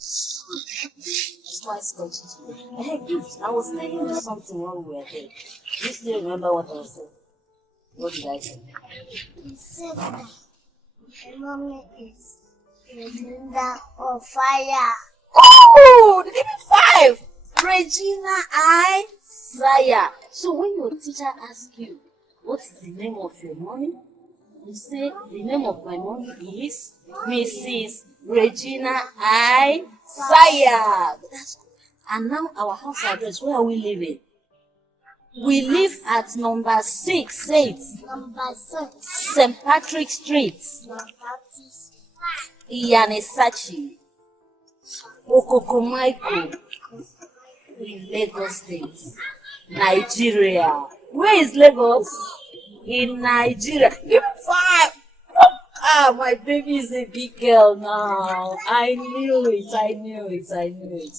It's quite sketchy today. Hey, Gift, I was telling you something while we were there. Do you still remember what I was saying? What did I say? You said that my mommy is Regina on fire. Oh, they gave me 5! Regina Isaiah. So when your teacher asks you, what is the name of your mommy? You say, the name of my mommy is Mrs. Regina Isaiah. That's good. And now our house address, where are we living? We live at number 6, say it. Number 6. St. Patrick Street. Number 6. Iyanesachi. Okokomaiko. In Lagos State. Nigeria. Where is Lagos? In Nigeria. Give me 5. Ah, my baby is a big girl now. I knew it.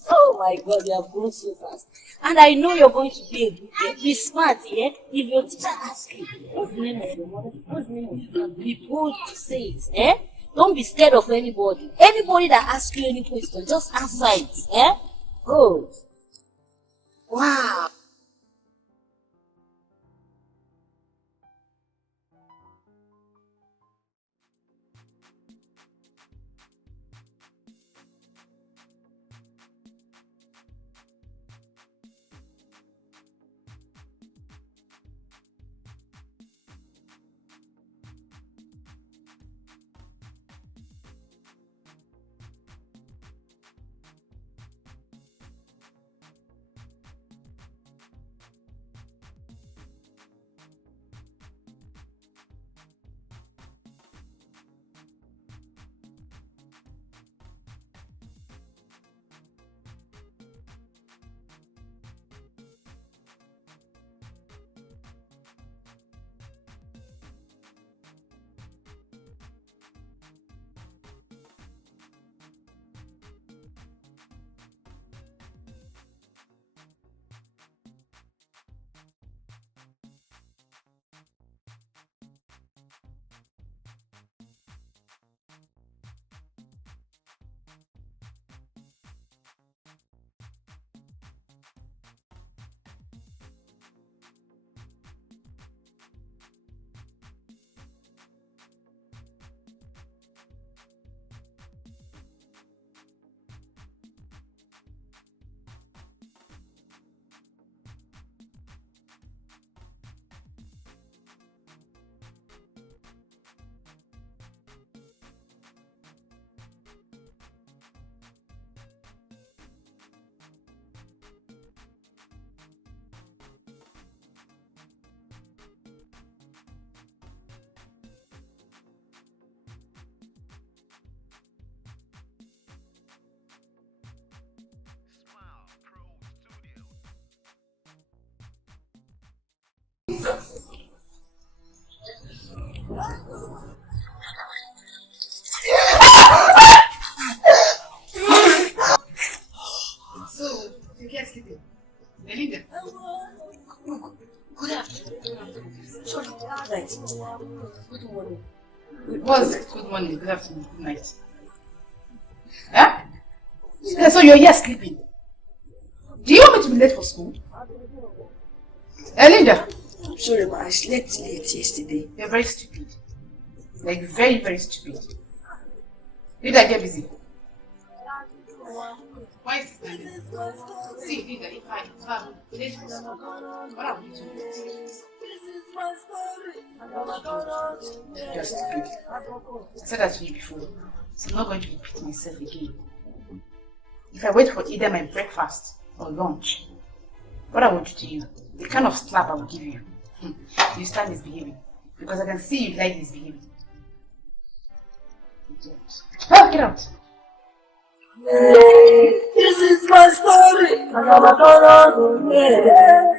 Oh my God, you have grown so fast. And I know you're going to be a good girl. Be smart, yeah? If your teacher asks you, what's the name of your mother? What's the name of your father? Be bold to say it, eh? Don't be scared of anybody. Anybody that asks you any question, just answer it, eh? Good. Wow. So, you can't sleep in. Melinda. Good afternoon. Sorry, right. Good morning. What's good morning, good afternoon, good night? Huh? Yeah, so you're here sleeping. Do you want me to be late for school? Linda. I'm sorry, ma. I slept late yesterday. You're very stupid. Like, very, very stupid. Linda, get busy. Why is this standing? See, Linda, if I'm late for school, what am I going to do? You're stupid. I said that to you before, so I'm not going to repeat myself again. If I wait for either my breakfast or lunch, what I will do to you, the kind of slap I will give you, you start misbehaving. Because I can see you like misbehaving. Oh, get out! This is my story. I got my daughter.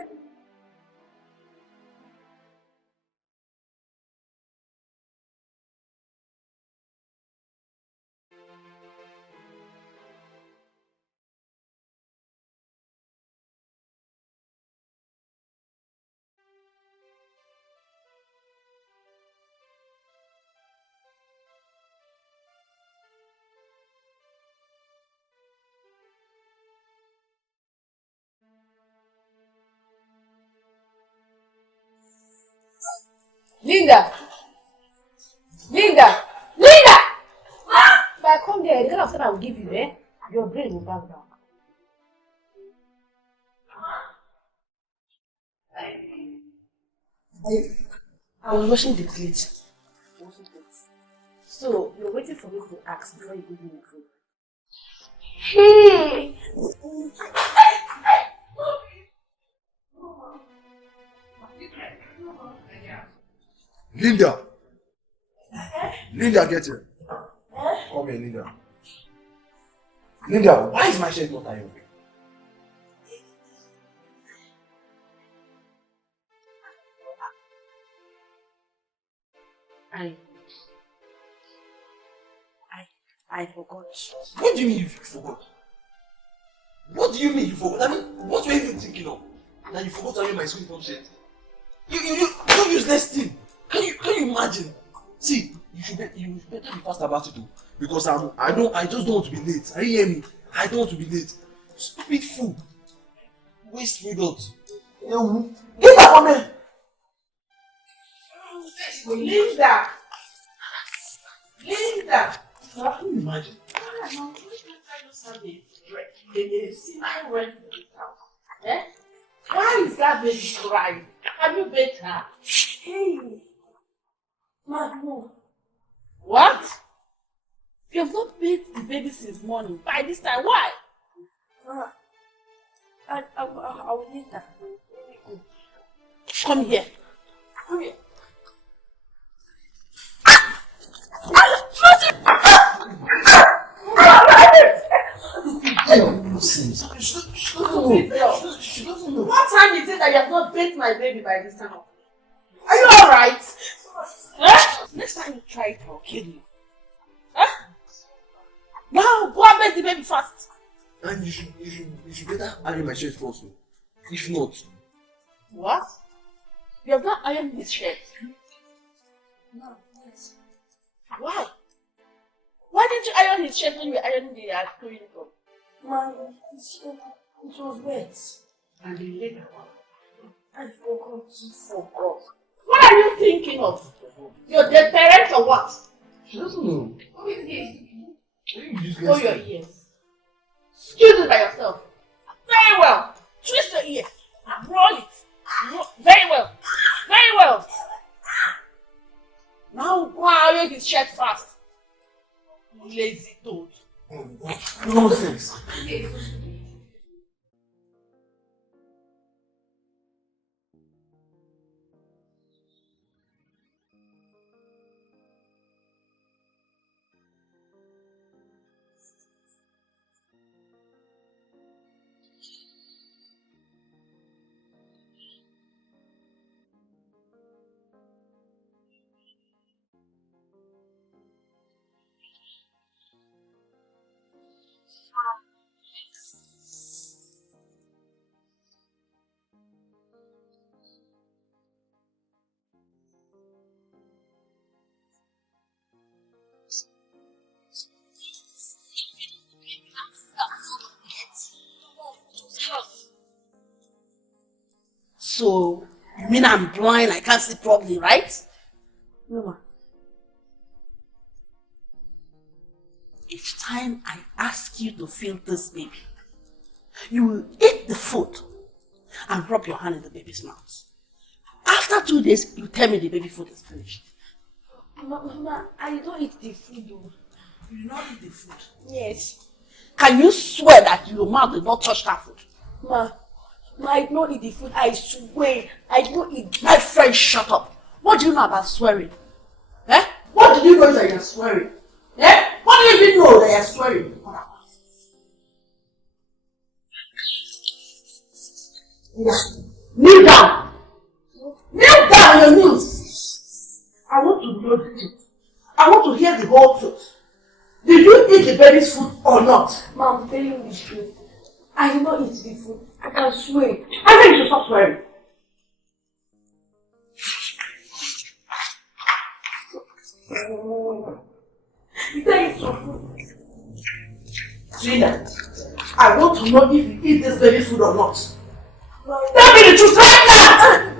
Linda! Linda! Linda! If I come there, the kind of stuff I will give you, your brain will back down. I was washing the plate. So, you're waiting for me to ask before you give me the food. Linda! Linda, get here. Come here, Linda. Linda, why is my shirt not ironed? I forgot. What do you mean you forgot? What do you mean you forgot? I mean, what were you even thinking of? That you forgot to iron my sweet pop shirt? You useless thing. Can you imagine? See, you better be fast about it too. Because I just don't want to be late. Are you hear me? I don't want to be late. Stupid fool. Waste product. Get back from me! Linda! Linda! Can you imagine? Why is that baby crying? Have you bathed her? Hey! No. What? You have not bathed the baby since morning. By this time, why? I will need that. Come here. Come here. She doesn't know. What time is it that you have not bathed my baby by this time? Are you alright? Huh? Next time you try it, I'll kill you. Huh? Now, go and bathe the baby fast. And you should better iron my shirt first. If not. What? You have not ironed this shirt? No, yes. Why? Why didn't you iron his shirt when you were ironing the uniform? Man, it was wet. And the later one. I forgot. Forgot. What are you thinking of? Your dead parents or what? She doesn't know. Who is this? Hold your ears. Excuse it by yourself. Very well. Twist your ear. Roll it. Very well. Very well. Now go and iron his shirt fast. Lazy toad. Nonsense. So, you mean I'm blind, I can't see properly, right? No, ma. Each time I ask you to feel this baby, you will eat the food and rub your hand in the baby's mouth. After 2 days, you tell me the baby food is finished. Ma, I don't eat the food though. You do not eat the food? Yes. Can you swear that your mouth did not touch that food? Ma, I don't eat the food. I swear. I don't eat. My friend, shut up. What do you know about swearing? Eh? What do you know that you're swearing? Eh? What do you even know that you're swearing? Kneel down. Kneel down on your knees. I want to know the truth. I want to hear the whole truth. Did you eat the baby's food or not? Ma, I'm telling you the truth. I did not eat the food. I can swear. I think you should stop swearing. That is your food. Linda, I want to know if you eat this baby's food or not. Ma, Tell me the truth right now!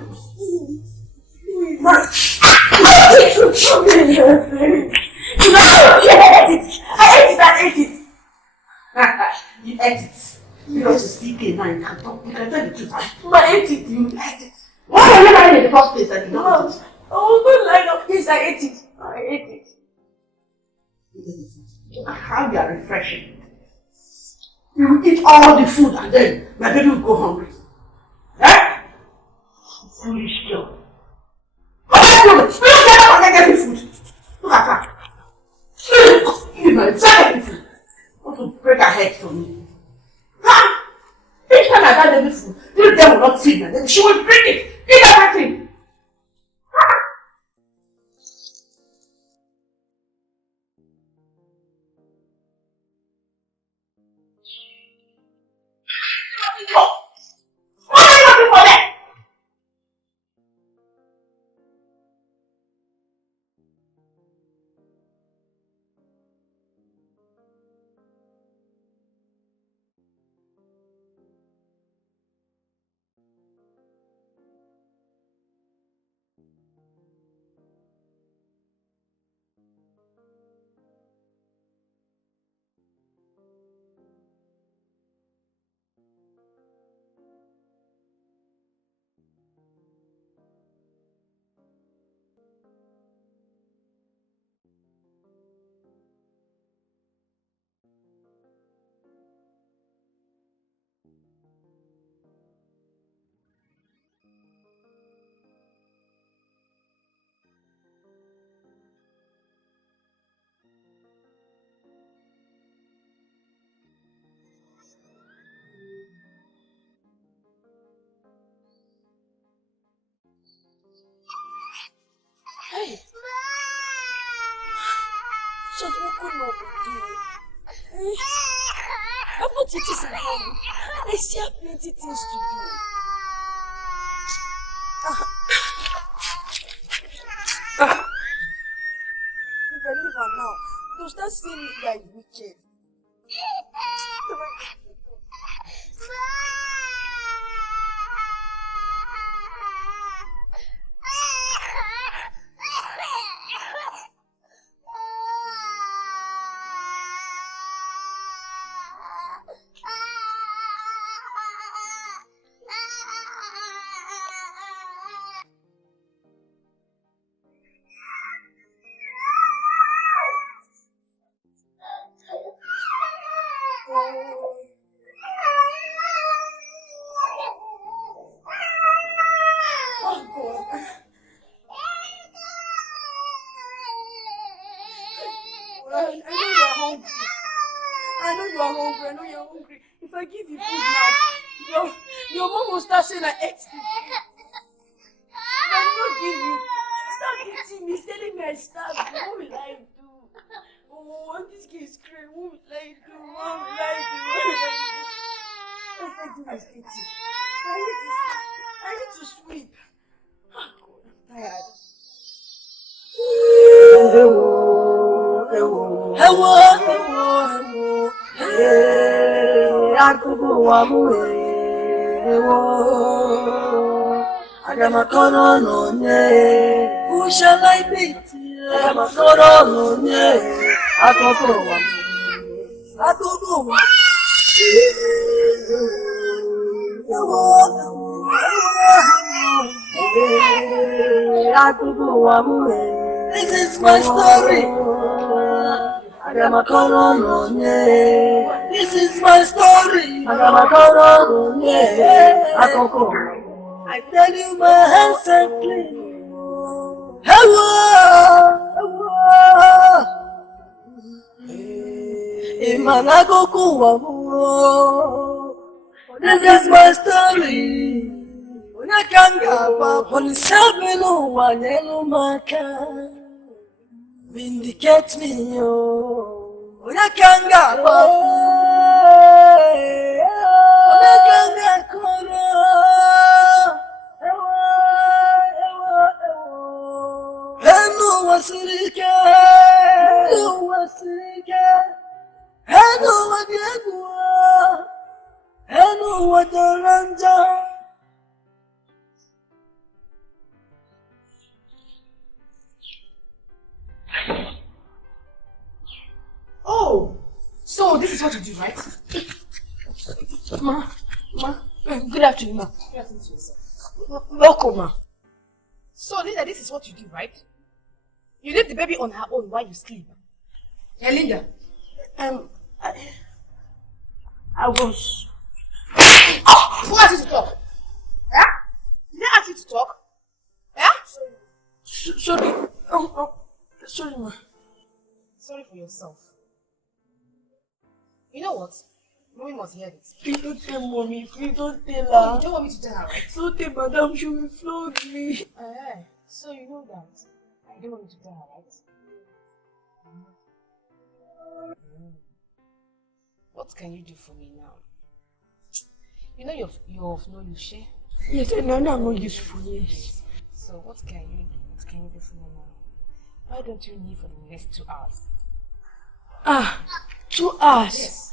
You ate it. You know, just sleep here now. You can talk. You can tell the truth. But I ate it. You ate it. Why were you lying in the first place and you don't eat it? Oh, good line up. Yes, I ate it. I ate it. How you are refreshing. You will eat all the food and then my baby will go hungry. Eh? Foolish girl. You don't get any food. Look at her. You know, it's not anything. Want to break her head for me. Ha! Each time I buy baby food, this girl will not feed me. Then she will drink it. Eat everything. What are you looking for there? Hey! Just woken up again. I've not eaten some home. I still have plenty things to do. If I leave her now, they'll start seeing me like wicked. If I give you food now, your mom will start saying I ate you. If I don't give you, she'll start eating me, telling me I starved. What will I do? Oh, this kid is crying. What will I do? What will I do? What will I do? What will I do is eating. I need to sleep. Oh God, I'm tired. Who shall I be? This is my story. This is my story. I tell you my hands are clean. This is my story. Vindicate me, oh. So this is what you do, right? Ma, good afternoon, ma. Good afternoon to yourself. Welcome, ma. So Linda, this is what you do, right? You leave the baby on her own while you sleep. Yeah, Linda. I was... Who asked you to talk? Yeah? Did I ask you to talk? Yeah? Sorry. Sorry, ma. Sorry for yourself. You know what? Mommy must hear this. Please don't tell mommy. Please don't tell Oh, her. you don't want me to tell her, right? Don't tell madam. She will flog me. So you know that I don't want you to tell her, right? What can you do for me now? You know you're of no use, eh? Yes, I know I'm not useful, yes. So what can you do for me now? Why don't you leave for the next 2 hours? 2 hours? Yes.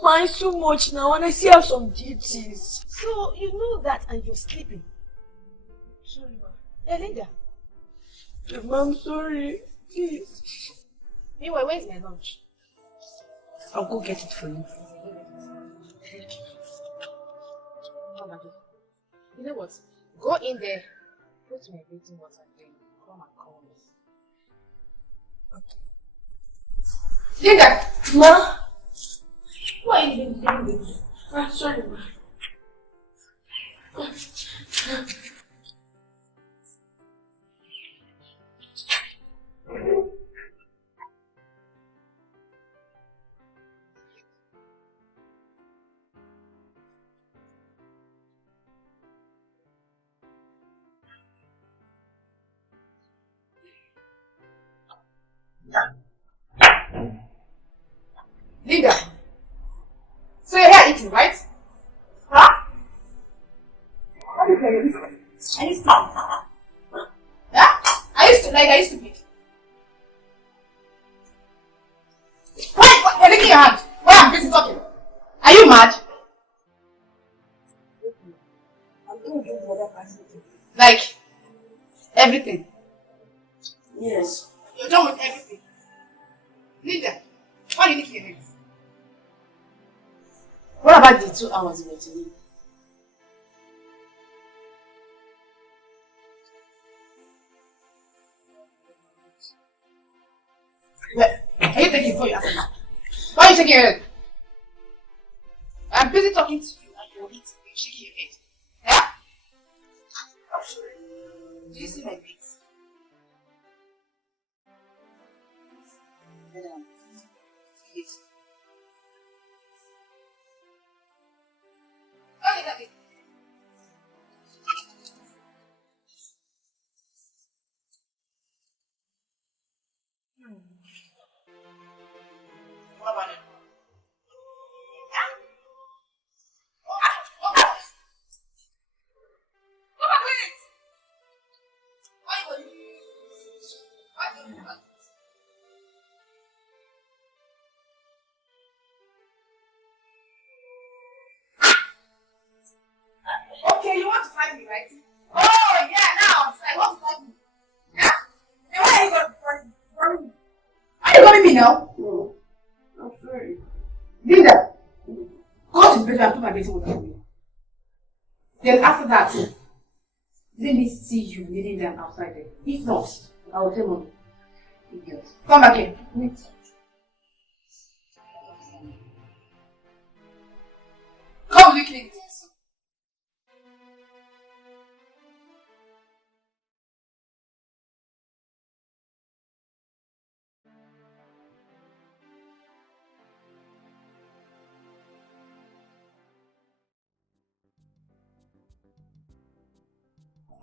Mine's too much now and I still have some duties. So you know that and you're sleeping. Sorry, ma. Hey, Linda. I'm sorry. Please. Meanwhile, where's my lunch? I'll go get it for you. You know what? Go in there, put my bathing water, then come and call me. Okay. Linda! Ma? Why are you even doing this? Sorry, ma. Linda! So you're here eating, right? Huh? What is it? I used to. Yeah? I used to pick. Why? You're licking your hand. Why I'm busy talking? Are you mad? I'm going to do the other person. Like, everything. Yes. You're done with everything. Linda, why are you licking your hands? What about the 2 hours you were to leave? Are you taking before you answer now? Why are you shaking your head? I'm busy talking to you and you're eating. You're shaking your head. Yeah? I'm sorry. Do you see my face? Yes. Okay. What about it? Okay, you want to fight me, right? Oh, yeah, now I want to fight you. Yeah? Then why are you going to fight me? Are you calling me now? No. I'm sorry. Linda, go to the bedroom and put my bathing water away. Then after that, let me see you kneeling down outside there. If not, I will tell mommy. Idiot. Come back here. Wait. Come, you clean this.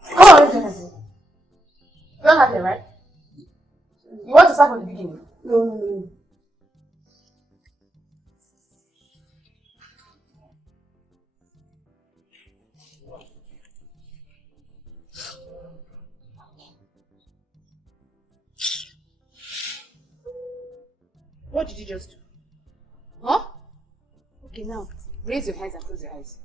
Come on, let's get it. You don't have it, right? You want to start from the beginning? No. What did you just do? Huh? Okay, now, raise your hands and close your eyes.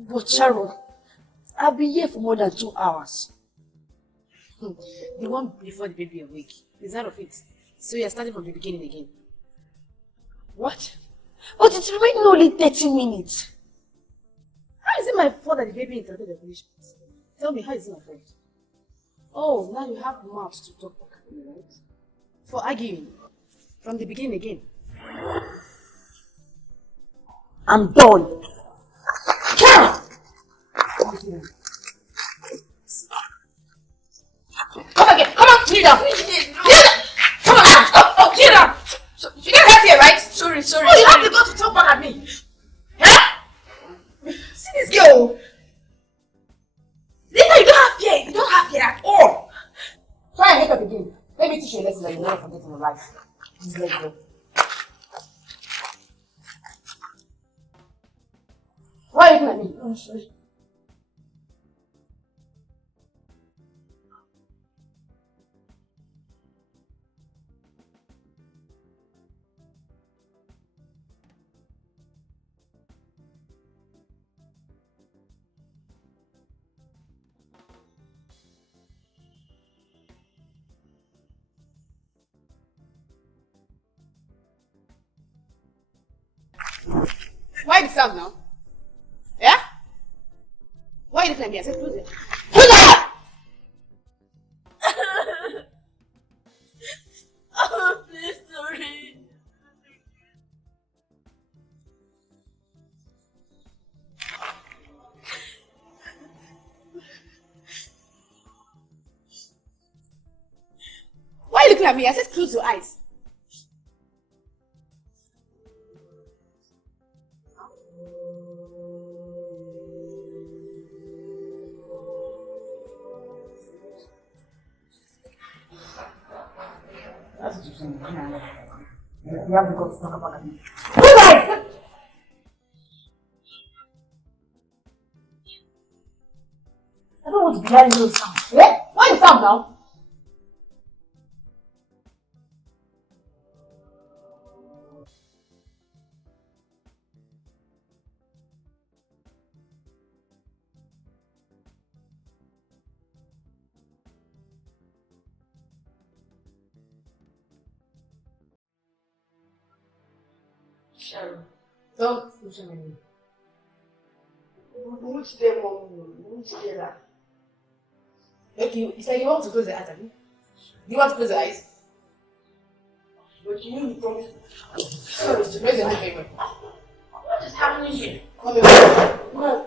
But Sharon, I've been here for more than 2 hours. The one before the baby awake. Is that of it? So you're starting from the beginning again. What? But it's remaining only 30 minutes. How is it my fault that the baby interrupted the punishment? Tell me, how is it my fault? Oh, now you have mouth to talk back at me, right? For arguing. From the beginning again. I'm done. Come again. Come on, kneel down. Kneel down. Come on now. Oh, kneel down. So, you didn't have here, right? Sorry. Oh, you have to go to talk back at me. Yeah? See this girl. Later, you don't have fear. You don't have fear at all. Try and wake up again. Let me teach you a lesson that you never forget in your life. Just let go. Why are you looking at me? Oh, sorry. Why the sound now? Yeah? Why are you looking at me? I said close it. Close it! Oh, please, sorry. Why are you looking at me? I said close your eyes. That's what you're saying. You have to go to talk about it. Close your eyes! I don't want to be hearing those sounds. Yeah? Why the sound now? Sharon. Don't listen to me. Which day, Mom? Which day that? Okay, you say you want to close your eyes, have you? You want to close your eyes? But you know you promised. Sorry, to raise your hand very well. What is happening here? Come here. No,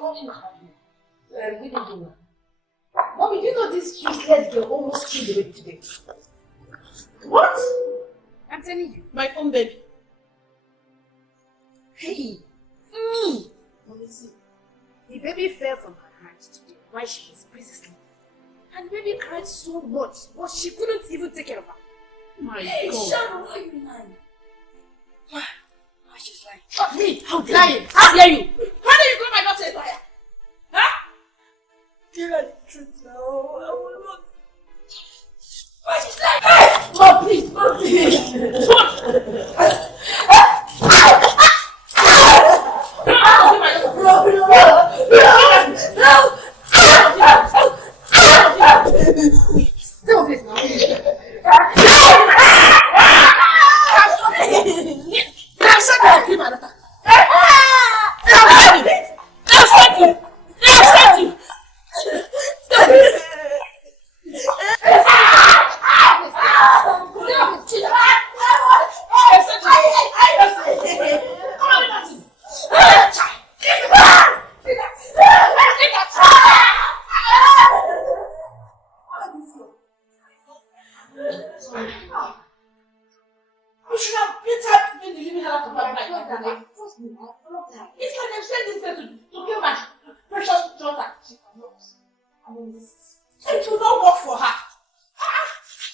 nothing is happening. We didn't do that. Mommy, do you know this useless girl almost killed the baby today? What? I'm telling you, my own baby. Hey! Let me see. The baby fell from her hand today while she was busy sleeping. And the baby cried so much, but she couldn't even take care of her. My Hey, God. Sharon, why are you lying? Why she's lying? Fuck me! How dare you? How dare you? How dare you call my daughter a liar? Huh? Tell her the truth now. I will not. Why she's lying? Hey! Mom, please, Mom, please. Still this now. You should have better been leaving her to buy my Trust me, I followed her. It's like they've sent this girl to kill my precious daughter. She cannot. I mean, it will not work for her.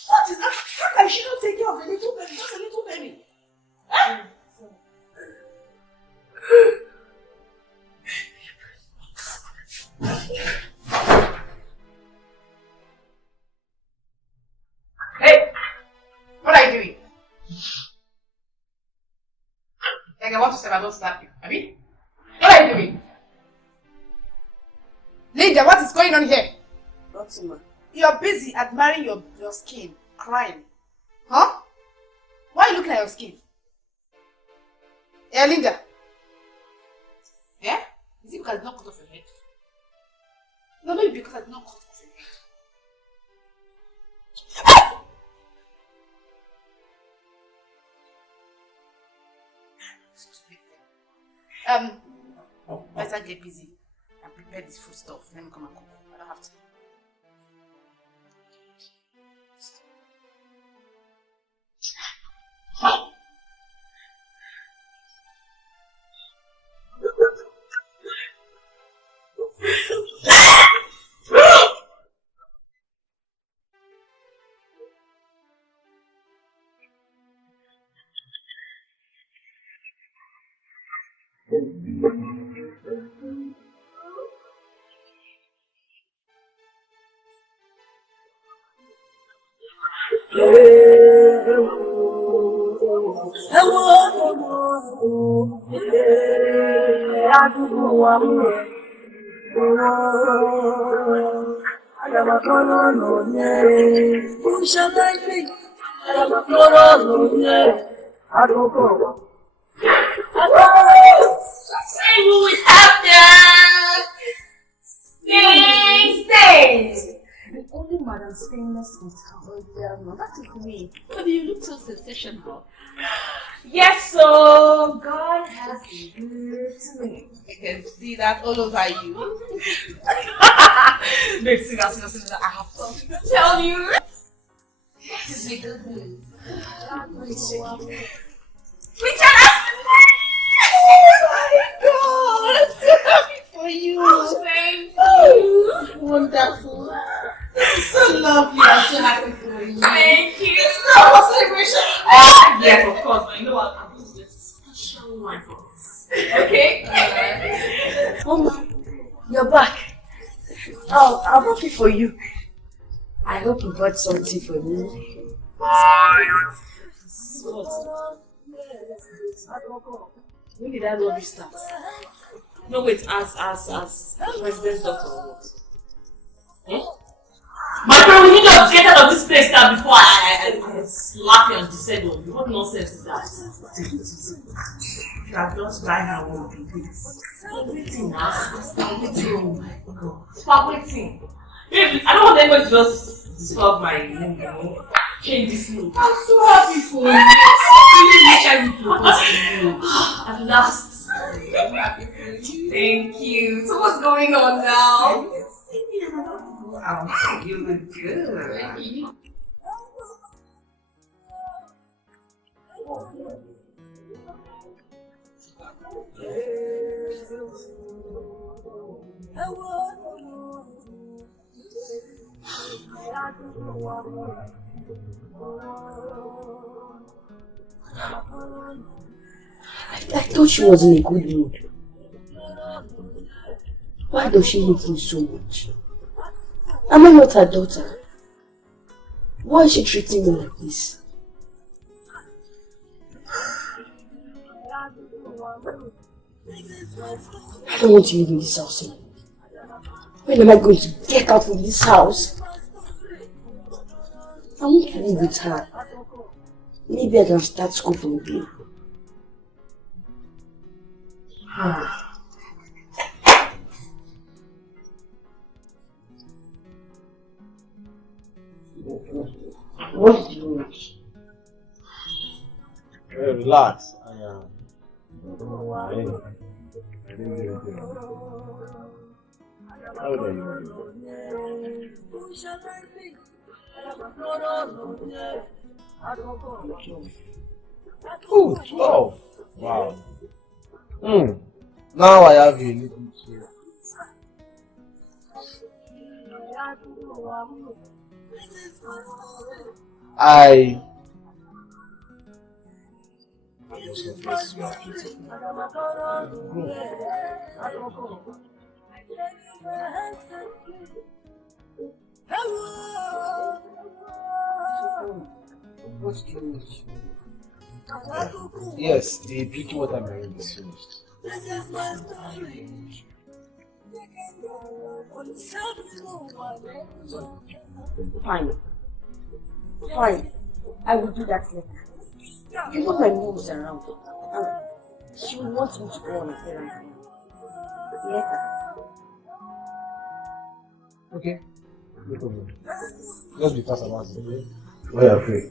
What is that? How can she not take care of the little baby? Just a little baby. Hey! What are you doing? Like I want to say I don't slap you. I mean, what are you doing? going on here? Fatima. You're busy admiring your skin, crying. Huh? Why are you looking at your skin? Yeah, Linda. Yeah? Is it because I did not cut off your head? No, maybe because I did not cut off your head. Better get busy and prepare this food stuff. Let me come and cook. I don't have to. Say who is after? Stay. The only Madam Stainless is no, that is me. But you look so sensational. Yes, so God has been good to me. I can see that all over you. Babe, see that, I have something to tell you. This is a good news. Richard asked me. Oh my God! I'm so happy for you. Oh, thank you. Wonderful. So lovely. I'm so happy for you. Thank you. It's not a celebration. Yes, of course, but you know what? I'm going to get a special one for us. Okay? Mama, you're back. Oh, I'm happy for you. I hope you bought something for me. What? When did that rubbish start? No, wait, as president's daughter or what? My friend, we need to get out of this place now before I slap you on the saddle. What nonsense is that? You have just buy her one big this. Spaghetti now. Spaghetti, oh my God. Spaghetti. Baby, I don't want anyone to just disturb my name, you know. Change this look. I'm so happy for you. I really wish I would propose to you. At last. Thank you. So what's going on now? Wow, you look good. Thank you. I thought she was in a good mood. Why does she hate me so much? Am I not her daughter? Why is she treating me like this? I don't want to live in this house anymore. When am I going to get out of this house? I want to live with her. Maybe I can start school from again. What do you want? Hey, relax. I didn't do anything. How old are you? Oh, 12. Wow. Now I have a little too. I was confessed you are beautiful. What's doing? Yes, the beauty watermelon is finished. Fine. Fine. I will do that later. You know my mom is around. She will want me to go on a errand. Later. Okay. No problem. Just be fast about it. Okay? Why are you afraid?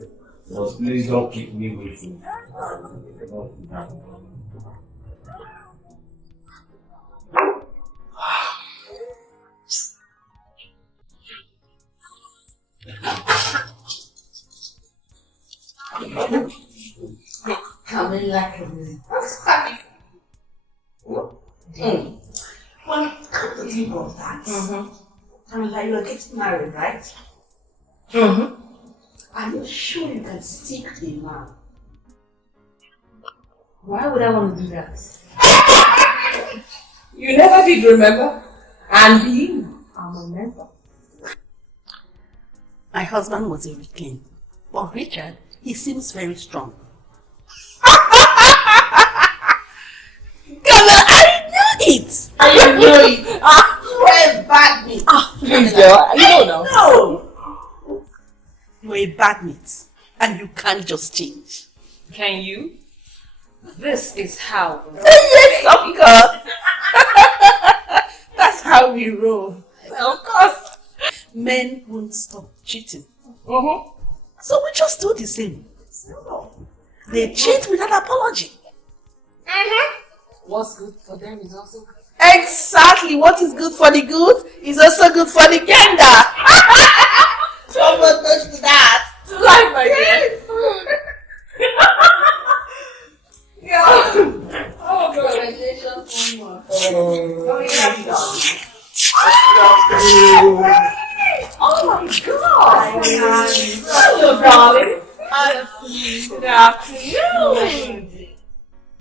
But please don't keep me waiting. Coming like a coming. Well, come to think of that. I mean, like, you're getting married, right? Are you sure you can stick to a man? Why would I want to do that? You never did, remember? And you, I'm a member. My husband was a weakling, but Richard, he seems very strong. I knew it! I knew it! You were a bad mate! Please, girl, you don't know. No! You're a bad mate, and you can't just change. Can you? This is how. Yes, of course! That's how we roll. Of course. Men won't stop cheating. So we just do the same. They cheat without apology. What's good for them is also good. Exactly. What is good for the good is also good for the gander. Someone touch to that! To life, my dear. Oh, congratulations, Mama. Oh my god! Hello, darling. Good afternoon.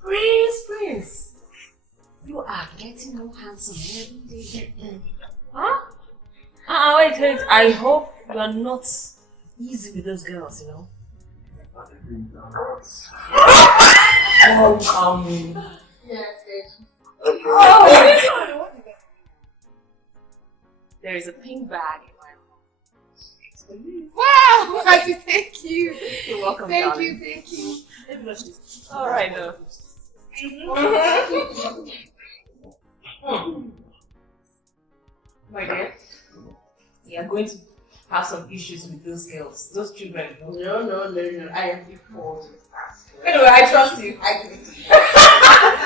Prince. You are getting more handsome every day. Huh? Wait. I hope you are not easy with those girls, you know. There is a pink bag in my room. Wow! Thank you. You're welcome, Thank darling. you. All right, though. My dear, we are going to have some issues with those girls, those children. No. I am before to ask. Anyway, I trust you. I give it to you.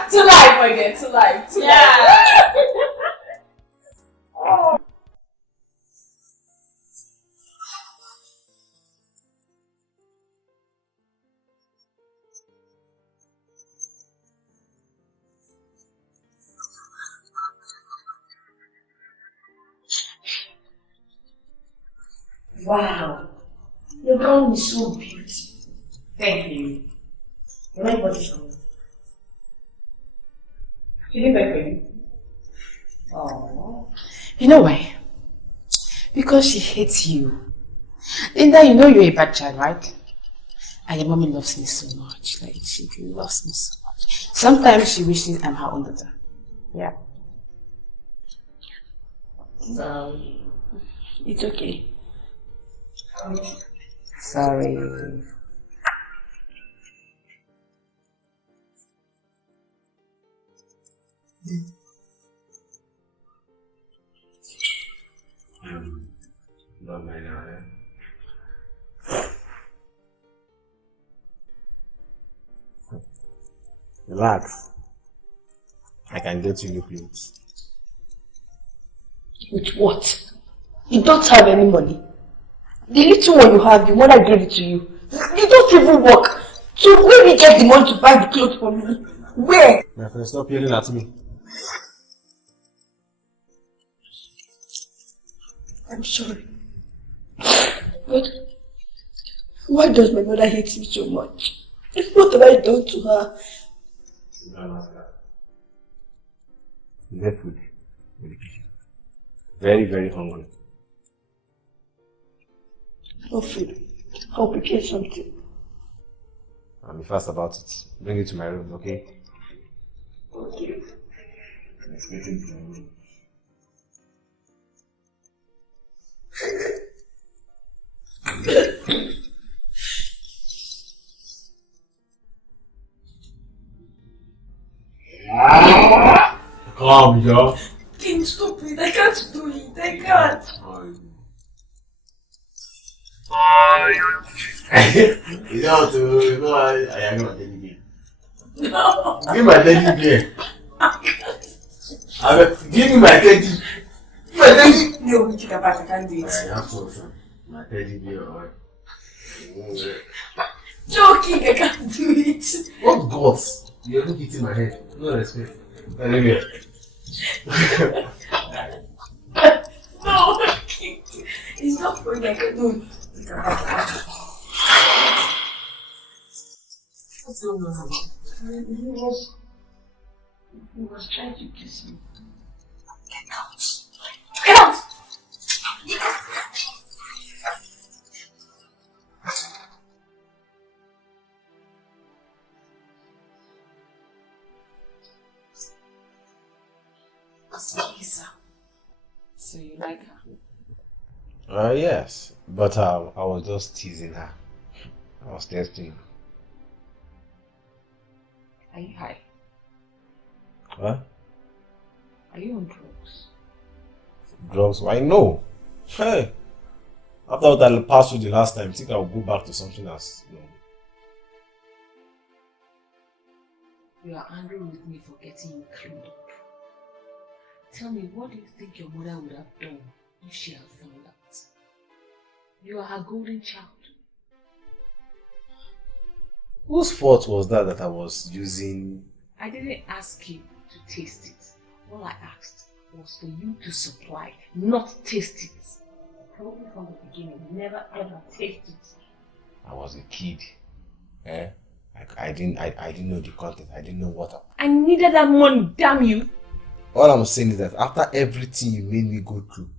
To life, my dear, to life. Wow. Your gown is so beautiful. Thank you. Where bought it from? She didn't buy for you. Oh. You know why? Because she hates you. Linda, you know you're a bad child, right? And your mommy loves me so much. Like, she loves me so much. Sometimes she wishes I'm her own daughter. Yeah. It's okay. Sorry. Not my now, Relax. I can get you new clothes. With what? You don't have any money. The little one you have, your mother gave it to you. You don't even work. So where will you get the money to buy the clothes for me? Where? My friend, stop yelling at me. I'm sorry. But why does my mother hate me so much? What have I done to her? Get food in the kitchen. Very, very hungry. No food. I'll prepare something. I'll be fast about it. Bring it to my room, okay? Okay. Let's get into my room. Calm, yo. King, stop it. I can't do it. I can't. You know, I am not telling you. No. Give my teddy bear. Give me my teddy. My teddy. No, we think about it. I can't do it. I have some. My teddy bear, alright. Joking, I can't do it. What gods? You're not hitting my head. No respect. Teddy bear. No, King. It's not funny. I can't do it. Think about it. What's going on? He was trying to kiss me. Get out! Get out! Lisa. So you like her? Yes. But I was just teasing her. I was testing. Are you high? What? Are you on drugs? Drugs? Why no? Hey! After what I passed through the last time, I think I'll go back to something else. You are angry with me for getting you cleaned up. Tell me, what do you think your mother would have done if she had found out? You are her golden child. Whose fault was that I was using? I didn't ask you to taste it. All I asked was for you to supply, not taste it. Probably from the beginning, never ever taste it. I was a kid. I didn't know the content. I didn't know what. I needed that money, damn you! All I'm saying is that after everything you made me go through,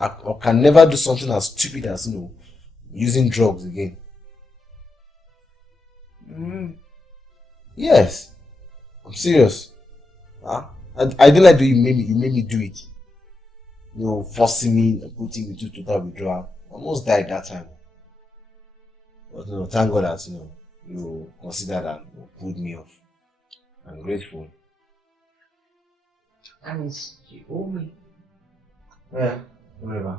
I can never do something as stupid as, using drugs again. Yes, I'm serious. I didn't like the way you made me do it. Forcing me and putting me to total withdrawal. I almost died that time. But thank God that you considered and pulled me off. I'm grateful. That means you owe me. Yeah, whatever.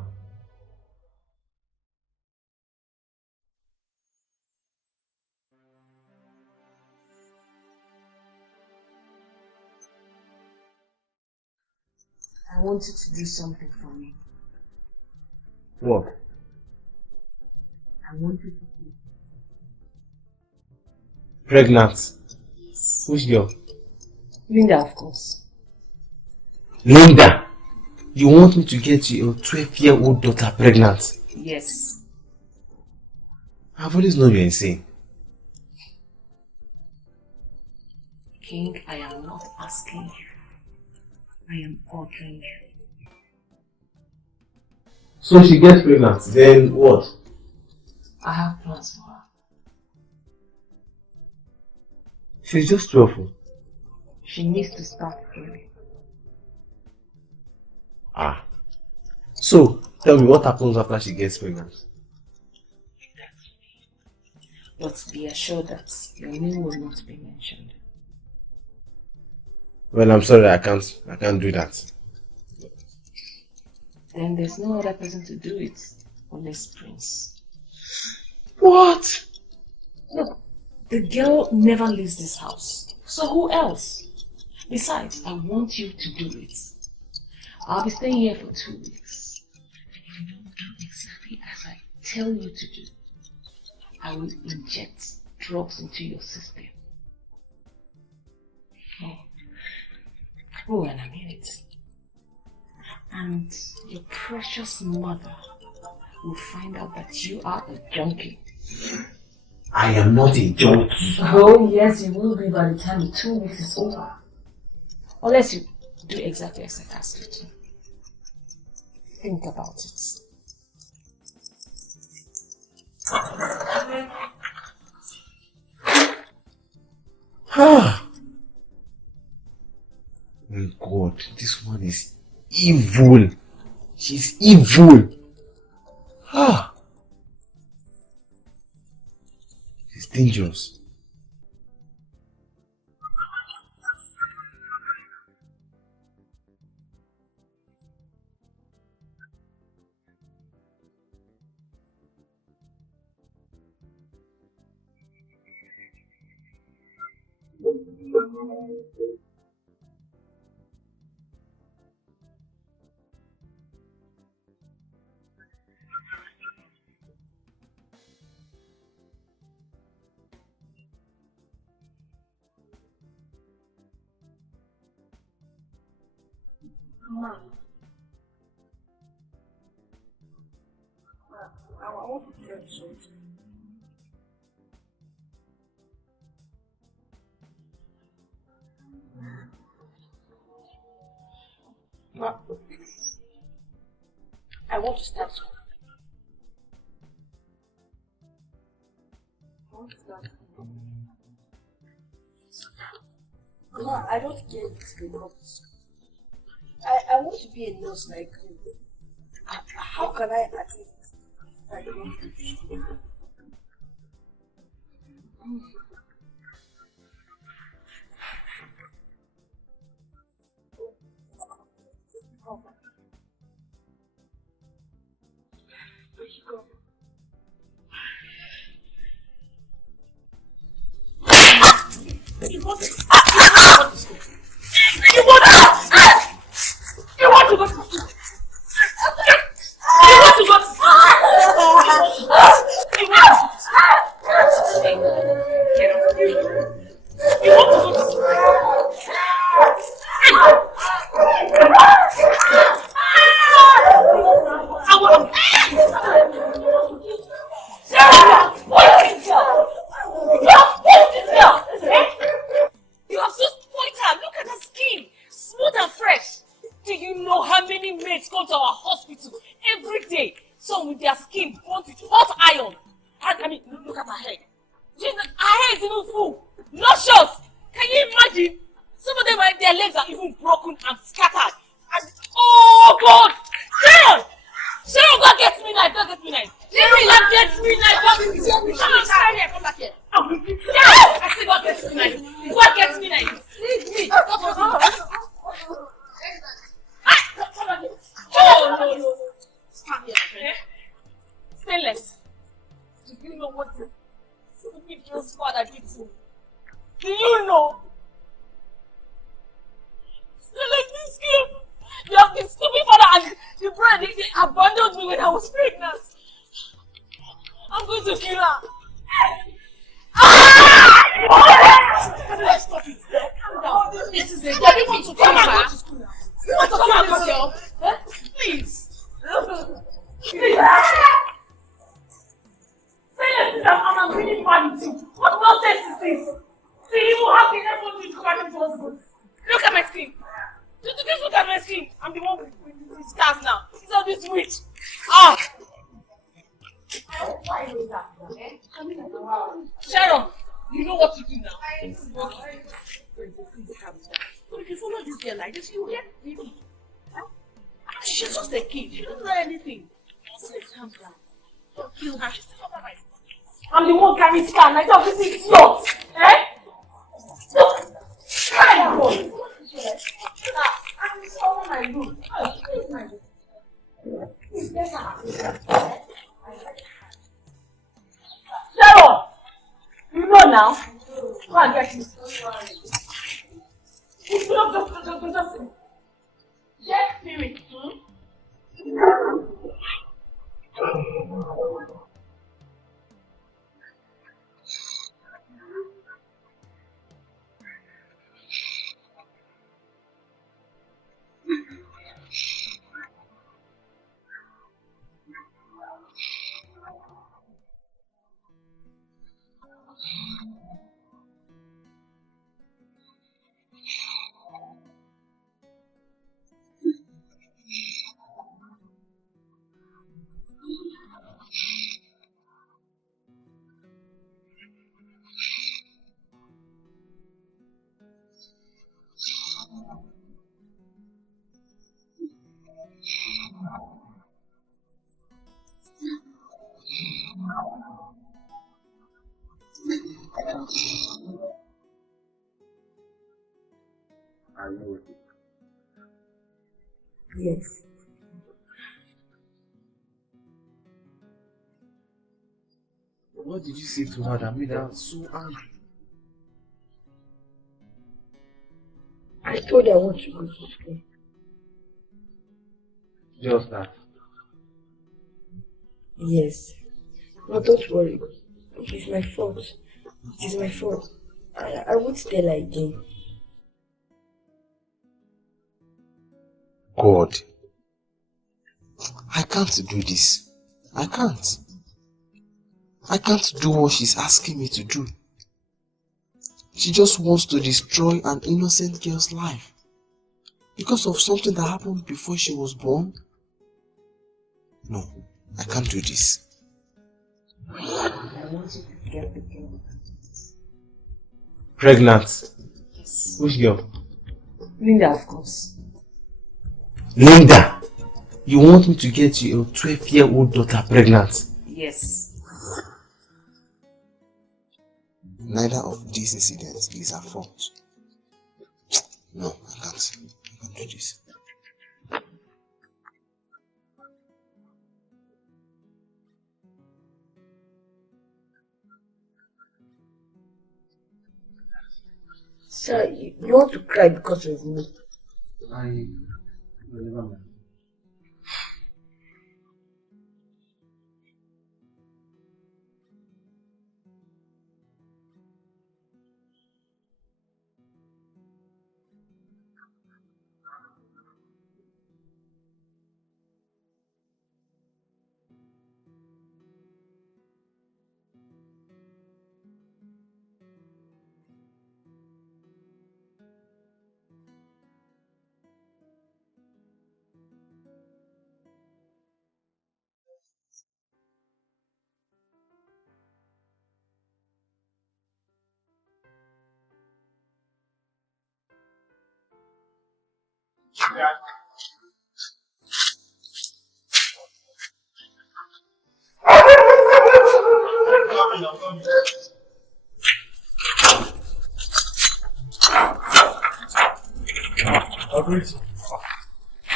I want you to do something for me. What? I want you to be Pregnant. Which girl? Linda, of course. Linda! You want me to get your 12-year-old daughter pregnant? Yes. I've always known you're insane. King, I am not asking you. I am ordering you. So she gets pregnant, then what? I have plans for her. She's just 12. She needs to start early. So, tell me what happens after she gets pregnant? But be assured that your name will not be mentioned. Well, I'm sorry, I can't do that. Then there's no other person to do it unless Prince. What? Look, the girl never leaves this house. So who else? Besides, I want you to do it. I'll be staying here for 2 weeks. If you don't do exactly as I tell you to do, I will inject drugs into your system. Oh, and I mean it. And your precious mother will find out that you are a junkie. I am not a junkie. Oh yes, you will be by the time the 2 weeks is over. Unless you do exactly as I asked you to. Think about it. My God, this one is evil. She's evil. It's dangerous. Ma, I want to tell you something. Ma, I want to start school. I want to start school. Ma, I don't get the nurse. I want to be a nurse like you. How can I achieve I don't want to be. You want to go to school? You want to go to You have just spoiled her. Look at her skin. Smooth and fresh. Do you know how many maids come to our hospital every day? Some with their skin burnt with hot iron. I mean, look at her hair. Her hair is even full. Luscious. Can you imagine? Some of them, their legs are even broken and scattered. And, oh God! Sharon! Sharon, God gets me knife. God gets me knife. God gets me knife. God gets me knife. Come on, Sharon, here. Come back here. Sharon! I say God gets me knife. God gets me knife. Leave me. Come on here. Oh, no. Stand here, okay? Stainless. Do you know what the stupid girl's father did to me? Do you know? Stainless, this girl. You have been stupid father and the brother, they abandoned me when I was pregnant. I'm going to kill her. Ah! Stop it. Calm down. This is it. You want to come and go to school now? You want to come and go, girl? Huh? Please. Please. I'm really mad with you. What nonsense is this? Do you even have the effort to come and go to school? Look at my skin. Just look at my skin. I'm the one with the scars now. These are this witch. Ah! Sharon, you know what to do now. Okay. Please calm down. But if you follow this girl like this, you will get baby. She's just a kid. She doesn't know anything. Please calm down. Don't kill her. I'm the one carrying scar like that. This is yours. Eh? Come on. I'm sorry, my room. Please, my room. Please, let her. Sharon! You know now? Go and get it. Just. Yes, spirit. Are you with it? Yes. What did you say to her that made her so angry? I told her I want to go to school. Just that. Yes. No, don't worry. It's my fault. It is my fault. I won't tell her again. God. I can't do this. I can't. I can't do what she's asking me to do. She just wants to destroy an innocent girl's life. Because of something that happened before she was born? No, I can't do this. I want you to get the girl. Pregnant? Yes. Which girl? Linda, of course. Linda! You want me to get your 12-year-old daughter pregnant? Yes. Neither of these incidents is her fault. No, I can't. I can't do this. Sir, you want to cry because of me? I remember.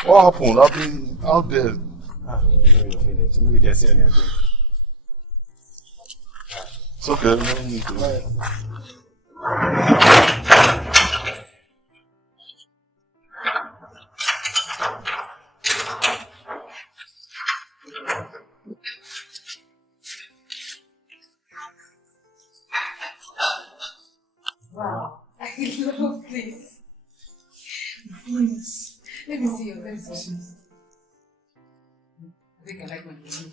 What happened? I've been out there. Maybe they're saying they're going. It's okay, no need to. Wow, I love this. Please, let me see your face. I think I like my baby.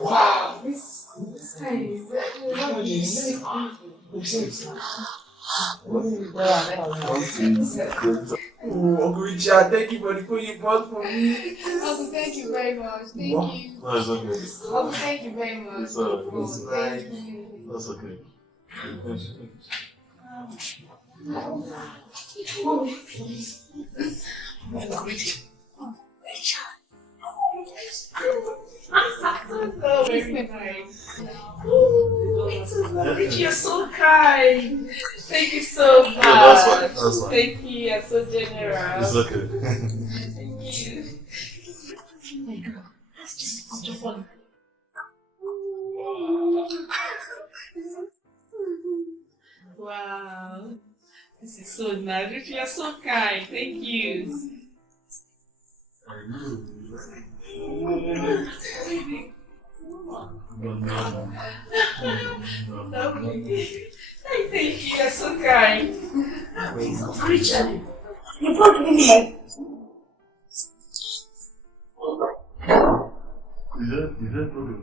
Wow, this is nice. I love this. Oh, Uncle Richard, thank you for the food you bought for me. Uncle, thank you very much. Thank you. No, it's okay. Uncle, thank you very much. It's alright. Thank you. That's okay. Richie, you're so kind. Thank you so much. Yeah, that's fine. That's fine. Thank you. You're so generous. It's okay. Thank you. Oh my God, that's just wonderful. Wow, this is so nice. Richie, you're so kind. Thank you. Thank you, you're so kind. Richard, you brought me my... Is that okay?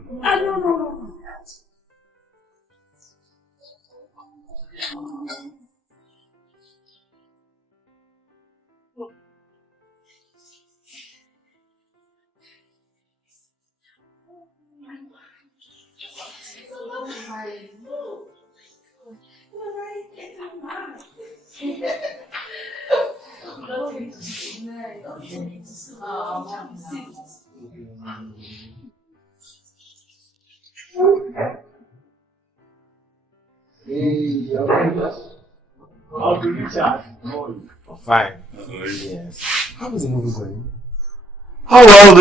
No. Oh, fine. Yes. How is the movie going? Oh well,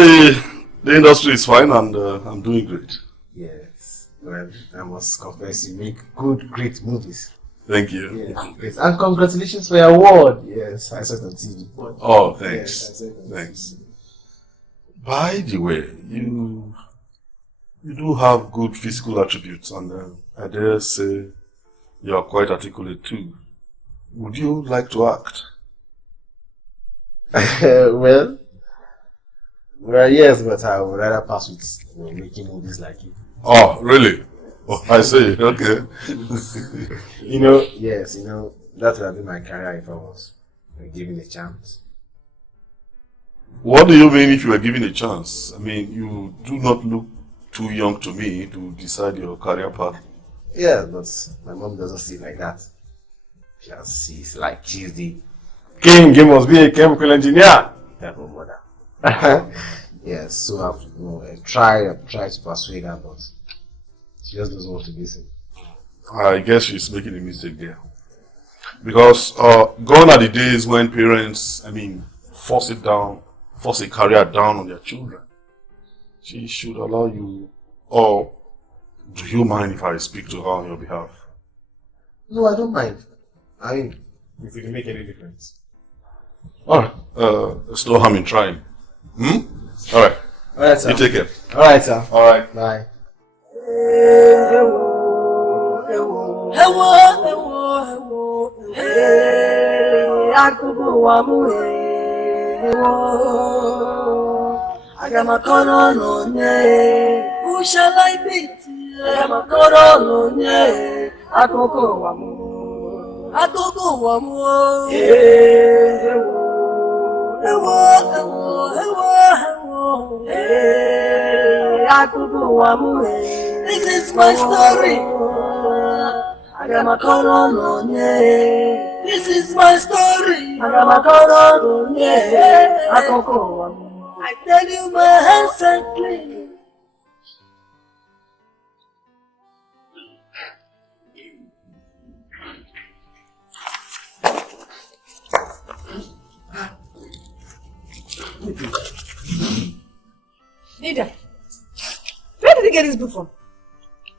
the industry is fine and I'm doing great. Yes. Well, I must confess you make good, great movies. Thank you. Yes. And congratulations for your award. Yes, I saw it on TV. Oh, thanks. Yes, I saw it on Thanks. By the way, you do have good physical attributes, and I dare say you are quite articulate too. Would you like to act? well, yes, but I would rather pass with making movies like you. Oh, really? Oh, I see. Okay. Yes, that would have been my career if I was given a chance. What do you mean if you were given a chance? I mean, you do not look too young to me to decide your career path. Yeah, but my mom doesn't see it like that. She sees like she's the king. He must be a chemical engineer. That's my mother. Yes, so I've tried to persuade her, but she just doesn't want to listen. I guess she's making a mistake there. Because gone are the days when parents, force a career down on their children. She should allow you, or do you mind if I speak to her on your behalf? No, I don't mind. If it can make any difference. Alright, there's no harm in trying. Alright. Alright, sir. You take care. Alright, sir. Alright. Bye. Who shall I be? Akoko wamu. This is my story. This is my story. I tell you, my hands are clean. Nida, where did you get this book from?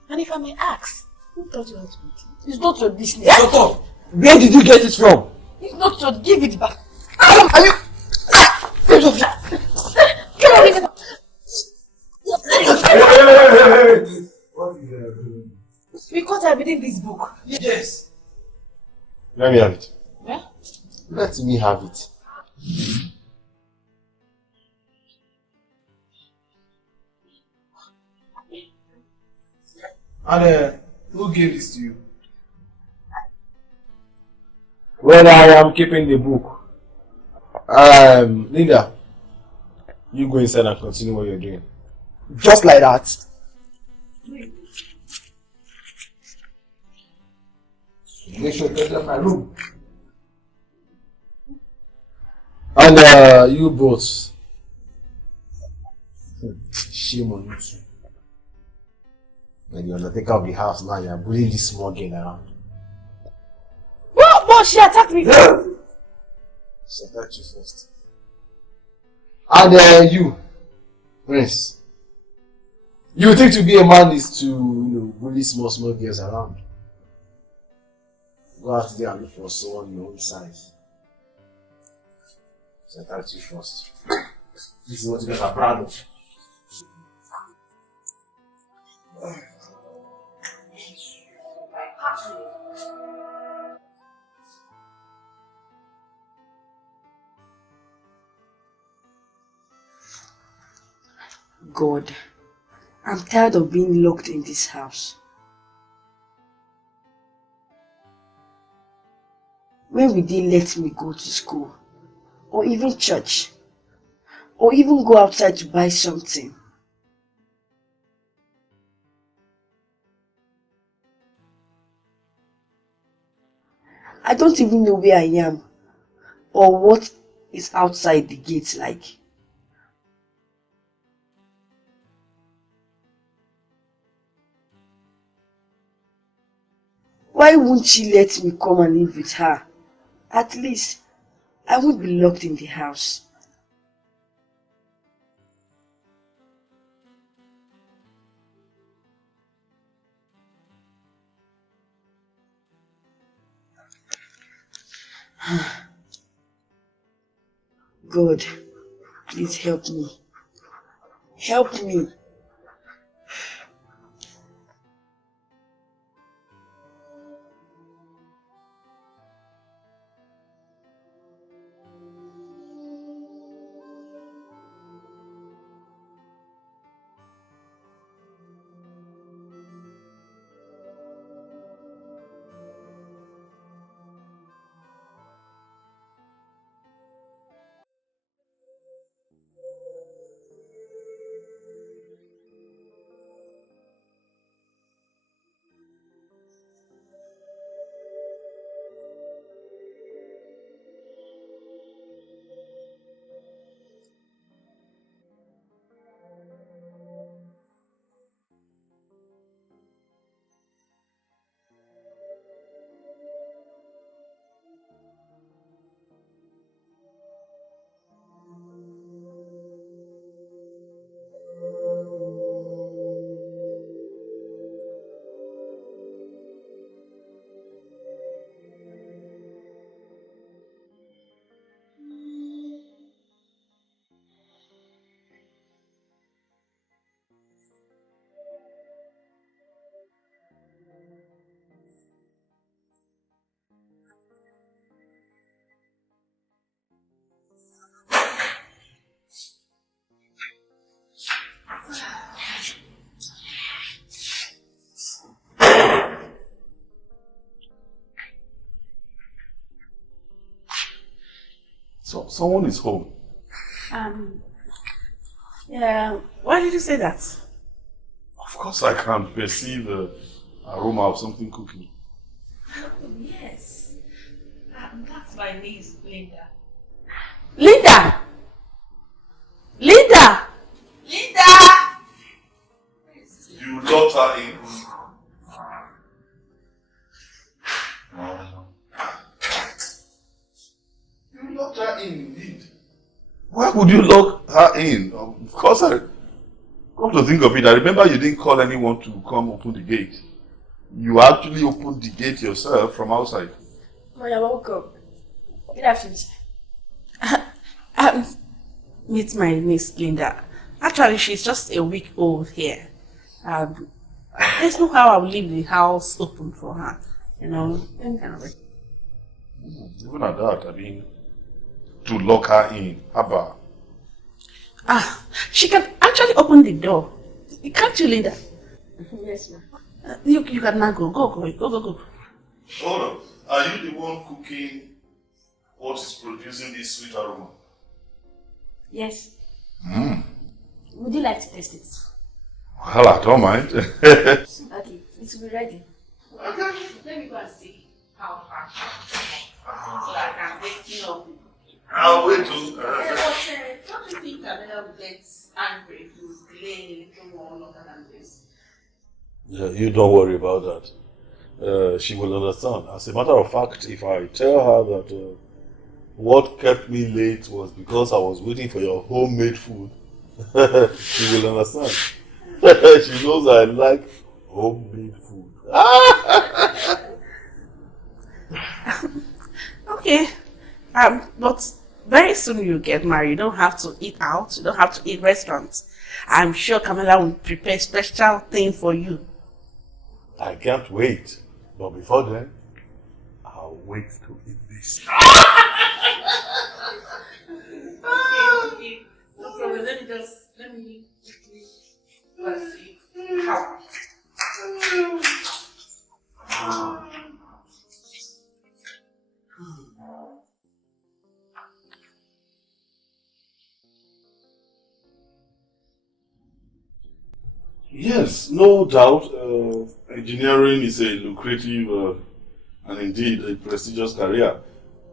And if I may ask, who taught you how to read? It's not your business. Shut up! Where did you get it from? It's not your. Give it back. Are you? Come on, give it back. Because I reading this book. Yes. Let me have it. Yeah? Let me have it. And who gave this to you? Well, I am keeping the book. Linda, you go inside and continue what you're doing. Just like that. Make sure to enter my room. And you both. Shame on you too. When you're the undertaker of the house now, you're bullying this small girl around. What? She attacked me first. She attacked you first. And you, Prince. You think to be a man is to bully small girls around. Go out there and look for someone your own size. She attacked you first. This is what you guys are proud of. God, I'm tired of being locked in this house. When will they let me go to school? Or even church? Or even go outside to buy something? I don't even know where I am or what is outside the gate like. Why won't she let me come and live with her? At least, I won't be locked in the house. God, please help me. Help me. So someone is home. Yeah, why did you say that? Of course I can perceive the aroma of something cooking. Yes. That's my niece, Linda. Linda! Linda! Linda! You locked her in. You locked her in indeed. Why would you lock her in? Of course come to think of it, I remember you didn't call anyone to come open the gate. You actually opened the gate yourself from outside. Oh, you're welcome. Good afternoon. Meet my niece Linda. Actually, she's just a week old here. There's no how I will leave the house open for her. You know, any kind of way. Even at that, I mean, to lock her in, Abba. She can actually open the door. Can't you, Linda? Yes, ma'am. You can now go. Go. Hold on. Are you the one cooking what is producing this sweet aroma? Yes. Mm. Would you like to taste it? Well, I don't mind. Okay, it will be ready. Okay. Let me go and see how far. So that I can wait, I'll wait to. Don't you think that Bella will get angry if you delay a little more longer than this? Yeah, you don't worry about that. She will understand. As a matter of fact, if I tell her that what kept me late was because I was waiting for your homemade food, she will understand. She knows I like homemade food. Okay. But very soon you get married. You don't have to eat out. You don't have to eat restaurants. I'm sure Camilla will prepare special thing for you. I can't wait. But before then, I'll wait to eat this. Okay. No problem. Let me quickly let's see how. Yes, no doubt. Engineering is a lucrative and indeed a prestigious career.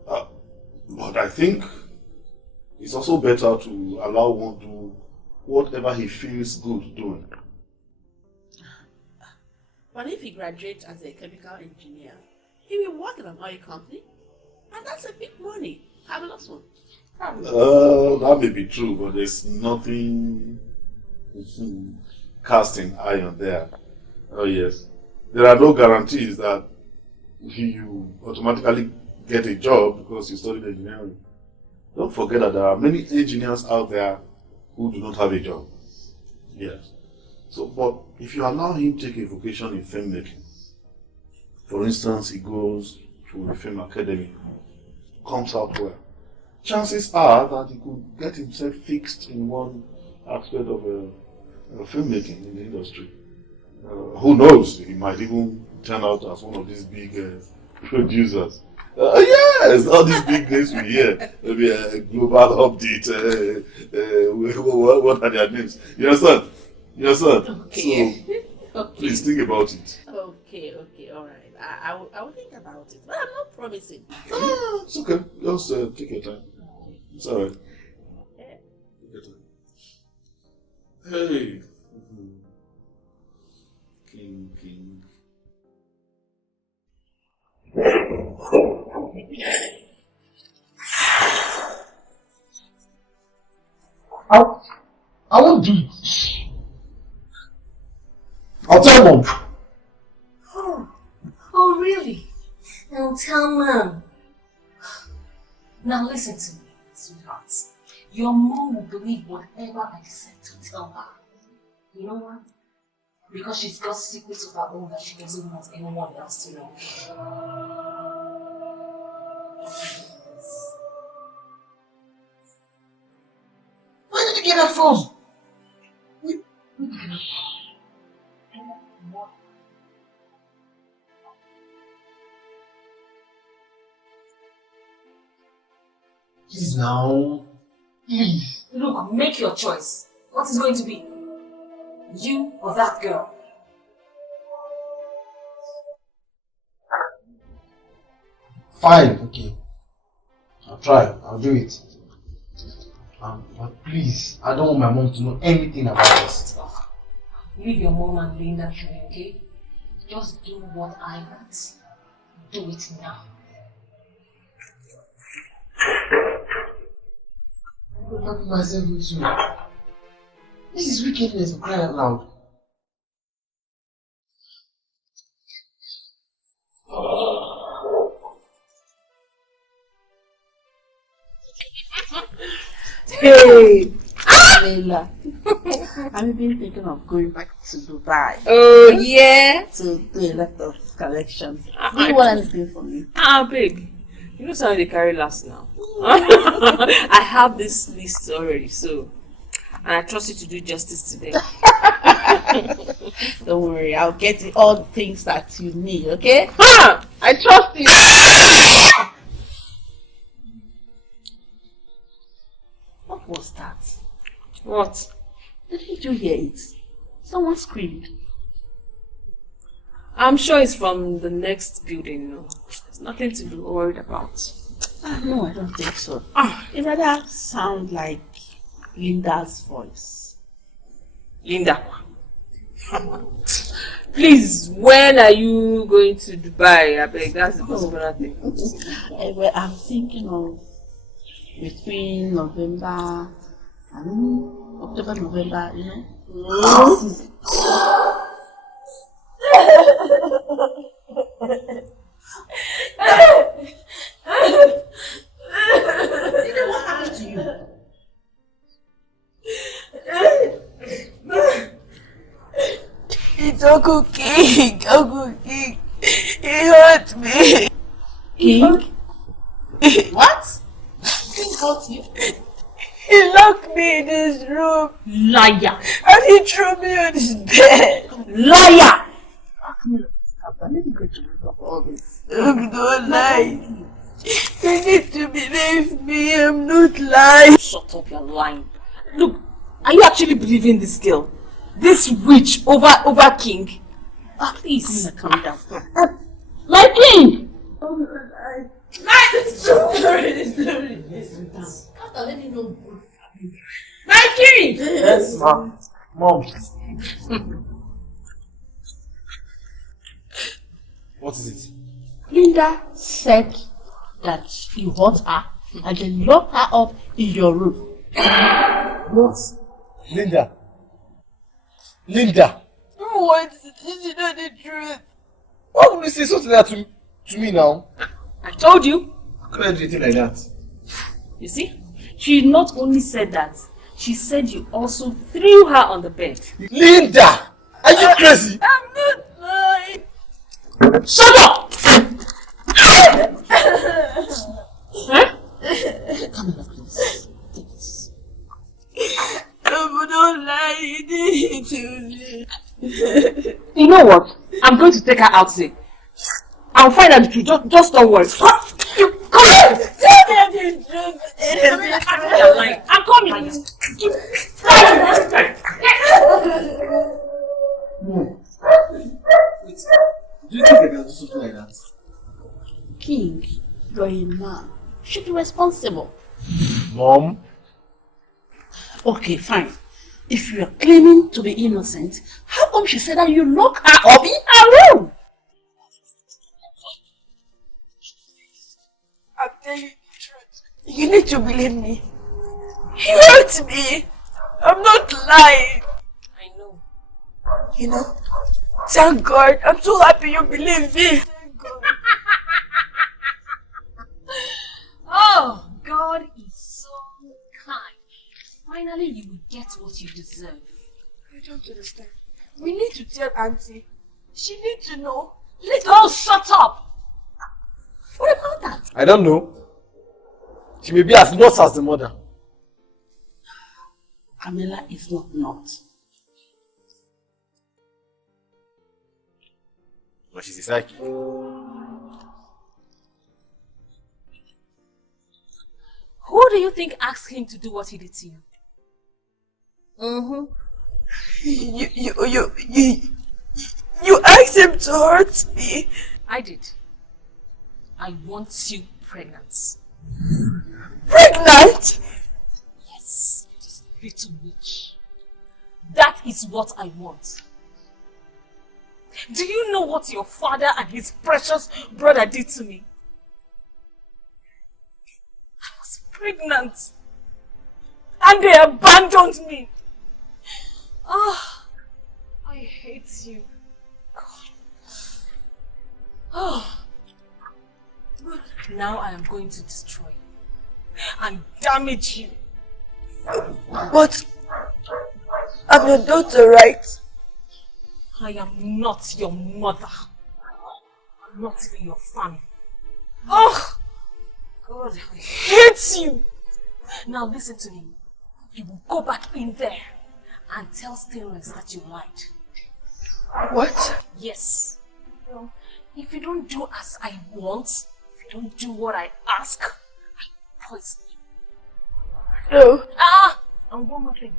But I think it's also better to allow one to do whatever he feels good doing. But if he graduates as a chemical engineer, he will work in an oil company. And that's a big money. Fabulous one. That may be true, but there's nothing casting iron there. Oh yes. There are no guarantees that you automatically get a job because you studied engineering. Don't forget that there are many engineers out there who do not have a job. Yes. So, but if you allow him to take a vocation in filmmaking, for instance, he goes to a film academy, comes out well, chances are that he could get himself fixed in one aspect of filmmaking in the industry. Who knows? He might even turn out as one of these big producers. Yes, all these big names we hear. Maybe a global update. What are their names? You understand? You understand? Okay. So, Okay. please think about it. Okay, all right. I will think about it, but I'm not promising. It's okay. Just take your time. It's alright. Yeah. Take your time. Hey. King. I won't do it. I'll tell Mom. Oh, really? Now tell Mom. Now listen to me, sweetheart. Your mom will believe whatever I said to tell her. You know why? Because she's got secrets of her own that she doesn't want anyone else to know. Where did you get that from? Please now. Please. Look, make your choice. What is going to be? You or that girl? Fine, okay. I'll try. I'll do it. But please, I don't want my mom to know anything about this. Leave your mom and Linda to me, okay? Just do what I want. Do it now. I'm not myself with you. This is wickedness for crying out loud. Hey, Leila. I've been thinking of going back to Dubai. Oh, yeah? To do a lot of collections. Do you want anything from me? Babe. You know something they carry last now. I have this list already, so... And I trust you to do justice today. Don't worry, I'll get you all the things that you need, okay? I trust you. What was that? What? Didn't you hear it? Someone screamed. I'm sure it's from the next building, no? There's nothing to be worried about. No, I don't think so. It rather sound like Linda's voice. Linda. Please, when are you going to Dubai? I beg, that's the possible thing. Well, I'm thinking of between November and October, November, you know. What happened to you? It's Uncle King. Uncle King. He hurt me. King? What? King hurt you? He locked me in his room. Liar! And he threw me on his bed. Liar! Let me go to root of all this. I'm not lying. You need to believe me. I'm not lying. Shut up, you're lying. Look, are you actually believing this girl? This witch over King? Please. Calm down. My king! My king! Yes, Mom. Mom. What is it? Linda said that you hurt her and then locked her up in your room. What? Linda. Linda. What? Is it not the truth? Why would you say something like that to me now? I told you. Come on, do it like that. You see? She not only said that, she said you also threw her on the bed. Linda! Are you crazy? I'm not lying. Shut up! Huh? Come here, please. Please. No, don't lie. You did it to me. You know what? I'm going to take her out there. I'll find out the truth. Just don't worry. You come! Tell me the truth. You're lying. I'm coming. No. Wait. Do you think I can do something like that? King, you're a man. You should be responsible. Mom? Okay, fine. If you are claiming to be innocent, how come she said that you lock her up in her room? I'm telling you the truth. You need to believe me. He hurt me. I'm not lying. I know. You know, thank God. I'm so happy you believe me. Thank God. Oh, God is so kind. Finally, you will get what you deserve. I don't understand. We need to tell Auntie. She needs to know. Oh, shut up! What about that? I don't know. She may be as nuts as the mother. Camilla is not. But she's a psychic. Who do you think asked him to do what he did to you? You asked him to hurt me. I did. I want you pregnant. Pregnant? Yes, this little witch. That is what I want. Do you know what your father and his precious brother did to me? I was pregnant. And they abandoned me. Ah, I hate you. God. Oh. Now I am going to destroy you and damage you. But I'm your daughter, right? I am not your mother. Not even your family. Oh! God, I hate you! Now listen to me. You will go back in there and tell Stainless that you lied. What? Yes. Well, if you don't do as I want, if you don't do what I ask, I poison you. No. And one more thing.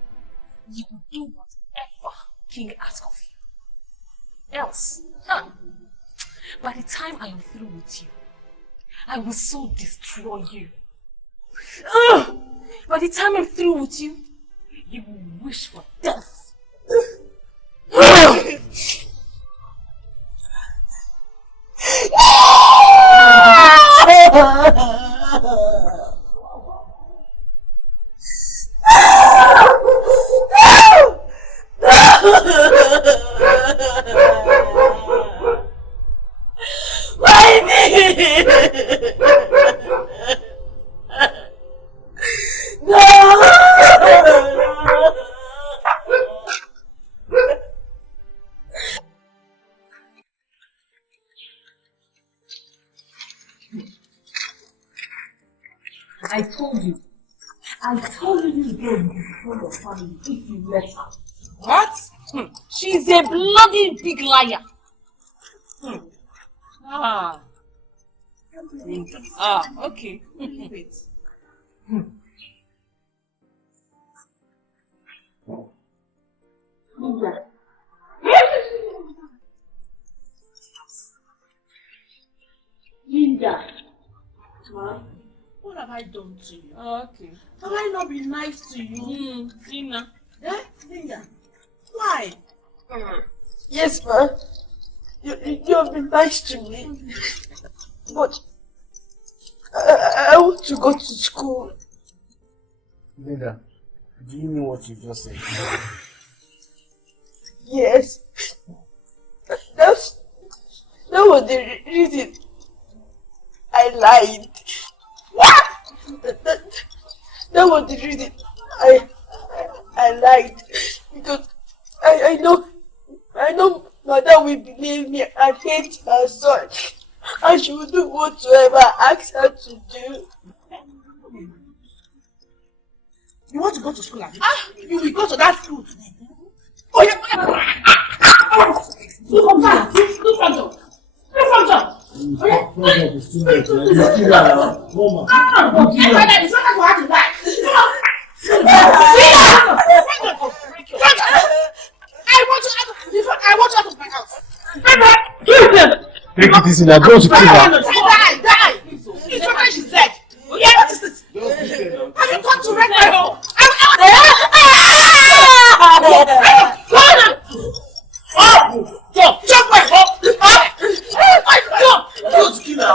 You will do whatever King asks of you. Else, by the time I am through with you, I will so destroy you. By the time I'm through with you, you will wish for death. Why me? No! I told you this girl will destroy your family if you let her. What? She's a bloody big liar. Okay. Wait. Linda. What have I done to you? Okay. Have I not been nice to you? Lina. Eh? Linda. Why? Yes, ma. You have been nice to me. But I want to go to school. Linda, do you know what you just said? Yes. That was the reason I lied. That was the reason I lied. Because I know Mother will believe me and hate her son. And she will do whatsoever I ask her to do. You want to go to school, Abby? You will go to that school today. Oh, yeah. Look from John. Look from John. Look from John. Oh, yeah. It's not like for her to die. I want you out of my house. Take it easy now, go to kill her. Die! It's not like she's dead. Yeah, what is this? Have you come to wreck my home? Jump my home! Go to kill her.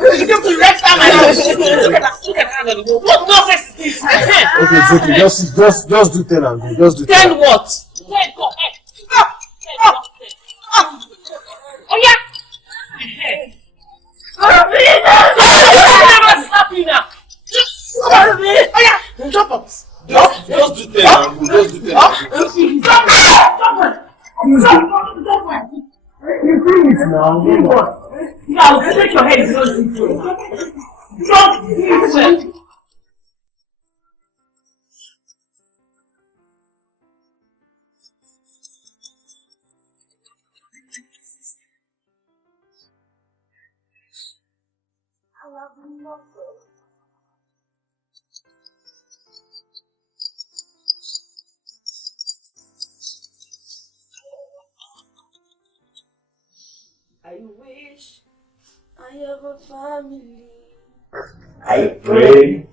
You came to wreck my house. Look at that. What nonsense is this? Okay, it's okay. Just do 10 and go. Just do 10. 10 what? 10 go. Oh yeah. Slap you now. Oh yeah. Jump up. Just do 10 and go. Just do 10 and go. Jump. You bring it now. Now, take your head. Jump. I wish I have a family. I pray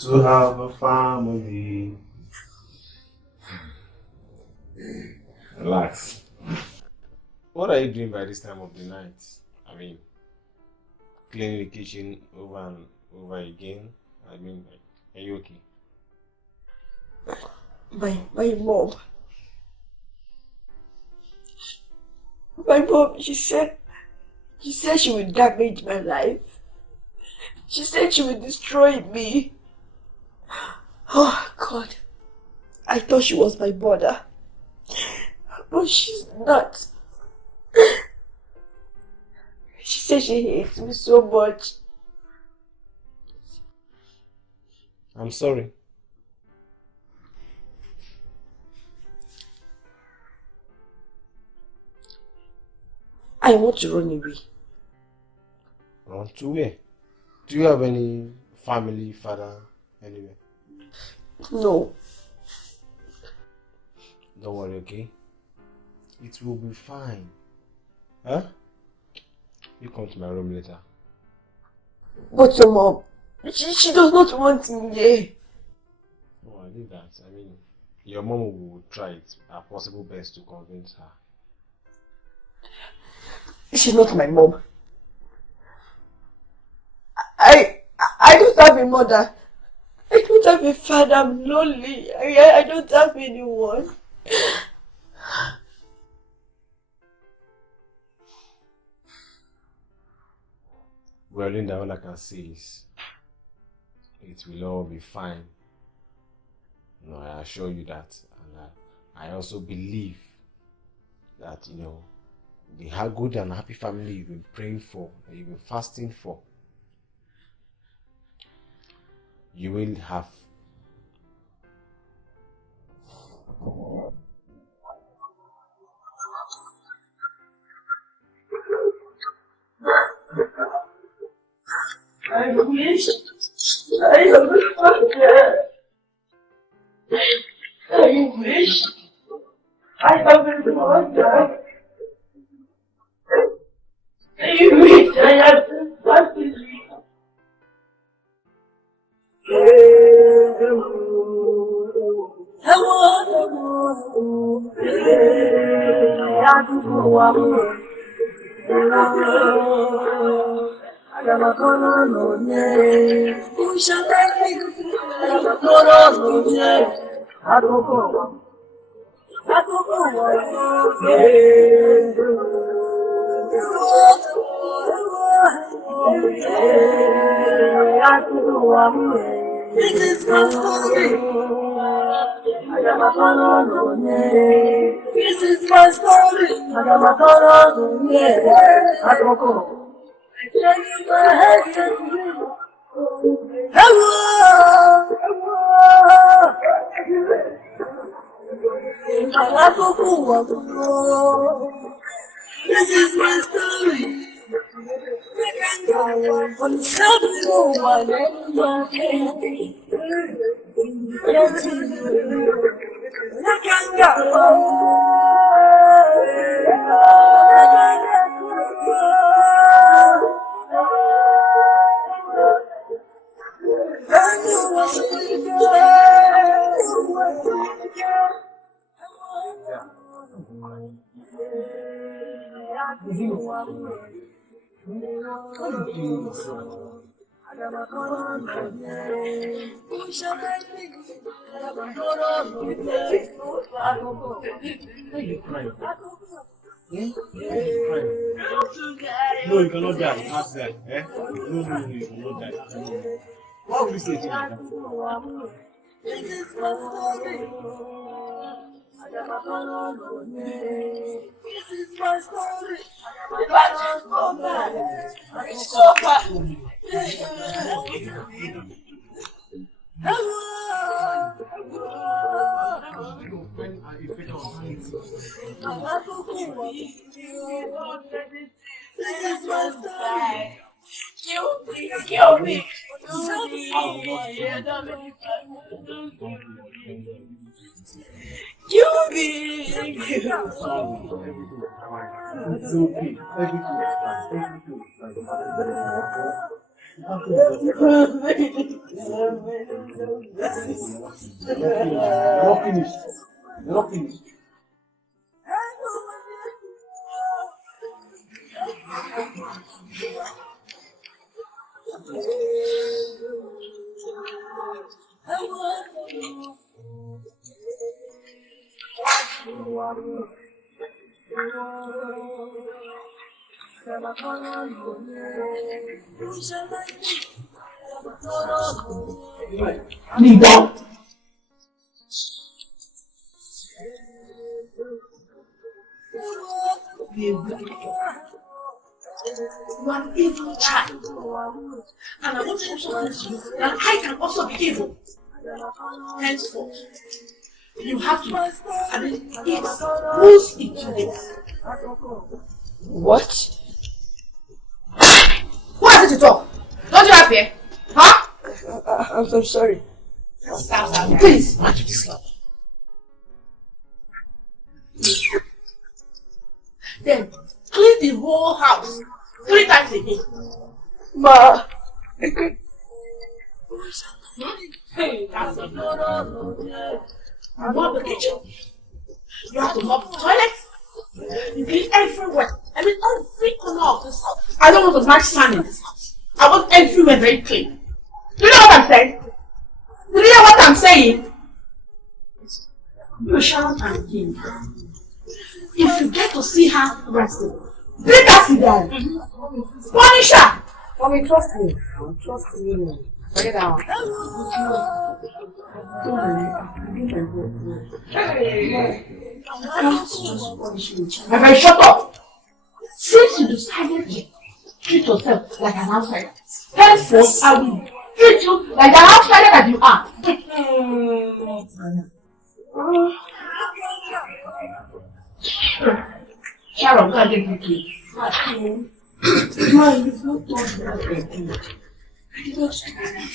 to have a family. Relax. What are you doing by this time of the night? I mean, cleaning the kitchen over and over again. I mean, are you okay? My mom. My mom, she said she would damage my life. She said she would destroy me. Oh God. I thought she was my mother. But she's not. She said she hates me so much. I'm sorry. I want to run away. Run to where? Do you have any family, father, anywhere? No. Don't worry, okay? It will be fine. Huh? You come to my room later. But your mom, she does not want me here. No, I did that. I mean, your mom will try it her possible best to convince her. She's not my mom. I don't have a mother. I don't have a father. I'm lonely. I don't have anyone. Well, Linda, all I can say is it will all be fine. No, I assure you that. And I also believe that, the good and happy family you've been praying for, that you've been fasting for, you will have. I wish I have a father. I wish I have a mother. I wish I had a family. This is my story. This is my story. This is my story. No, you cannot die. Ask that. Eh? No, you cannot die. What will you say to me? This is my story. This is my story. It's so bad. This is my story. Kill me. Kill me. You be. It's okay. Everything is fine. You're not finished. You're not finished. Kneel down. You are an evil child. And I want to also tell you that I can also be evil. Henceforth, you have to eat who's eating it. What? Who asked you to talk? Don't you have fear? Huh? I'm so sorry. Stop. Please. Then clean the whole house 3 times a day. Ma. Hey, that's it. You mop the kitchen. You have to mop the toilet. You clean everywhere. I mean, every corner of this house. I don't want to match sand in this house. I want everywhere very clean. Do you know what I'm saying? Do you know what I'm saying? You shout and give. If you get to see her resting, bring her sit down. Punish her. Mommy, trust me. Trust me. Bring it down. My friend, shut up. Since you decided to treat yourself like an outsider, henceforth I will treat you like the outsider that you are. Sharon, go and get me key.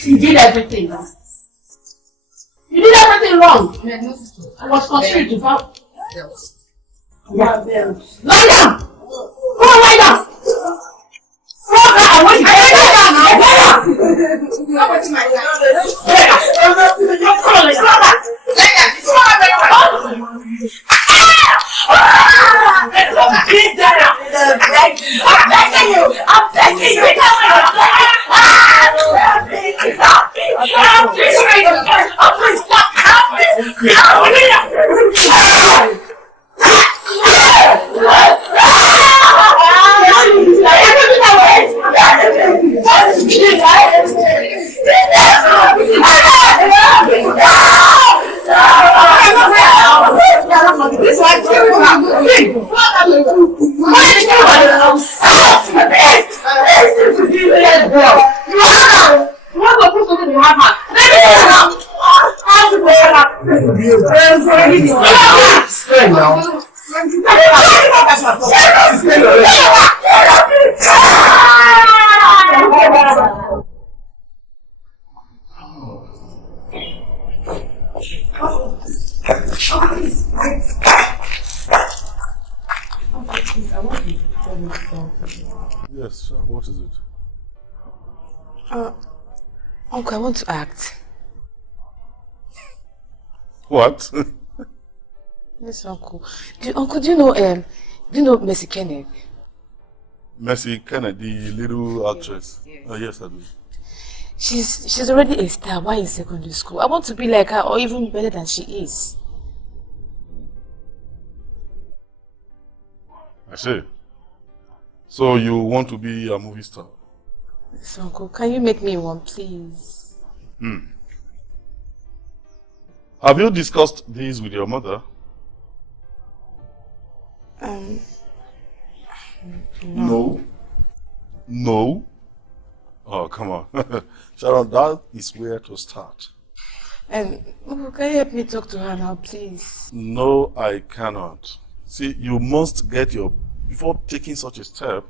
You did everything wrong. You did everything wrong. I was considered to vow. Lie down! Go and lie down! Frog her and wait. Lie down now! Lie down! Not waiting my time. Lie down! I'm begging you! I'm begging you! Stop me! Please stop! You want to put something in your hand? Let me see now. How to put it up? Stay now. Yes, sir. What is it? Uncle, I want to act. What? Yes, Uncle. Uncle, do you know Mercy Kenneth? Mercy Kenneth, the little actress. Yes. Oh, yes, I do. She's already a star. Why in secondary school? I want to be like her or even better than she is. I see. So you want to be a movie star? Yes, Uncle. Can you make me one, please? Have you discussed this with your mother? No. No? Oh, come on. Sharon, that is where to start. Uncle, can you help me talk to her now, please? No, I cannot. See, you must get before taking such a step,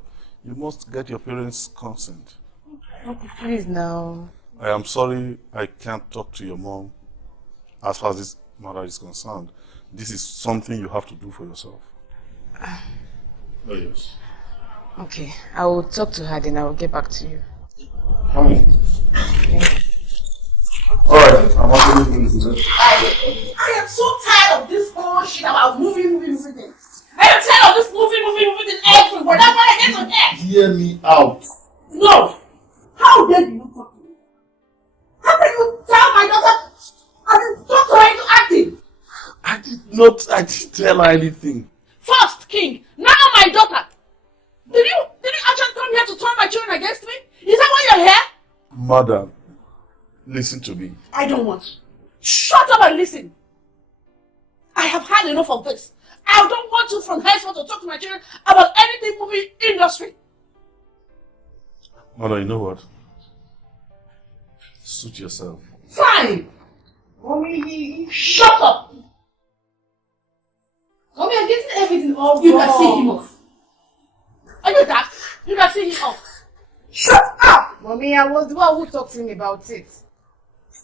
you must get your parents' consent. Uncle, please now. I am sorry I can't talk to your mom as far as this matter is concerned. This is something you have to do for yourself. Oh, yes. Okay, I will talk to her, then I will get back to you. Alright, I'm actually going to do that. I am so tired of this whole shit about moving thing. I am tired of this moving thing everywhere. That's why I get to there. Hear me out. No! How dare you talk to me? How can you tell my daughter and talk to her into acting? I didn't tell her anything. First, King, now my daughter. Did you actually come here to turn my children against me? Is that why you're here? Madam, listen to me. I don't want to. Shut up and listen. I have had enough of this. I don't want you from henceforth to talk to my children about anything movie industry. Madam, you know what? Suit yourself. Fine. Mommy, shut up. Mommy, I'm getting everything all you can see him off. Are you that? You can see him off. Shut up! Mommy, I was the one who talked to him about it.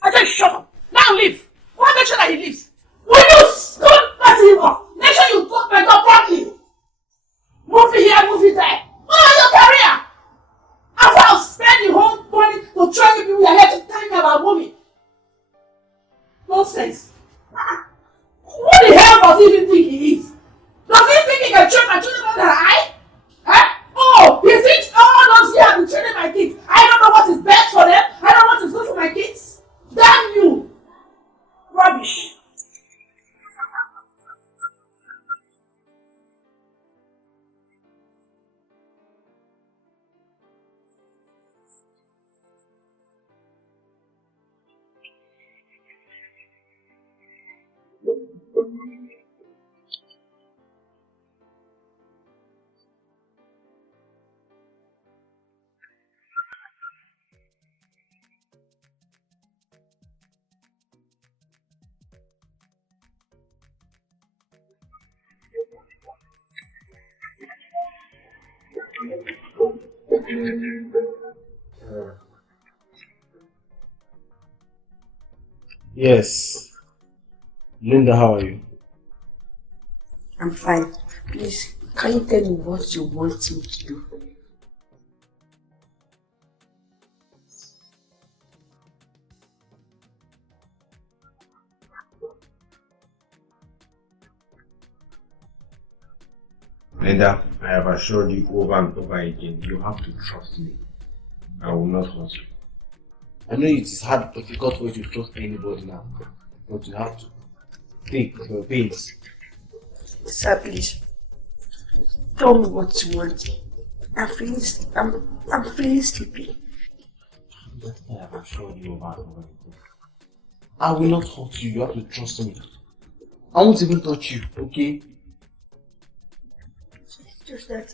I said shut up. Now leave. Why make sure that he leaves? Will you don't let him off? Make sure you talk my dog properly. Movie here, movie there. What about your career? After I'll spend the whole money to train you people here to tell me about movie. Nonsense. What the hell does he even think he is? Does he think he can train my children more than I? Huh? Oh, he thinks all those years I've been training my kids. I don't know what is best for them. I don't know what is good for my kids. Damn you. Rubbish. Yes. Linda, how are you? I'm fine. Please, can you tell me what you want me to do? Linda, I have assured you over and over again, you have to trust me. I will not hurt you. I know it is hard, difficult for you to trust anybody now, but you have to take your pains. Sir, please. Tell me what you want. I'm feeling sleepy. That I have assured you over and over again. I will not hurt you, you have to trust me. I won't even touch you, okay? Just that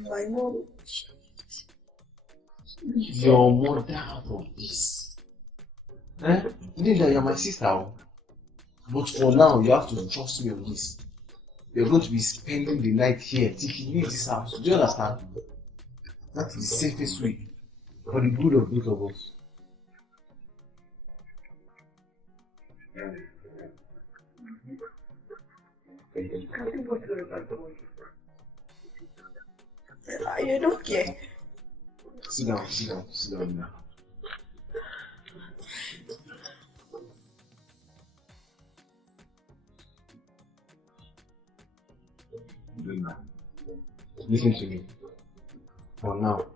my mom, Leave your mother out of this. Eh? Linda, you're my sister. Oh. But for now, you have to trust me on this. You're going to be spending the night here till you leave this house. Do you understand? That's the safest way for the good of both of us. You don't care. Sit down now. Listen to me. For now,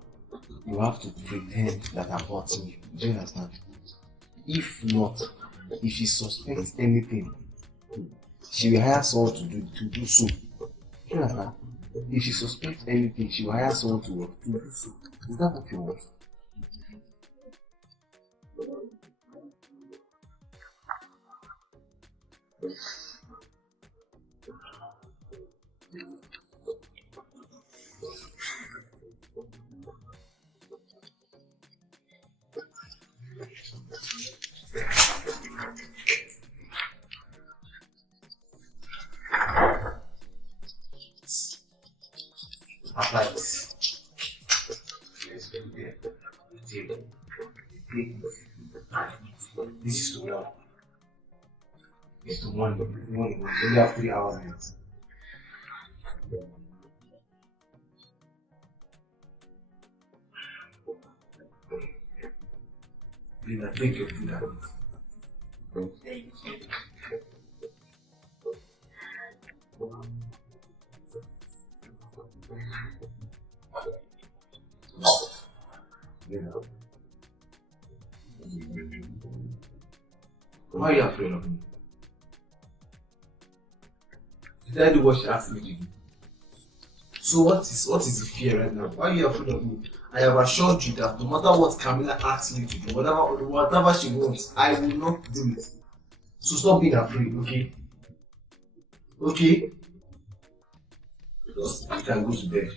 you have to pretend that I'm hurting you. Do you understand? If not, if she suspects anything, she will hire someone to do so. Do you understand? If she suspects anything, she will hire someone to do so. Is that what you want? Apply this. This is too long. It's too long. We have 3 hours. Linda, take your food out. Thank you. Why are you afraid of me? Did I do what she asked me to do? So what is the fear right now? Why are you afraid of me? I have assured you that no matter what Camilla asks me to do, whatever she wants, I will not do it. So stop being afraid, okay? Okay? Just you can go to bed.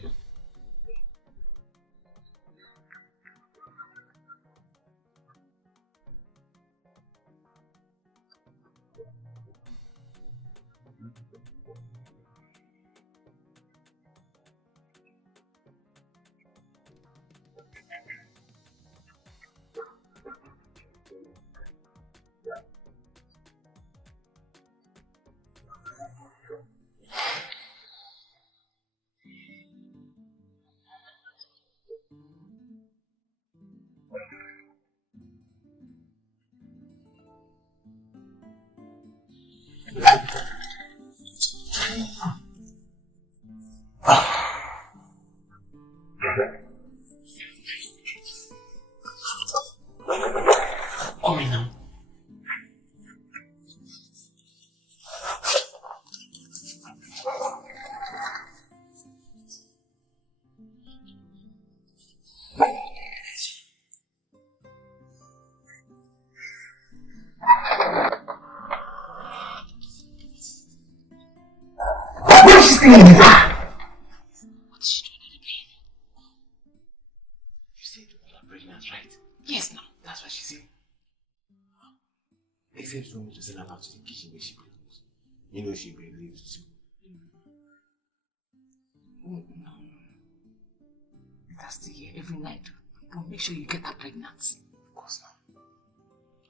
Except for me to send her back to the kitchen where she belongs. You know she believes too. No. That's the year every night. But make sure you get her pregnant. Of course not.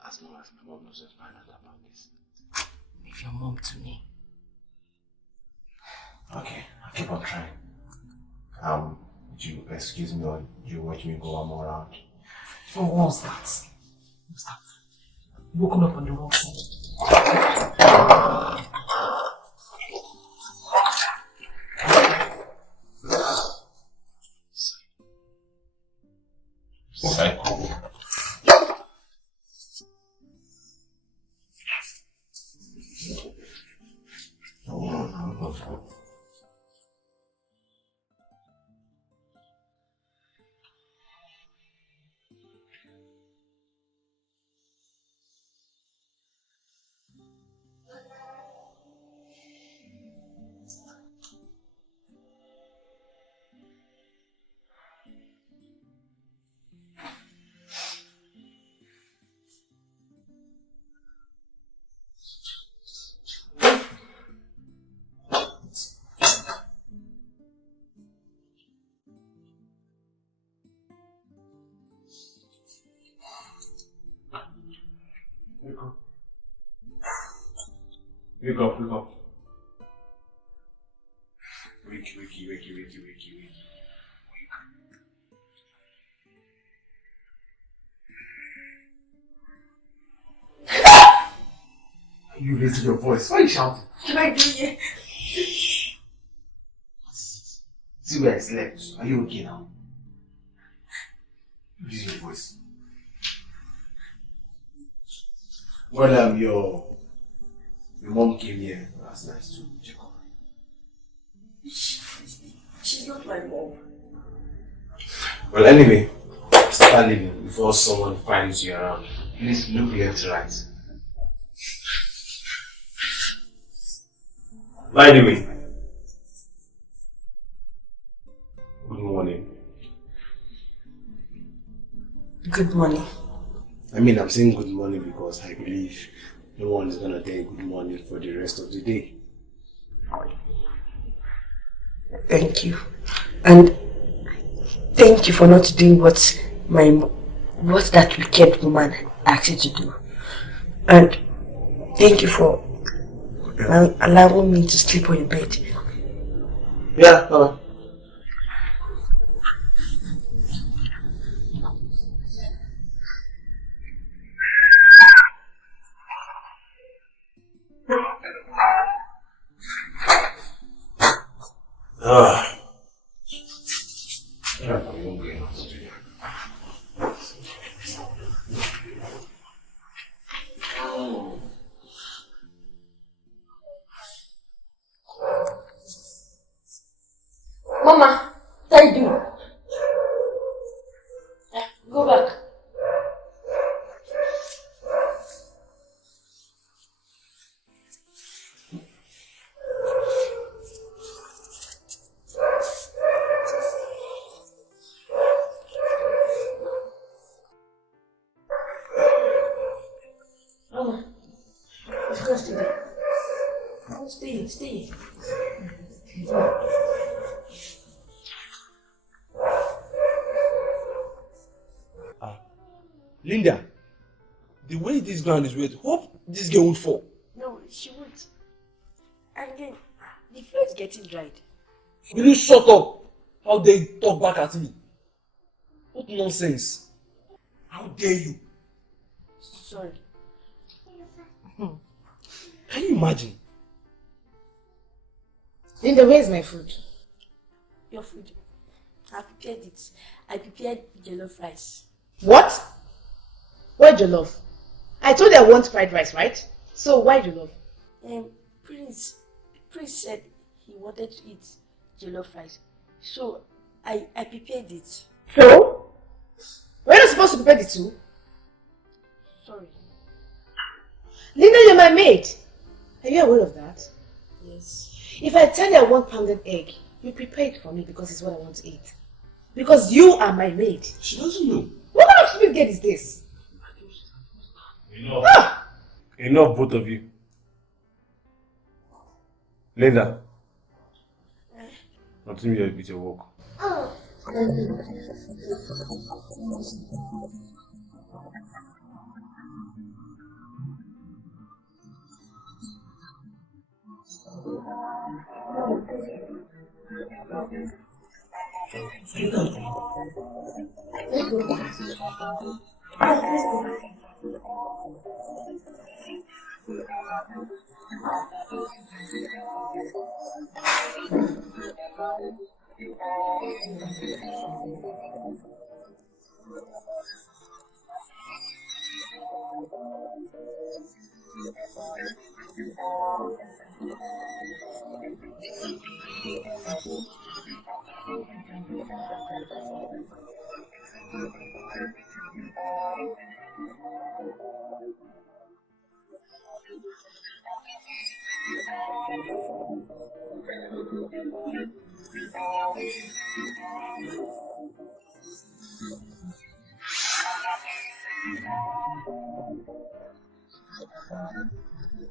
As long as my mom doesn't find out about this. Leave your mom to me. Okay, I'll keep on trying. Would you excuse me or you watch me go one more round? Oh, what's that? What's that? Woken up on the wrong side. Psycho. Wake up, wake up. Wake. You raised your voice. Why are you shouting? What am I doing here? See where I slept. Are you okay now? Raise your voice. Well, your mom came here last night to check on me. She's not my mom. Well, anyway, start leaving before someone finds you around. Please look left, right. By the way, good morning. Good morning. I mean, I'm saying good morning because I believe no one is going to tell you good morning for the rest of the day. Thank you. And thank you for not doing what that wicked woman asked you to do. And thank you for allowing me to sleep on your bed. Yeah, come on. Mama, what are you doing? Go back. Mama, let's go stay there. Stay. Linda, the way this ground is wet, hope this girl won't fall. No, she won't. And then, the floor is getting dried. Will you shut up? How dare you talk back at me? What nonsense? How dare you? Sorry. Can you imagine? Linda, where's my food? Your food. I prepared it. I prepared jollof rice. What? Why jollof? I told you I want fried rice, right? So why jollof? Prince said he wanted to eat jollof rice. So I prepared it. So? We're not supposed to prepare the two? Sorry. Linda, you're my maid. Are you aware of that? Yes. If I tell you I want pounded egg, you prepare it for me because it's what I want to eat. Because you are my maid. She doesn't know. What kind of stupid girl is this? Enough. Enough, both of you. Linda, continue with your work.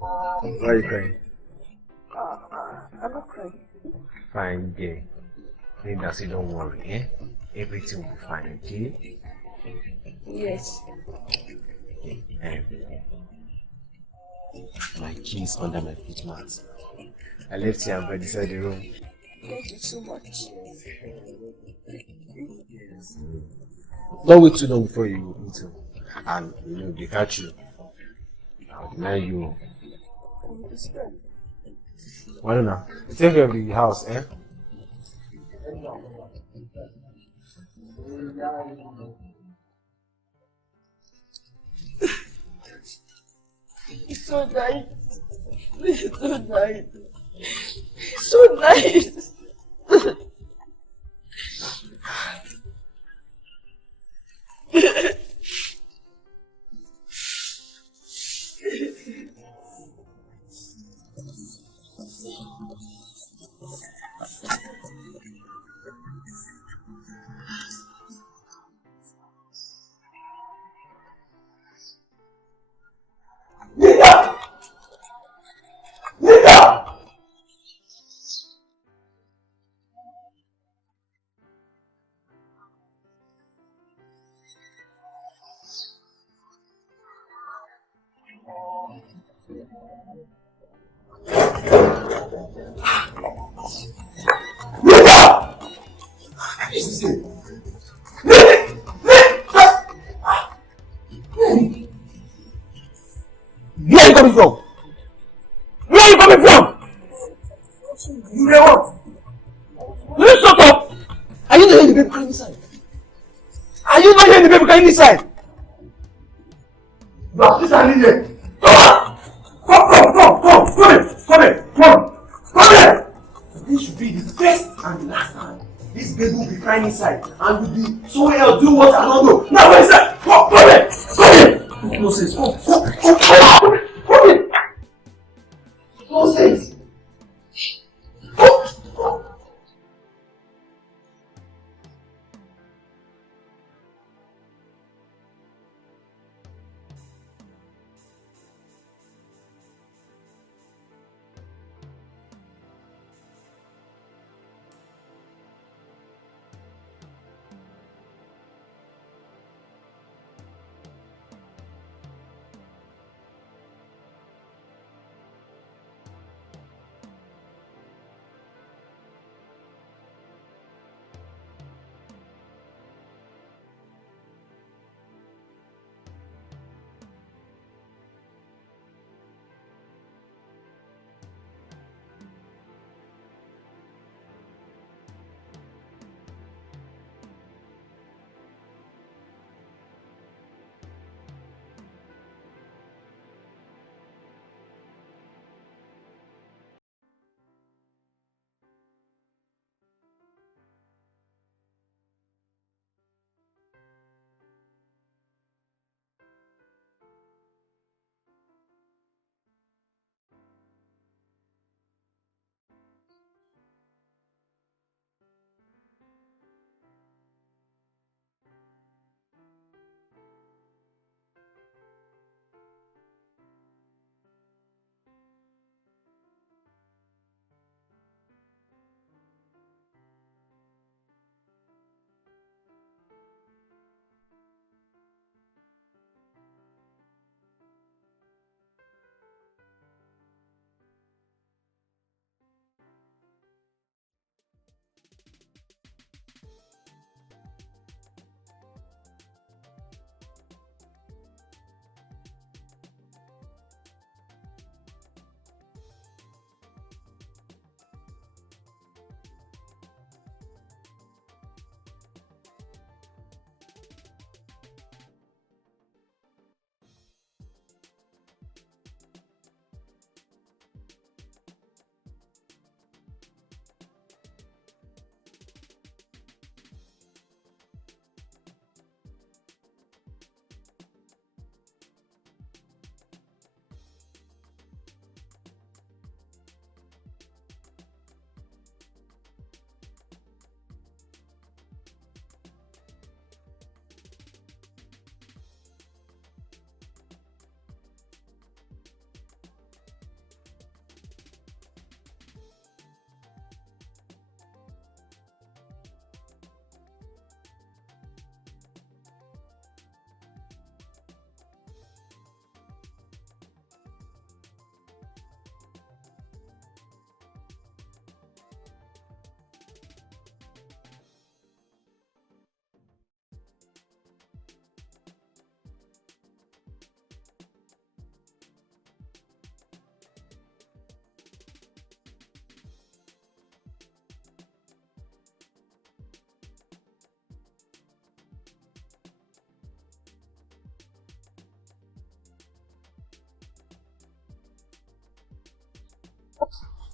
Why are you crying? I'm not crying. Fine, dear. Linda, say don't worry, eh? Everything will be fine, okay? Yes. My keys under my foot mat. I left here and by inside the room. Thank you so much. Don't wait too long before you go into. And they catch you. I'll deny you. Why not? Take care of the house, eh? It's so nice. It's so nice. It's so nice. Where are you coming from? Where are you coming from? You know what? Will you shut up? Are you not hearing the baby crying inside? Are you not hearing the baby crying inside? No, this is an idiot. Come on! Come here! This should be the first and the last time. This baby will be crying inside and will be so else do what I don't know. Now where is that? Come here! Nonsense. Come here! Nonsense.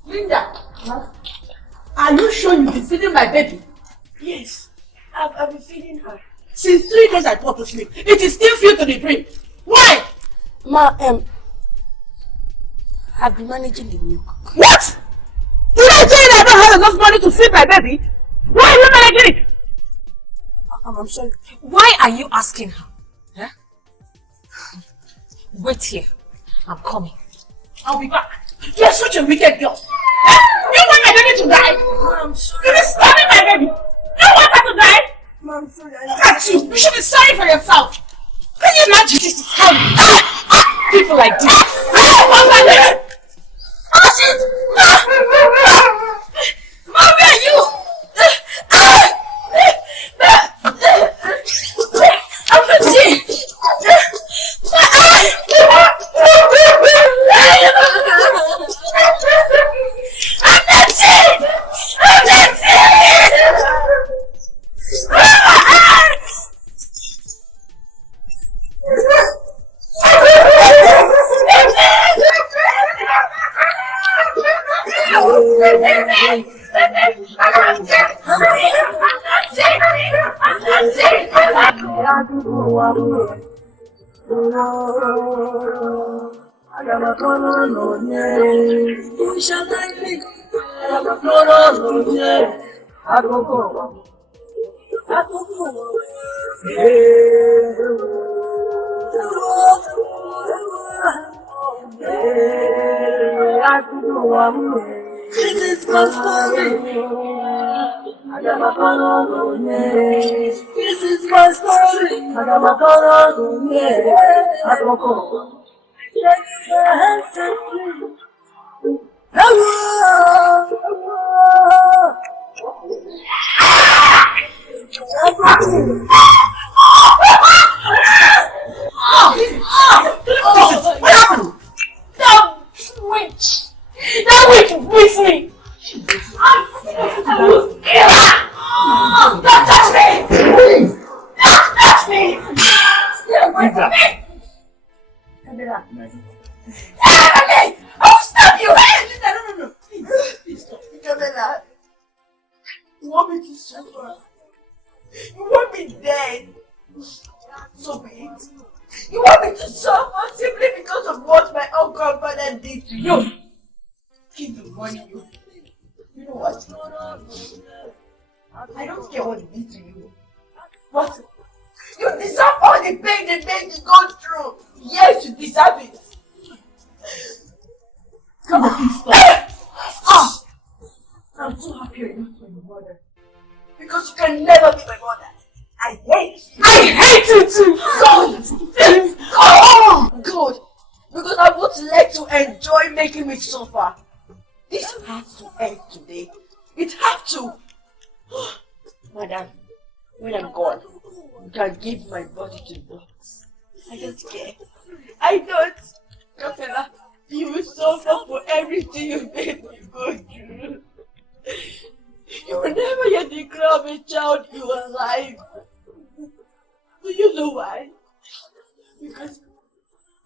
Linda, are you sure you've been feeding my baby? Yes, I've been feeding her. Since 3 days I put to sleep, it is still filled to the brim. Why? Ma, I've been managing the milk. What? Did I tell you I don't have enough money to feed my baby? Why are you managing it? I'm sorry. Why are you asking her? Huh? Wait here. I'm coming. I'll be back. You're such a wicked girl. You want my baby to die? I'm sorry. You've been stabbing my baby. You want her to die? I'm sorry. Look at you. You should be sorry for yourself. Can you imagine this is how people like this? What's my name? Oh shit! Mom, where are you? I'm not seeing. This is my story. This is my story. What happened? That witch with me. I will kill her. Don't touch me. Don't touch me. Stay away from me. Emily, I'll stab you. No. Please stop. Camilla, you want me to suffer? You want me dead? So be it. You want me to suffer simply because of what my uncle father did to you? Keep the money, you know what? I don't care what he did to you. But you deserve all the pain they made you go through. Yes, you deserve it. Come on, please stop. I'm so happy you're not my mother. Because you can never be my mother. I hate you too! God! Because I won't let you enjoy making me suffer. This has to end today. It has to. Madam, when I'm gone, you can give my body to dogs. I don't care. I don't. Kafela, you will suffer for everything you made me go through. You will never hear the cry of a child you are alive. Do you know why? Because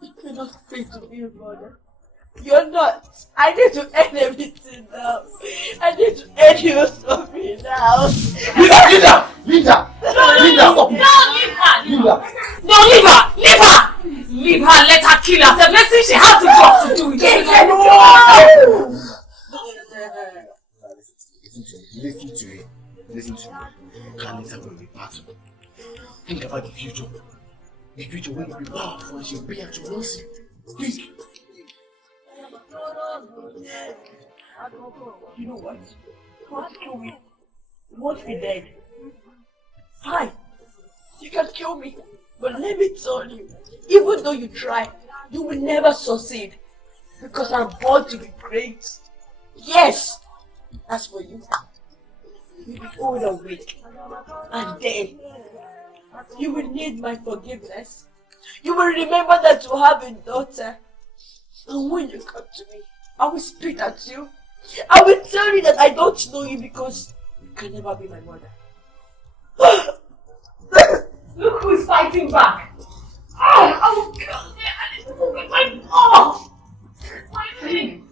you cannot pay to be a mother. You're not. I need to end everything now. I need to end your story now. Linda! No, leave her! Leave her, let her kill herself. Let's see if she has the guts to do it. Listen to me. Can't let her go in the battle. Think about the future. The future will be powerful and she'll be at your mercy. Please. You know what? You want to kill me? You won't be dead. Fine. You can kill me. But let me tell you, even though you try, you will never succeed. Because I'm born to be great. Yes. As for you, you'll be old and weak. And then, you will need my forgiveness. You will remember that you have a daughter. And when you come to me, I will spit at you. I will tell you that I don't know you because you can never be my mother. Look who's fighting back. I will kill you. I need to go get my mom. My thing.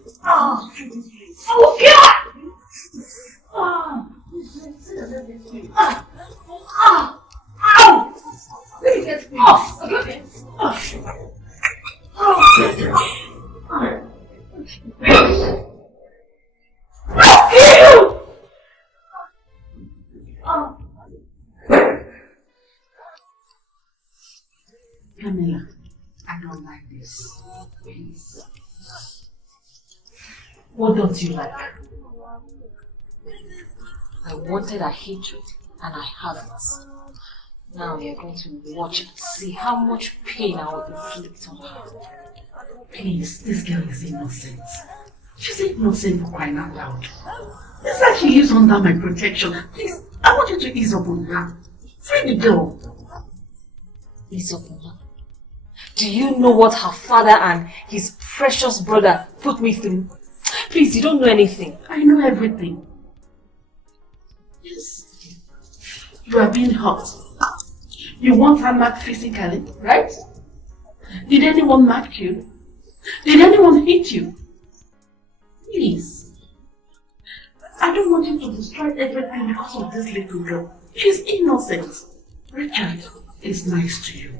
Camilla, I don't like this. Please. What don't you like? I wanted a hatred and I have it. Now you're going to watch and see how much pain I will inflict on her. Please, this girl is innocent. She's innocent for crying out loud. It's like she lives under my protection. Please, I want you to ease up on her. Free the girl. Ease up on her. Do you know what her father and his precious brother put me through? Please, you don't know anything. I know everything. Yes. You are being hurt. You want her marked physically, right? Did anyone mark you? Did anyone hit you? Please. I don't want you to destroy everything because of this little girl. She's innocent. Richard is nice to you.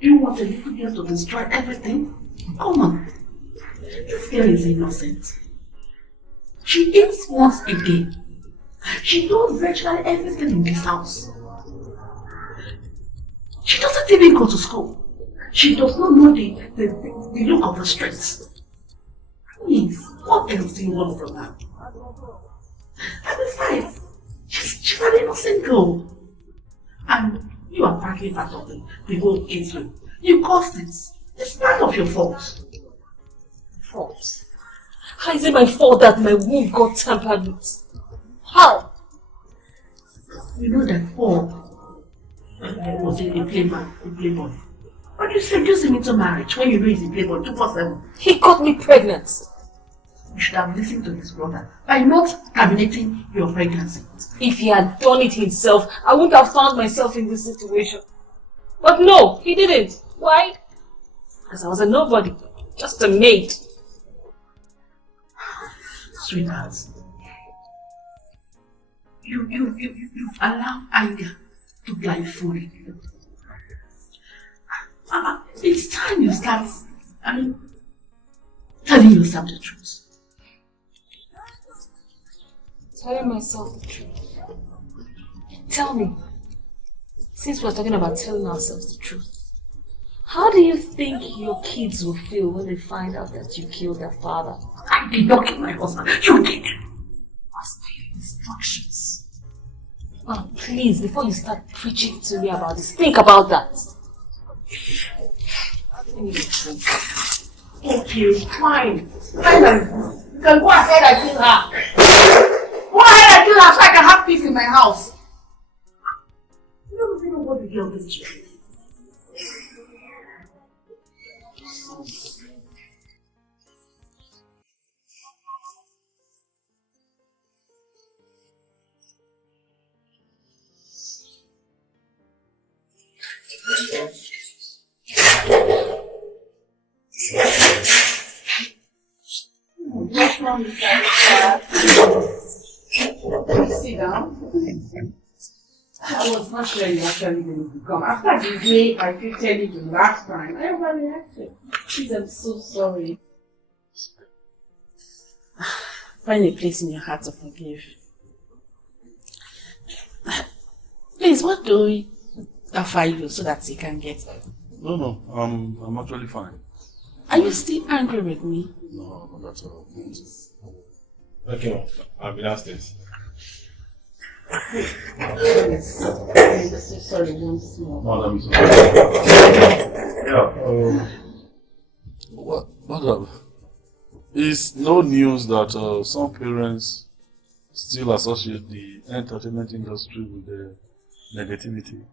You want a little girl to destroy everything? Come on. This girl is innocent. She eats once a day. She does virtually everything in this house. She doesn't even go to school. She does not know the look of the streets. Please, what else do you want from her? And besides, she's an innocent girl. And you are partly part of the whole issue. You caused it. It's part of your fault. Fault? How is it my fault that my womb got tampered with? How? You know that Paul was a playboy. But you seduced him into marriage when you know he's a playboy 247. He got me pregnant. You should have listened to his brother by not terminating your pregnancy. If he had done it himself, I wouldn't have found myself in this situation. But no, he didn't. Why? Because I was a nobody. Just a maid. Sweetheart, you've allowed anger to blindfold you. It's time you start, telling yourself the truth. Telling myself the truth. Tell me, since we're talking about telling ourselves the truth, how do you think your kids will feel when they find out that you killed their father? I did not kill my husband. You did. What's my instructions? Oh, please, before you start preaching to me about this, think about that. Let me drink. Thank you. Fine. Finally, you can go ahead and kill her. Go ahead and kill her so I can have peace in my house. You don't even know what the girl did to you. What's wrong with that? Please sit down. I was not sure you actually going to come. After the way I treated you the last time, I overreacted. Please, I'm so sorry. Find a place in your heart to forgive. Please, what do we offer you so that you can get? No, I'm actually fine. Are you still angry with me? No, not at all. Okay, I'll be downstairs. Sorry, once more. Madam, yeah. Madam, it's no news that some parents still associate the entertainment industry with the negativity.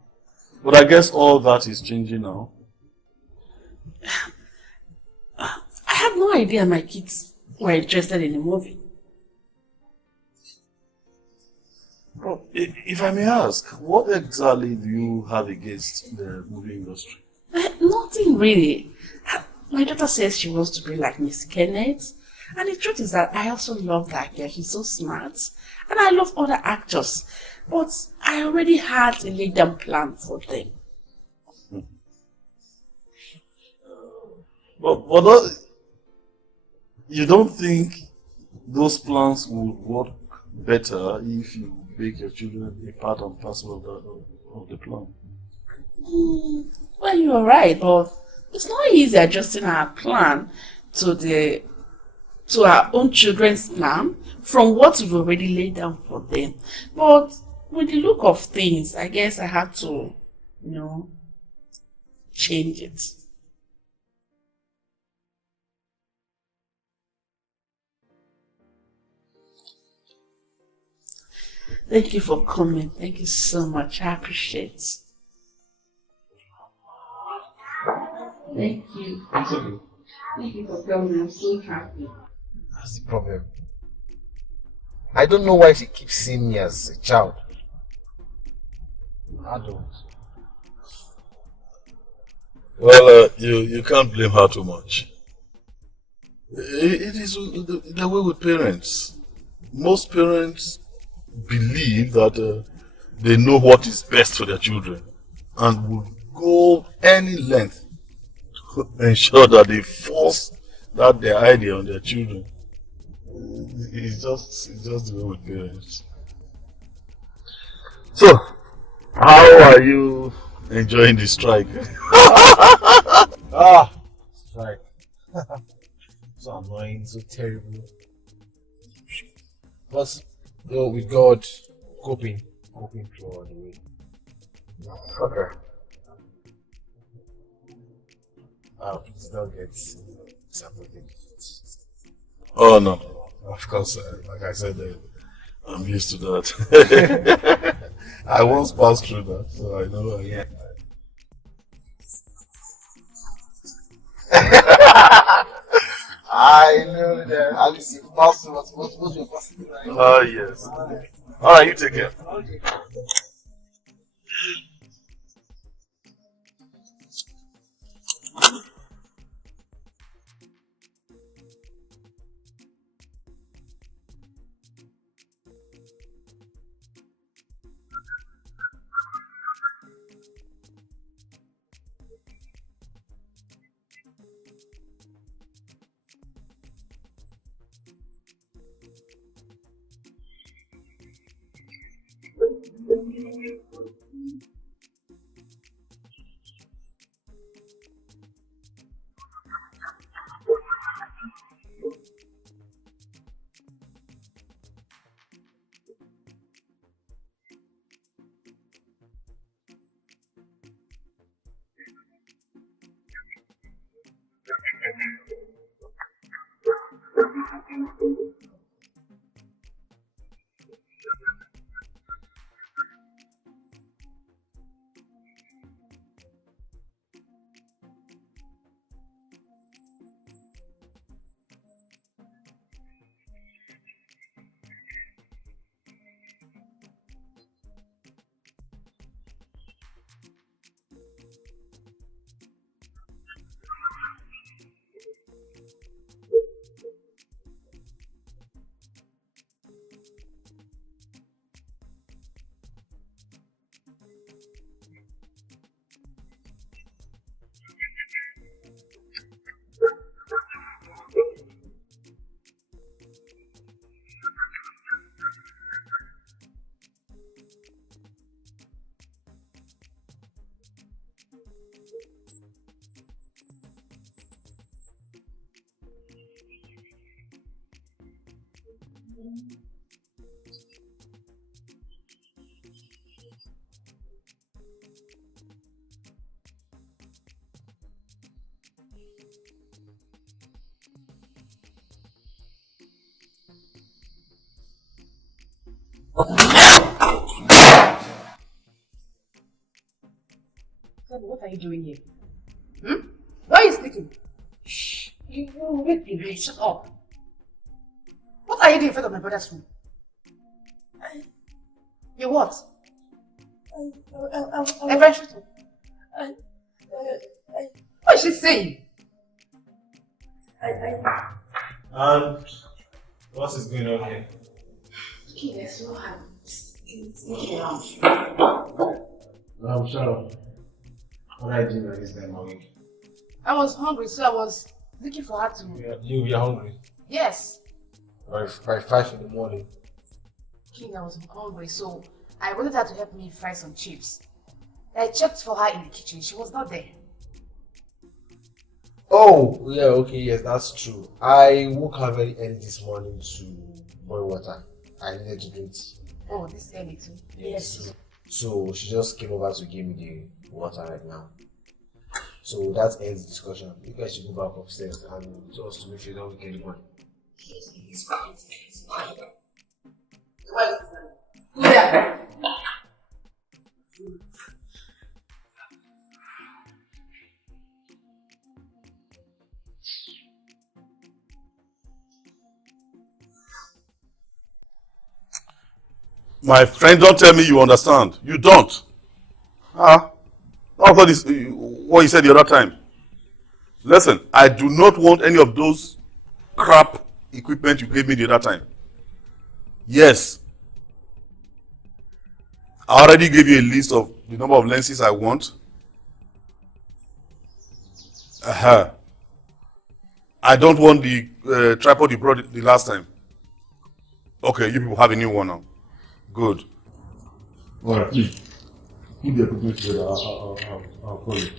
But I guess all that is changing now. I have no idea my kids were interested in the movie. Well, if I may ask, what exactly do you have against the movie industry? Nothing really. My daughter says she wants to be like Miss Kenneth. And the truth is that I also love that girl. She's so smart. And I love other actors. But I already had a laid down plan for them. But you don't think those plans would work better if you make your children a part and parcel of the plan? Well, you're right, but it's not easy adjusting our plan to our own children's plan from what we've already laid down for them. But with the look of things, I guess I had to, change it. Thank you for coming. Thank you so much. I appreciate it. Thank you. It's okay. Thank you for coming. I'm so happy. That's the problem. I don't know why she keeps seeing me as a child. I don't. Well, you can't blame her too much. It is the way with parents. Most parents believe that they know what is best for their children and will go any length to ensure that they force their idea on their children. It's just the way with parents. So, how are you enjoying the strike? Strike. So annoying, so terrible. But with God, coping through all the way. Okay. Please don't get disappointed. Oh no, of course, like I said, I'm used to that. I once passed through that, so I know. Yeah. I know that. At least you passed what you're passing through. Oh yes. Alright, you take care. Okay. What are you doing here? Why are you speaking? Shh! You wake the rain. Shut up. What are you doing in front of my brother's room? You what? What is she saying? And what is going on here? Kenneth, what happened? Shut up. What are you doing at this time of week? I was hungry, so I was looking for her to... You're hungry? Yes. By 5 in the morning. King, I was hungry, so I wanted her to help me fry some chips. I checked for her in the kitchen. She was not there. Oh, yeah, okay, yes, that's true. I woke her very early this morning to boil water. I needed to drink tea. Oh, this early too. Yes. So she just came over to give me the water right now. So that ends the discussion. You guys should go back upstairs and just to make sure you don't wake anyone. Yeah. My friend, don't tell me you understand. You don't. Ah, that's what you said the other time. Listen, I do not want any of those crap equipment you gave me the other time. Yes. I already gave you a list of the number of lenses I want. I don't want the tripod you brought the last time. Okay, you people have a new one now. Good. Alright, please. Keep the equipment together. I'll call you.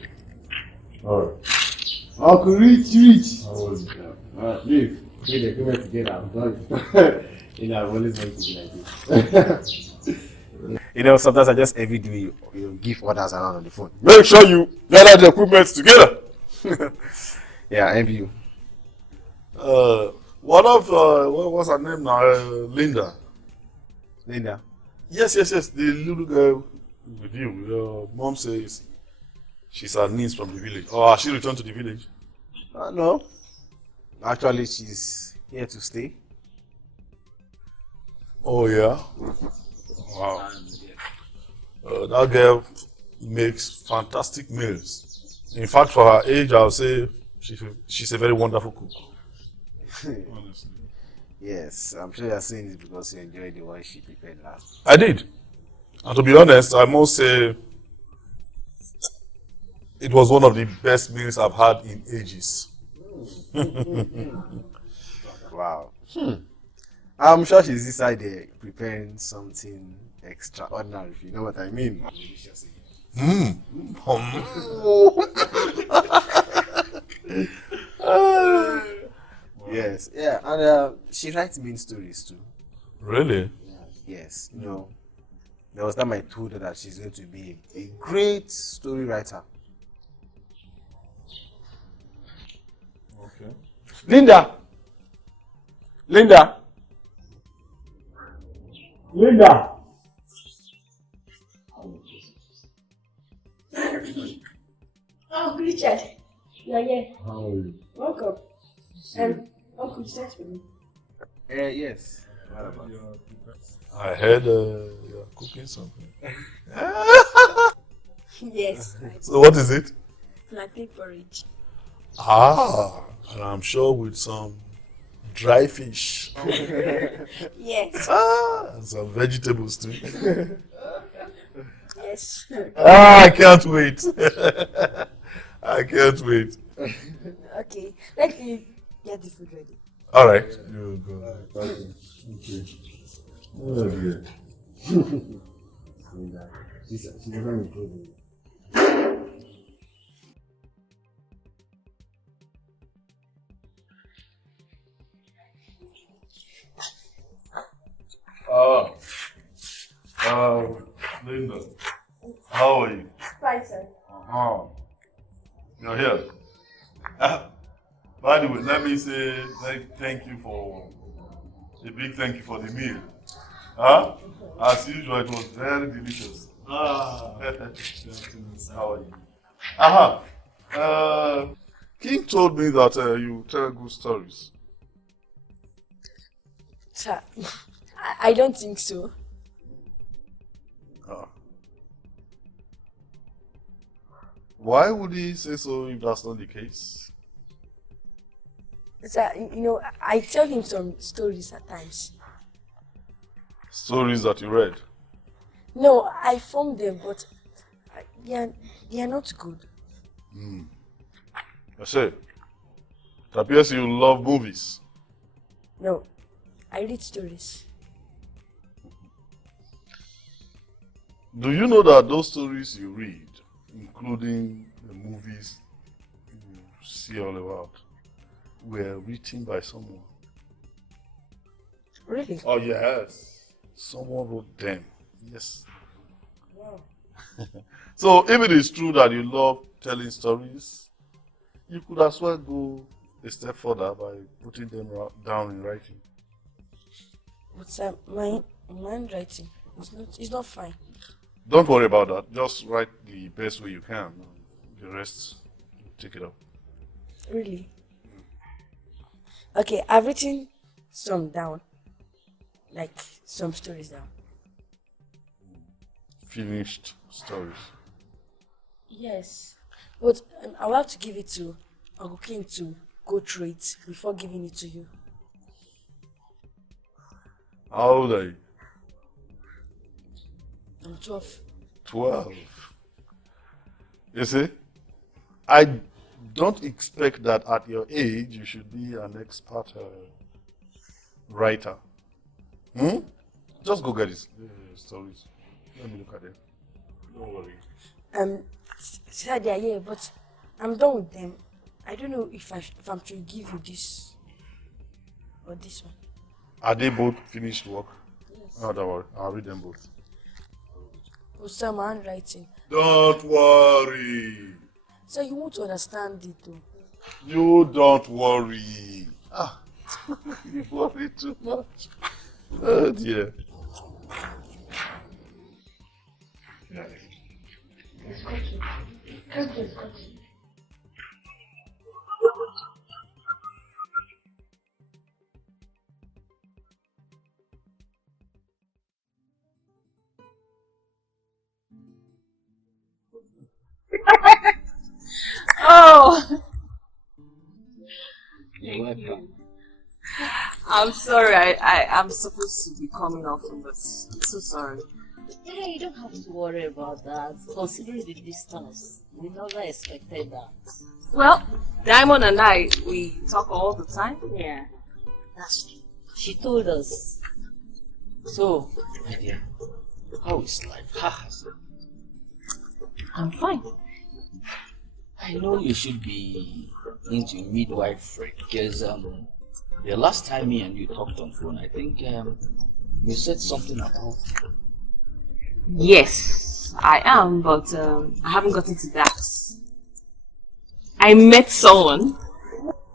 Alright. Uncle Rich. How was it? Alright, please. Keep the equipment together. I'm done. You know, I've always wanted to be like this. You know, sometimes I just envy you give orders around on the phone. Make sure you gather the equipment together. Yeah, I envy you. What was her name now? Linda. Linda? Yes, the little girl with you. Your mom says she's her niece from the village. Or has she returned to the village? No. Actually, she's here to stay. Oh, yeah? Wow. That girl makes fantastic meals. In fact, for her age, I'll say she's a very wonderful cook. Honestly. Yes, I'm sure you're saying it because you enjoyed the one she prepared last. I did. And to be honest, I must say it was one of the best meals I've had in ages. Wow. I'm sure she's inside there preparing something extraordinary, if you know what I mean. Yes, yeah, and she writes mean stories too. Really? Yes, you know, there was time I told her that she's going to be a great story writer. Okay. Linda! Oh, Richard, you're here. How are you? Welcome. Uncle, you sent for me. Yes. What about? I heard you're cooking something. Yes. So what is it? Plantain porridge. And I'm sure with some dry fish. Yes. And some vegetables too. Yes. I can't wait. I can't wait. Okay, let me get the food ready. All right. You go. Okay. Oh, dear. Linda, she doesn't improve me. Linda, how are you? Fine, sir. You're here. By the way, let me say thank you for a big thank you for the meal. As usual, it was very delicious. How are you? King told me that you tell good stories. Sir, I don't think so. Why would he say so if that's not the case? Sir, you know, I tell him some stories at times. Stories that you read? No, I formed them, but they are not good. I say, it appears you love movies. No, I read stories. Do you know that those stories you read, including the movies you see all about, were written by someone? Really? Oh yes. Someone wrote them. Yes. Wow. So if it is true that you love telling stories, you could as well go a step further by putting them down in writing. But my handwriting it's not fine. Don't worry about that. Just write the best way you can. The rest, take it up. Really? Okay, I've written some down. Like some stories down. Finished stories. Yes. But I will have to give it to Uncle King to go through it before giving it to you. How old are you? I'm 12. 12. You see, I don't expect that at your age you should be an expert writer. Just go get his stories. Let me look at them. Don't worry. Sir, they are here, but I'm done with them. I don't know if I'm to give you this or this one. Are they both finished work? Yes. Oh, don't worry. I'll read them both. Oh, sir, my handwriting. Don't worry. Sir, you won't understand it though. You don't worry. You worry too much. Oh dear. Oh! You're welcome. I'm sorry, I'm supposed to be coming often, but I'm so sorry. Yeah, you don't have to worry about that. Considering the distance, we never expected that. Well, Diamond and I, we talk all the time. Yeah, that's true. She told us. So, my dear, how is life? How has it? I'm fine. I know you should be into midwifery because the last time me and you talked on phone, I think you said something about. Yes, I am, but I haven't gotten to that. I met someone.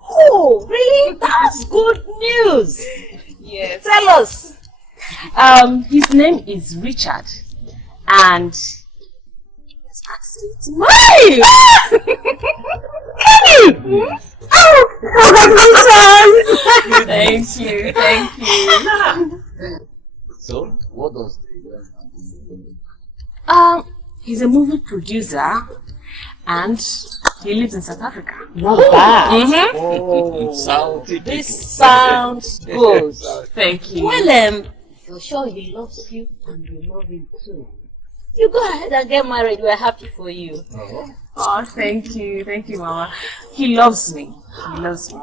Oh, really? That's good news. Yes. Tell us. His name is Richard, and his accent is mine. Oh, thank you. So, what does he's a movie producer, and he lives in South Africa. Not bad. Mm-hmm. Oh, This sounds good. Thank you. Well, for sure he loves you and you love him too. You go ahead and get married. We're happy for you. Oh, thank you, Mama. He loves me. He loves me.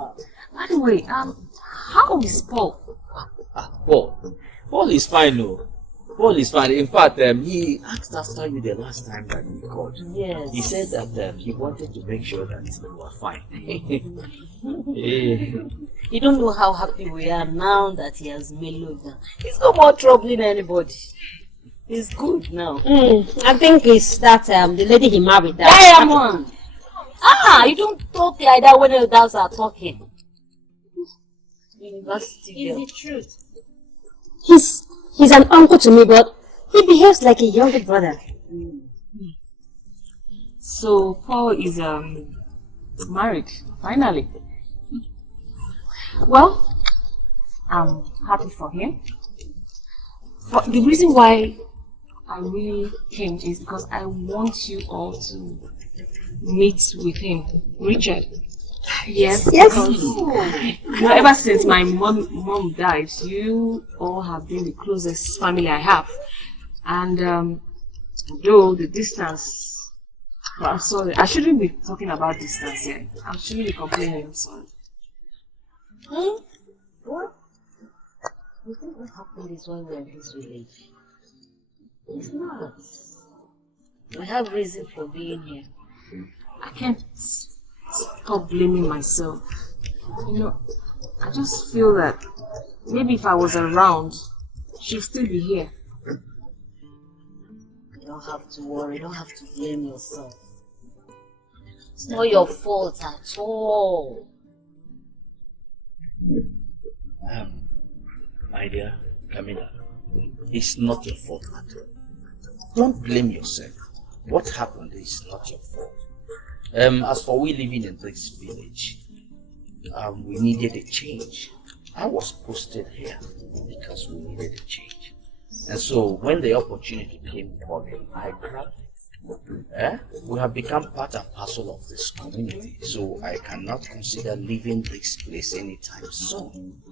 By the way, how is Paul? Paul is fine, no. Paul is fine. In fact, he asked after you the last time that we called. Yes. He said that he wanted to make sure that you were fine. You don't know how happy we are now that he has mellowed down. He's no more troubling anybody. He's good now. I think it's that the lady he married. Diamond! You don't talk like that when elders are talking. University girl. It's the truth. He's an uncle to me, but he behaves like a younger brother. So Paul is married, finally. Well, I'm happy for him. But the reason why I really came is because I want you all to meet with him, Richard. Yes. Because, ever since my mom died, you all have been the closest family I have. And though the distance, well, I'm sorry, I shouldn't be talking about distance here. I shouldn't be complaining, I'm sorry. What? You think what happened is why we're in this village? It's not. We have reason for being here. I can't stop blaming myself. You know, I just feel that maybe if I was around, she'd still be here. You don't have to worry, you don't have to blame yourself. It's not your fault at all. My dear Camilla, it's not your fault at all. Don't blame yourself. What happened is not your fault. As for we living in this village, we needed a change. I was posted here because we needed a change. And so when the opportunity came for me, I grabbed it. We have become part and parcel of this community, so I cannot consider leaving this place anytime soon.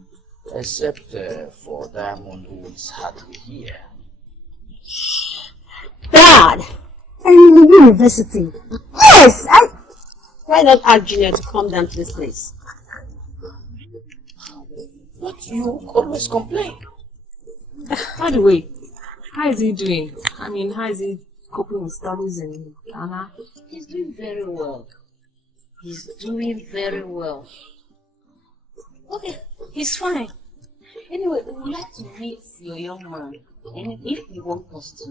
Except for Diamond, who is hardly here. Dad! I'm in the university. Yes! Why not ask Junior to come down to this place? But you always complain. By the way, how is he doing? I mean, how is he coping with studies in Ghana? He's doing very well. He's doing very well. Okay, he's fine. Anyway, we would like to meet your young man. And if you want us to.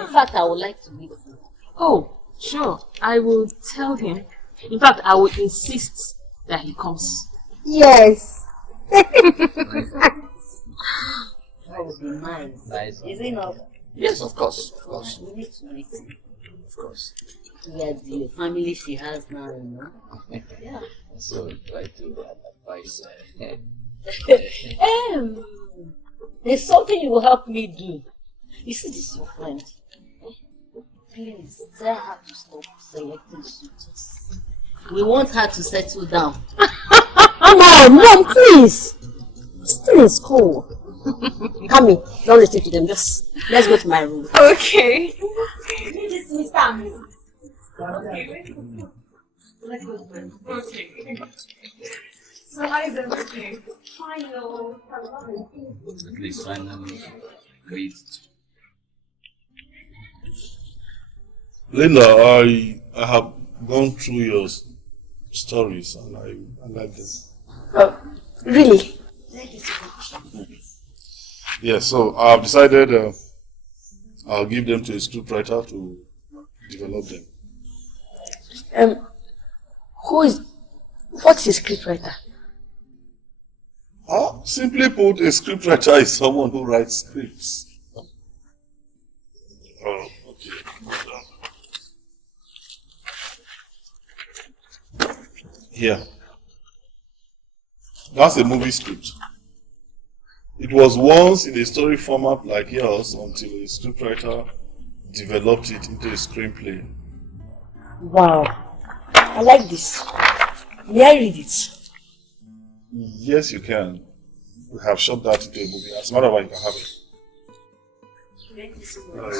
In fact, I would like to meet him. Oh, sure. I will tell him. In fact, I will insist that he comes. Yes. That would be nice. Nice. Is it not? Yes, of course. Of course. We need to meet him. Of course. Yeah, the family she has now, you know. Yeah. So try to advise There's something you will help me do. You see, this is your friend. Please, tell her to stop selecting suitors. We want her to settle down. Mom, please. Still in school. Come in, don't listen to them. Just let's go to my room. Okay. This is Mr. and Mrs. Let's go to my room. Okay. So how is everything? Fine, though. at least finally agreed. Linda, I have gone through your stories and I like them. Oh, really? Thank you so much. Yeah, so I've decided I'll give them to a scriptwriter to develop them. What's a scriptwriter? Simply put, a scriptwriter is someone who writes scripts. Oh, okay. Here. That's a movie script. It was once in a story format like yours until a scriptwriter developed it into a screenplay. Wow. I like this. May I read it? Yes, you can. We have shot that into a movie. As a matter of fact, you can have it. Thank you so much.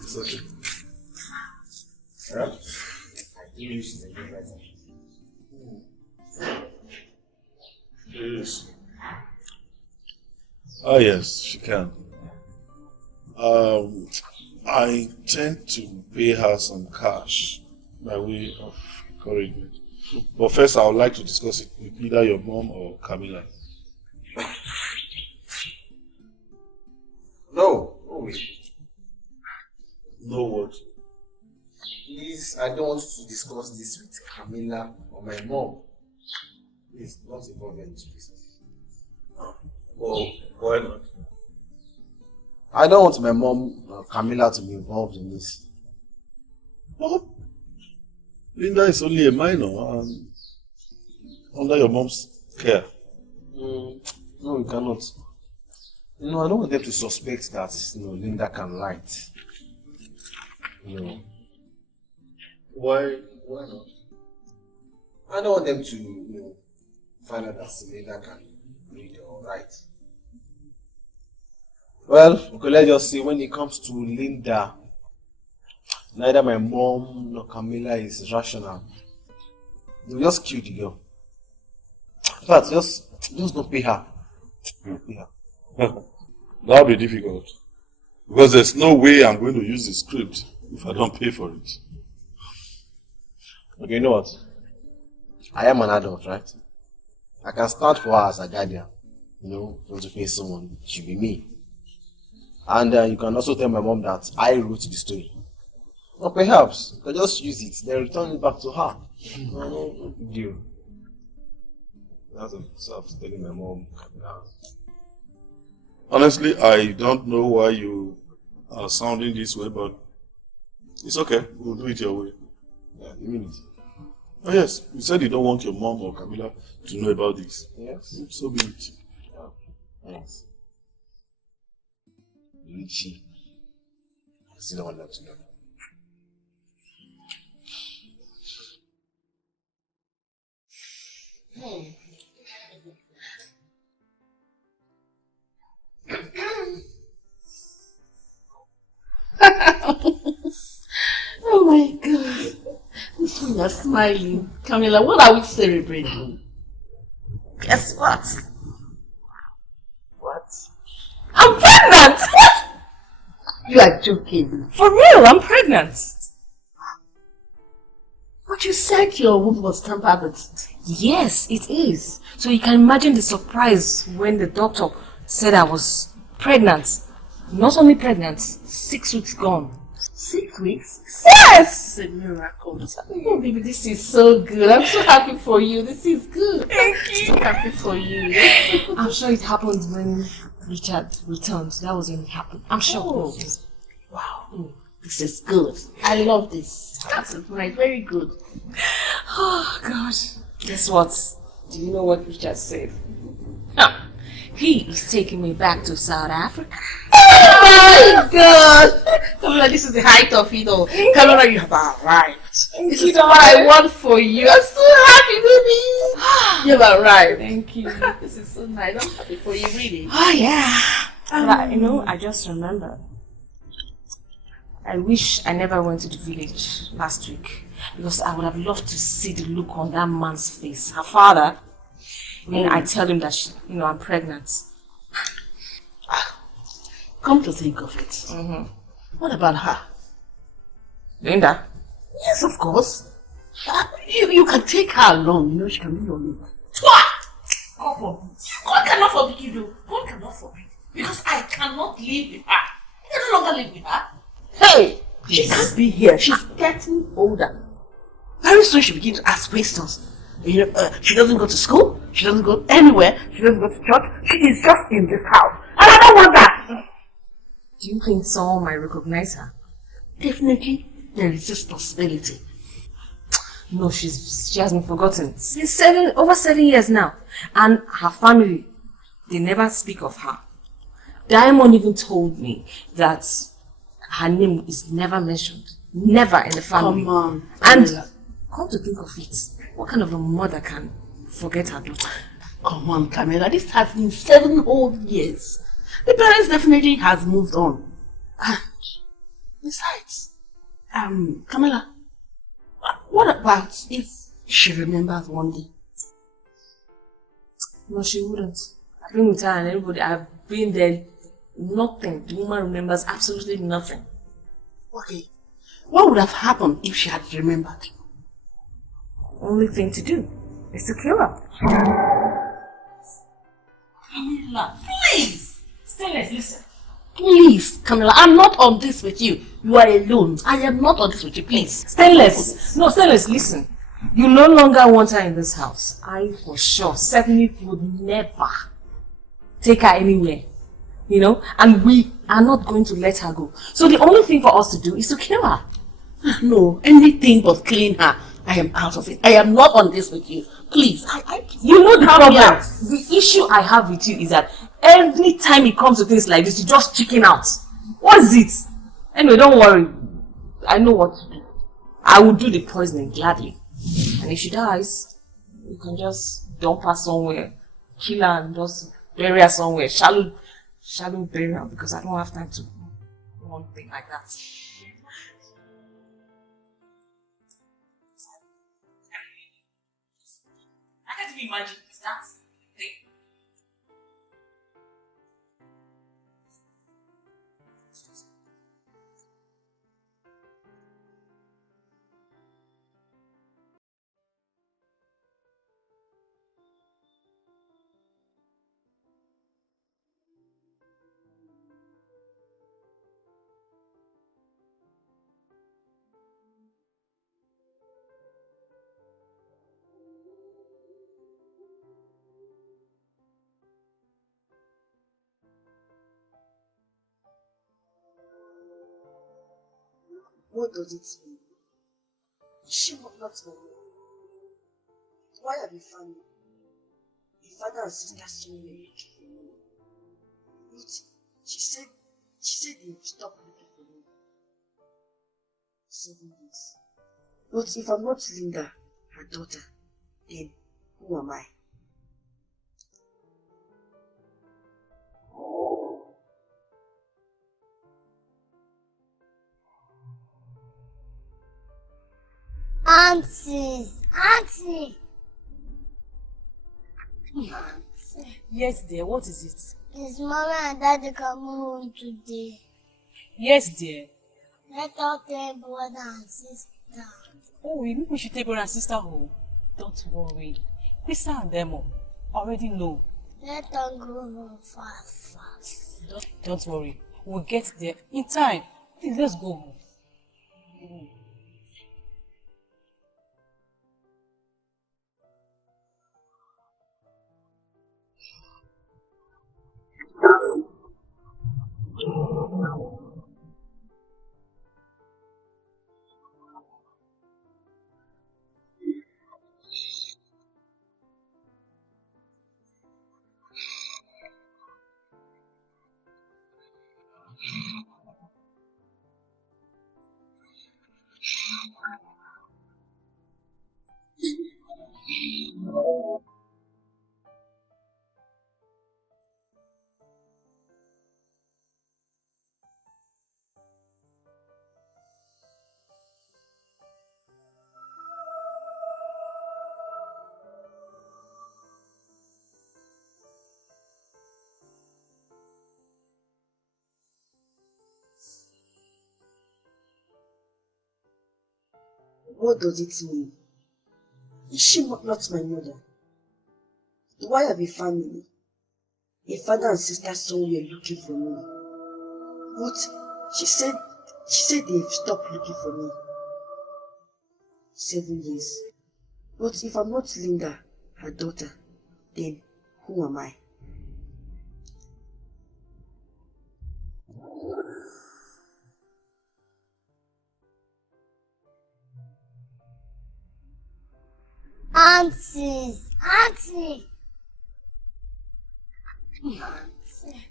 It's okay. Yes. Ah, yes, she can. I tend to pay her some cash by way of encouragement. But first, I would like to discuss it with either your mom or Camilla. No, wait. No what? Please, I don't want to discuss this with Camilla or my mom. Please, don't involve them in this business. Oh, why not? I don't want my mom or Camilla to be involved in this. What? Linda is only a minor and under your mom's care. No, you cannot. I don't want them to suspect that Linda can write. Why not? I don't want them to find out that Linda can read or write. Well, okay, let's just say when it comes to Linda, neither my mom nor Camilla is rational. They'll just kill the girl. In fact, just don't pay her. Don't pay her. That'll be difficult. Because there's no way I'm going to use the script if I don't pay for it. Okay, you know what? I am an adult, right? I can stand for her as a guardian. You know, if you want to pay someone, it should be me. And you can also tell my mom that I wrote the story. Or perhaps you can just use it, then return it back to her. No big deal. That's what I was telling my mom. Honestly, I don't know why you are sounding this way, but it's okay. We'll do it your way. Yeah, you mean it? Oh yes, you said you don't want your mom or Camilla to know about this. Yes. So be it. Yes. Richie. I still don't want them to know. Oh my God. This one is smiling. Camilla, what are we celebrating? Guess what? What? I'm pregnant! You are joking. For real, I'm pregnant. But you said your womb was tampered with. Yes, it is. So you can imagine the surprise when the doctor said I was pregnant. Not only pregnant, 6 weeks gone. 6 weeks? Yes! It's a miracle. Oh, baby, this is so good. I'm so happy for you. This is good. Thank you. So happy for you. I'm sure it happened when Richard returned. That was when it happened. I'm sure. Oh. Wow. This is good. I love this. That's right. Very good. Oh, God. Guess what? Do you know what Richard said? Huh. He is taking me back to South Africa. Oh my God! Camilla, this is the height of it all. Camilla, you have arrived. This is what I want for you. I'm so happy, baby. You have arrived. Thank you. This is so nice. I'm happy for you, really. Oh, yeah. But, you know, I just remember. I wish I never went to the village last week because I would have loved to see the look on that man's face. Her father, when I tell him that, I'm pregnant. Come to think of it. What about her? Linda? Yes, of course. You can take her along. She can be your mate. God forbid. God cannot forbid you do. God cannot forbid. Because I cannot live with her. I can no longer live with her. Hey! She can't be here. She's getting older. Very soon she begins to ask questions. She doesn't go to school. She doesn't go anywhere. She doesn't go to church. She is just in this house. And I don't want that. Do you think someone might recognize her? Definitely, there is this possibility. No, she hasn't forgotten. Since over 7 years now. And her family, they never speak of her. Diamond even told me that her name is never mentioned. Never in the family. Come on. And come to think of it, what kind of a mother can forget her daughter? Come on, Camilla. This has been 7 whole years. The parents definitely has moved on. And besides, Camilla, what about if she remembers one day? No, she wouldn't. I've been with her and everybody, I've been there. Nothing. The woman remembers absolutely nothing. Okay. What would have happened if she had remembered? Only thing to do is to kill her. Camilla, please! Stainless, listen. Please, Camilla, I'm not on this with you. You are alone. I am not on this with you, please. Stainless. No, Stainless, listen. You no longer want her in this house. I, for sure, certainly would never take her anywhere. And we are not going to let her go. So the only thing for us to do is to kill her. No, anything but killing her. I am out of it. I am not on this with you. Please. You know the problem. The issue I have with you is that every time it comes to things like this, you just chicken out. What is it? Anyway, don't worry. I know what to do. I will do the poisoning gladly. And if she dies, you can just dump her somewhere, kill her and just bury her somewhere. Shallow burial, because I don't have time to do one thing like that. I can't even imagine that thing. What does it mean? Is she not my mother? Why have you found me? Your father and sister saw me. But she said they've stopped looking for me. 7 years. But if I'm not Linda, her daughter, then who am I? Auntie! Yes, dear, what is it? Is mommy and daddy coming home today? Yes, dear. Let us tell brother and sister. Oh, you mean we should take brother and sister home? Don't worry. Krista and Demo already know. Let us go home fast. Don't worry. We'll get there in time. Please, let's go home. What does it mean? Is she not my mother? Do I have a family? A father and sister somewhere looking for me. But she said they've stopped looking for me. 7 years. But if I'm not Linda, her daughter, then who am I? Auntie!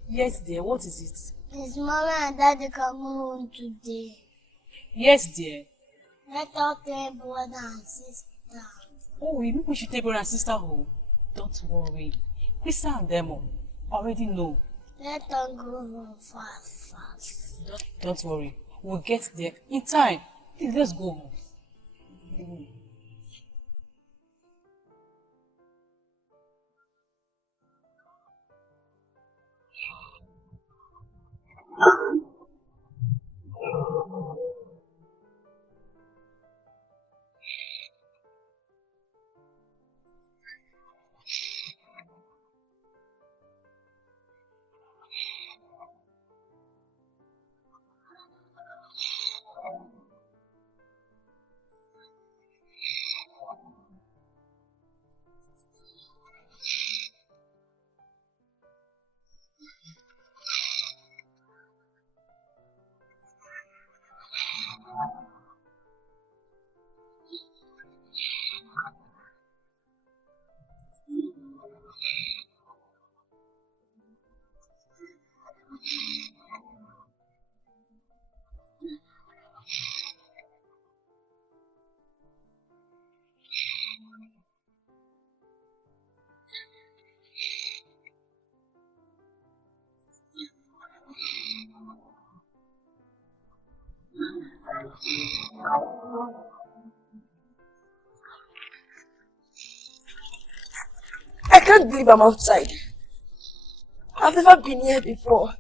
Yes, dear, what is it? Is mommy and daddy coming home today? Yes, dear. Let us tell brother and sister. Oh, you mean we should take brother and sister home? Don't worry. Krista and Demo already know. Let us go home fast. Don't worry. We'll get there in time. Please, let's go home. I can't believe I'm outside. I've never been here before.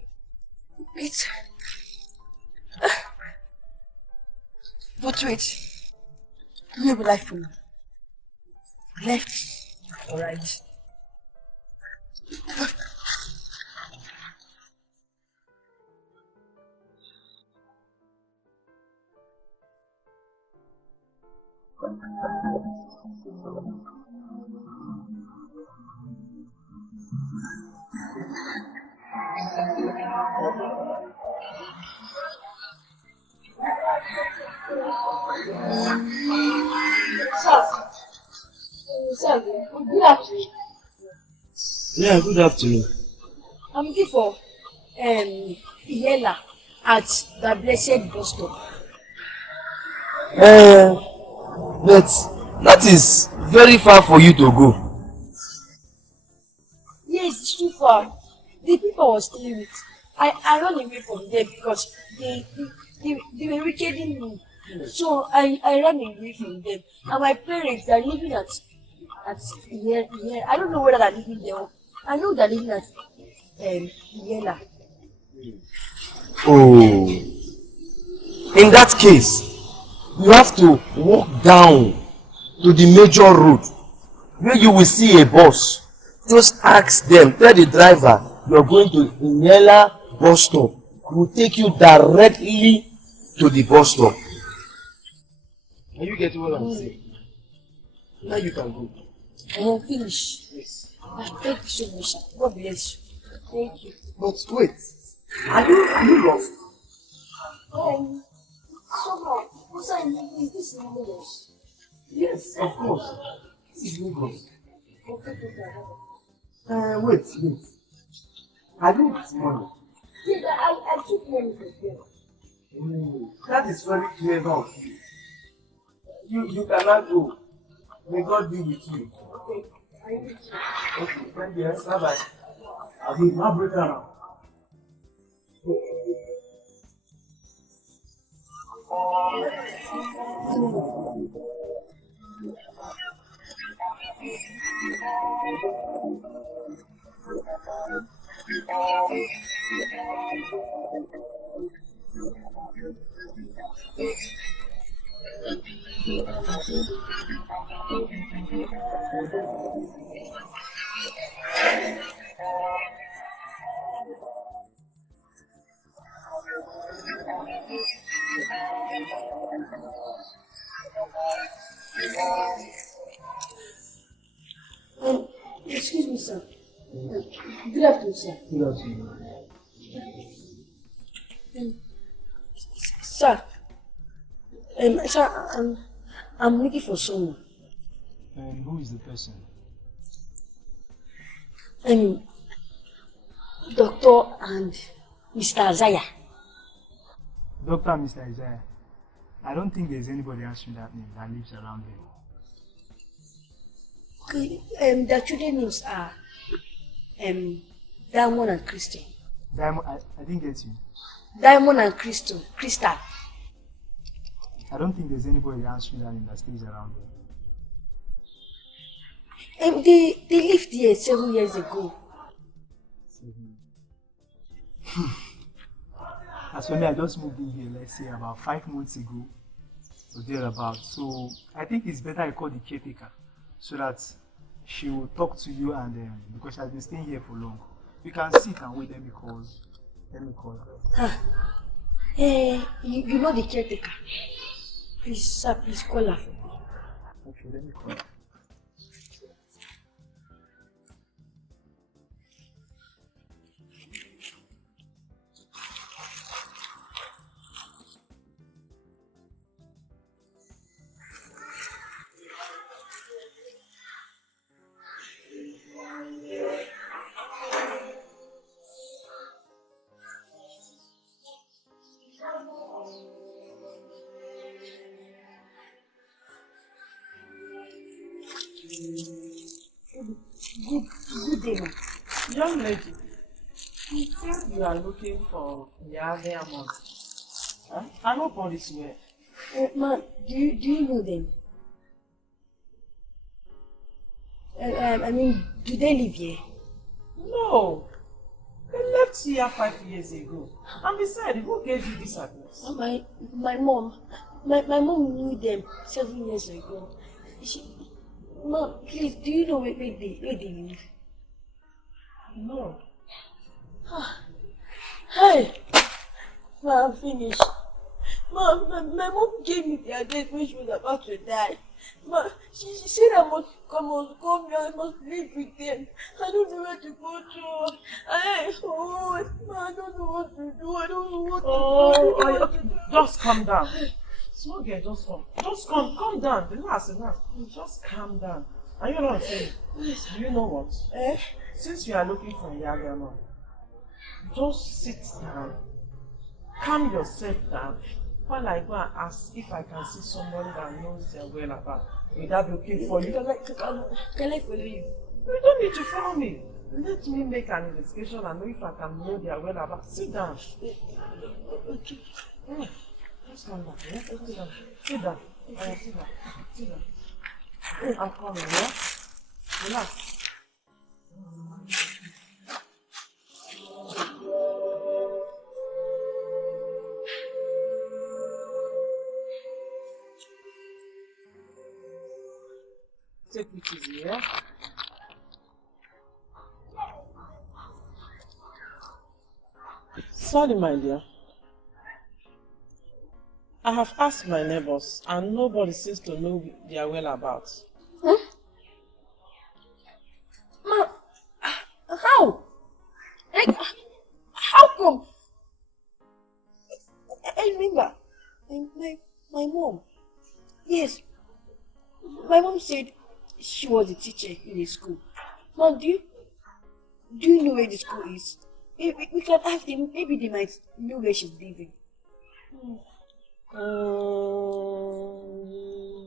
But wait. Where will I follow? Left or right? Sir, good afternoon. Yeah, good afternoon. I'm looking for Yella at the Blessed Bus Stop. But that is very far for you to go. Yes, it's too far. The people I was staying with, I ran away from them because they were wickeding me. So I ran away from them. And my parents are living at here. I don't know whether they're living there. I know they're living at Yella. Oh, in that case, you have to walk down to the major road where you will see a bus. Just ask them, tell the driver you're going to Inyela bus stop. He will take you directly to the bus stop. Are you getting what I'm saying? Now you can go. I am finished. Yes. Thank you so much, sir. God bless you. Thank you. But wait, are you lost? Somehow, is this Lagos? Yes, of course. This is Lagos. Wait. I don't have money. Yes, I took money from them. That is very clever of you. You cannot go. May God be with you. Okay. Okay, thank you. Bye-bye. I'll be my breaker now. Excuse me, sir. Good afternoon, sir. Good afternoon. Sir, sir, I'm looking for someone. And who is the person? Doctor and Mr. Isaiah. Dr. Mr. Isaiah. I don't think there's anybody answering that name that lives around here. Okay, their children's names are Diamond and Crystal. Diamond, I didn't get you. Diamond and Crystal. I don't think there's anybody answering that name that stays around here. They lived here 7 years ago. As for me, I just moved in here, let's say about 5 months ago or thereabouts. So I think it's better I call the caretaker so that she will talk to you and because she has been staying here for long. You can sit and wait. Let me call her. You know the caretaker. Please, sir, please call her for me. Okay, let me call her. Good day, ma'am. Young lady, you said you are looking for Diamond. I know police where. Ma'am, do you know them? Do they live here? No. They left here 5 years ago. And besides, who gave you this address? My mom. My mom knew them 7 years ago. Mom, please, do you know where they live? No. Hey! Mom, I'm finished. Mom, my mom gave me the address when she was about to die. Mom, she said I must come here, I must live with them. I don't know where to go to. I don't know what to do. I don't know what to do. Just calm down. Small girl, just come. Calm down. Relax. Just calm down. Are you not saying? Do you know what? Since you are looking for a younger man, just sit down, calm yourself down, while I go and ask if I can see somebody that knows their whereabouts. Will that be okay for you? Can I follow you? You don't need to follow me. Let me make an investigation and know if I can know their whereabouts. Sit down. Okay. Just calm down. Yeah? Sit down. Sit down. Sit down. Sit down. I'm coming, yeah? Relax. Take it easy, yeah? Sorry, my dear. I have asked my neighbors and nobody seems to know their whereabouts. Huh? Ma, how? Like, how come? I remember my mom. Yes, my mom said she was a teacher in a school. Now, do you know where the school is? We can ask them. Maybe they might know where she's living.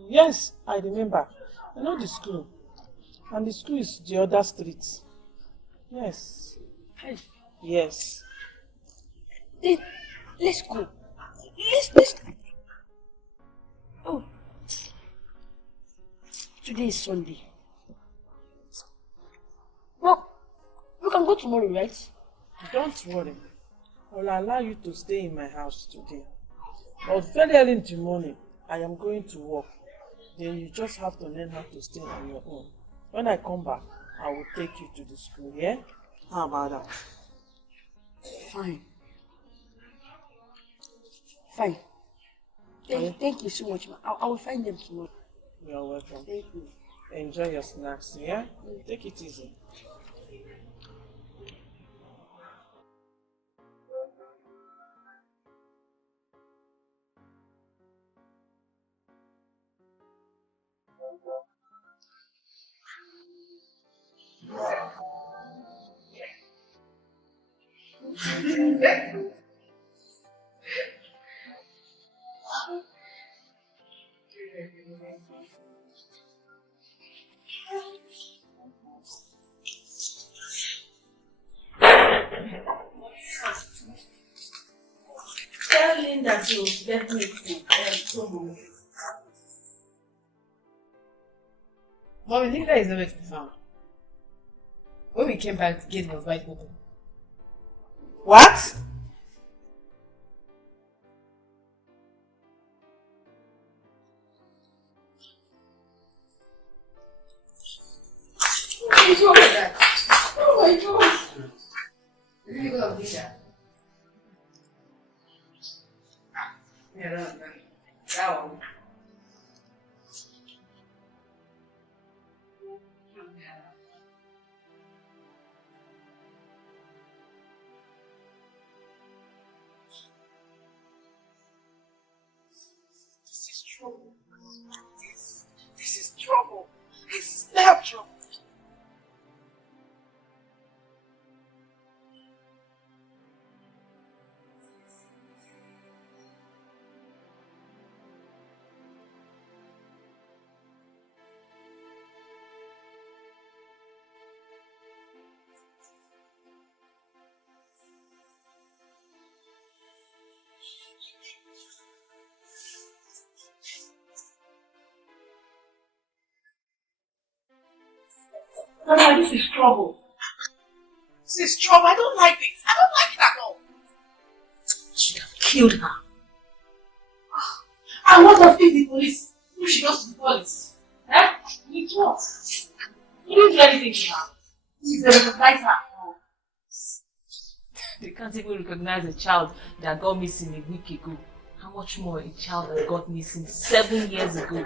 Yes, I remember. I know the school. And the school is the other street. Yes. Yes. Then, let's go. Let's. Oh. Today is Sunday. Well, we can go tomorrow, right? Don't worry. I will allow you to stay in my house today. But very early in the morning, I am going to work. Then you just have to learn how to stay on your own. When I come back, I will take you to the school, yeah? How about that? Fine. Fine. Thank you so much, ma. I will find them tomorrow. You're welcome. Thank you. Enjoy your snacks, yeah? Take it easy. Tell Linda to get me food. Mommy, Linda is nowhere to be found. When we came back, the gate was wide open. What? What is wrong with that? Oh my God! Did you go to Linda? Yeah, that one. This is trouble. This is trouble. I smell trouble. Mama, this is trouble. This is trouble. I don't like this. I don't like it at all. I should have killed her. And what of if the police? Who she goes to the police? Eh? With what? You didn't do anything to her. You recognize her. They can't even recognize a child that got missing a week ago. How much more a child that got missing 7 years ago?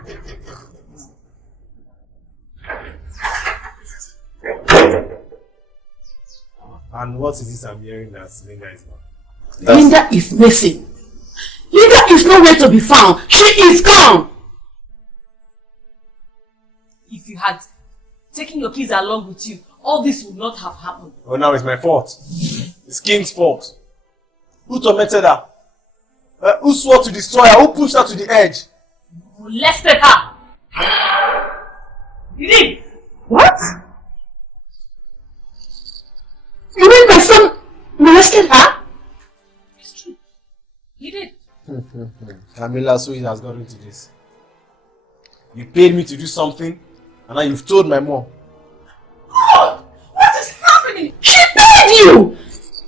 And what is this I'm hearing that Linda is not? Linda is missing. Linda is nowhere to be found. She is gone. If you had taking your kids along with you, all this would not have happened. Well, now it's my fault. It's King's fault. Who tormented her? Who swore to destroy her? Who pushed her to the edge? Molested her! You did! What? You mean my son molested her? It's true. He did. Camilla, so it has got into this. You paid me to do something, and now you've told my mom. God! What is happening? She paid you!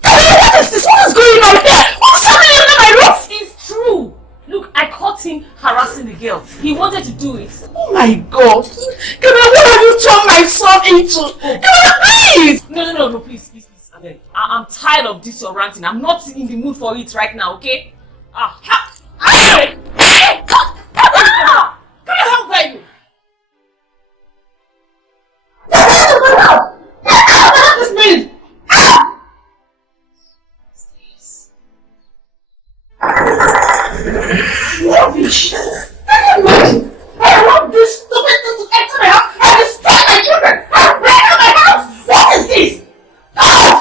What is this? What is going on here? What's happening under my roof? It's true. Look, I caught him harassing the girl. He wanted to do it. Oh my God! Camilla, what have you turned my son into? Camilla, please! No, please. I'm tired of this, your ranting. I'm not in the mood for it right now, okay? Hey! Come here, how dare you? This man! Rubbish! Can you imagine? I allowed this stupid thing to enter my house and destroy my children and break out my house! What is this? God!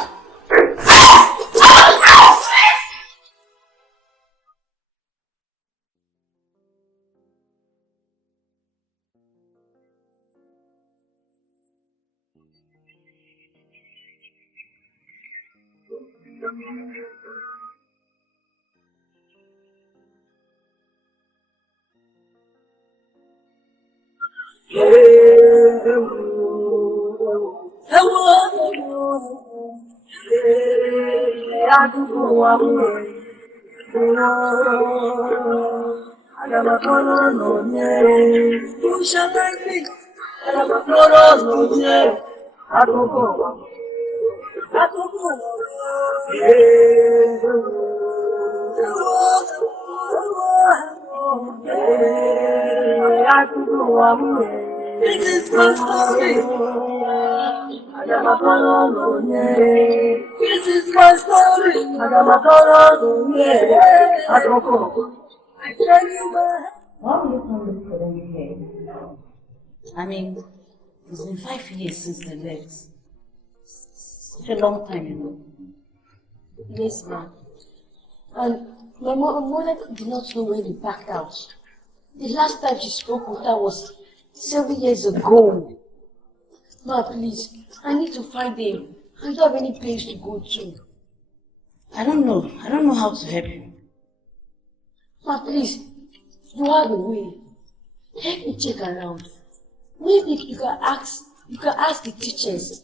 This is my story. This is my story. I tell you, man. Why will you come look for them here? I mean, it's been 5 years since they left. Such a long time, you know. Yes, ma'am. And my mother did not know when they backed out. The last time she spoke with her was 7 years ago. Ma, please, I need to find them. I don't have any place to go to. I don't know how to help you. Ma, please, you have a way. Help me check around. Maybe you can ask the teachers.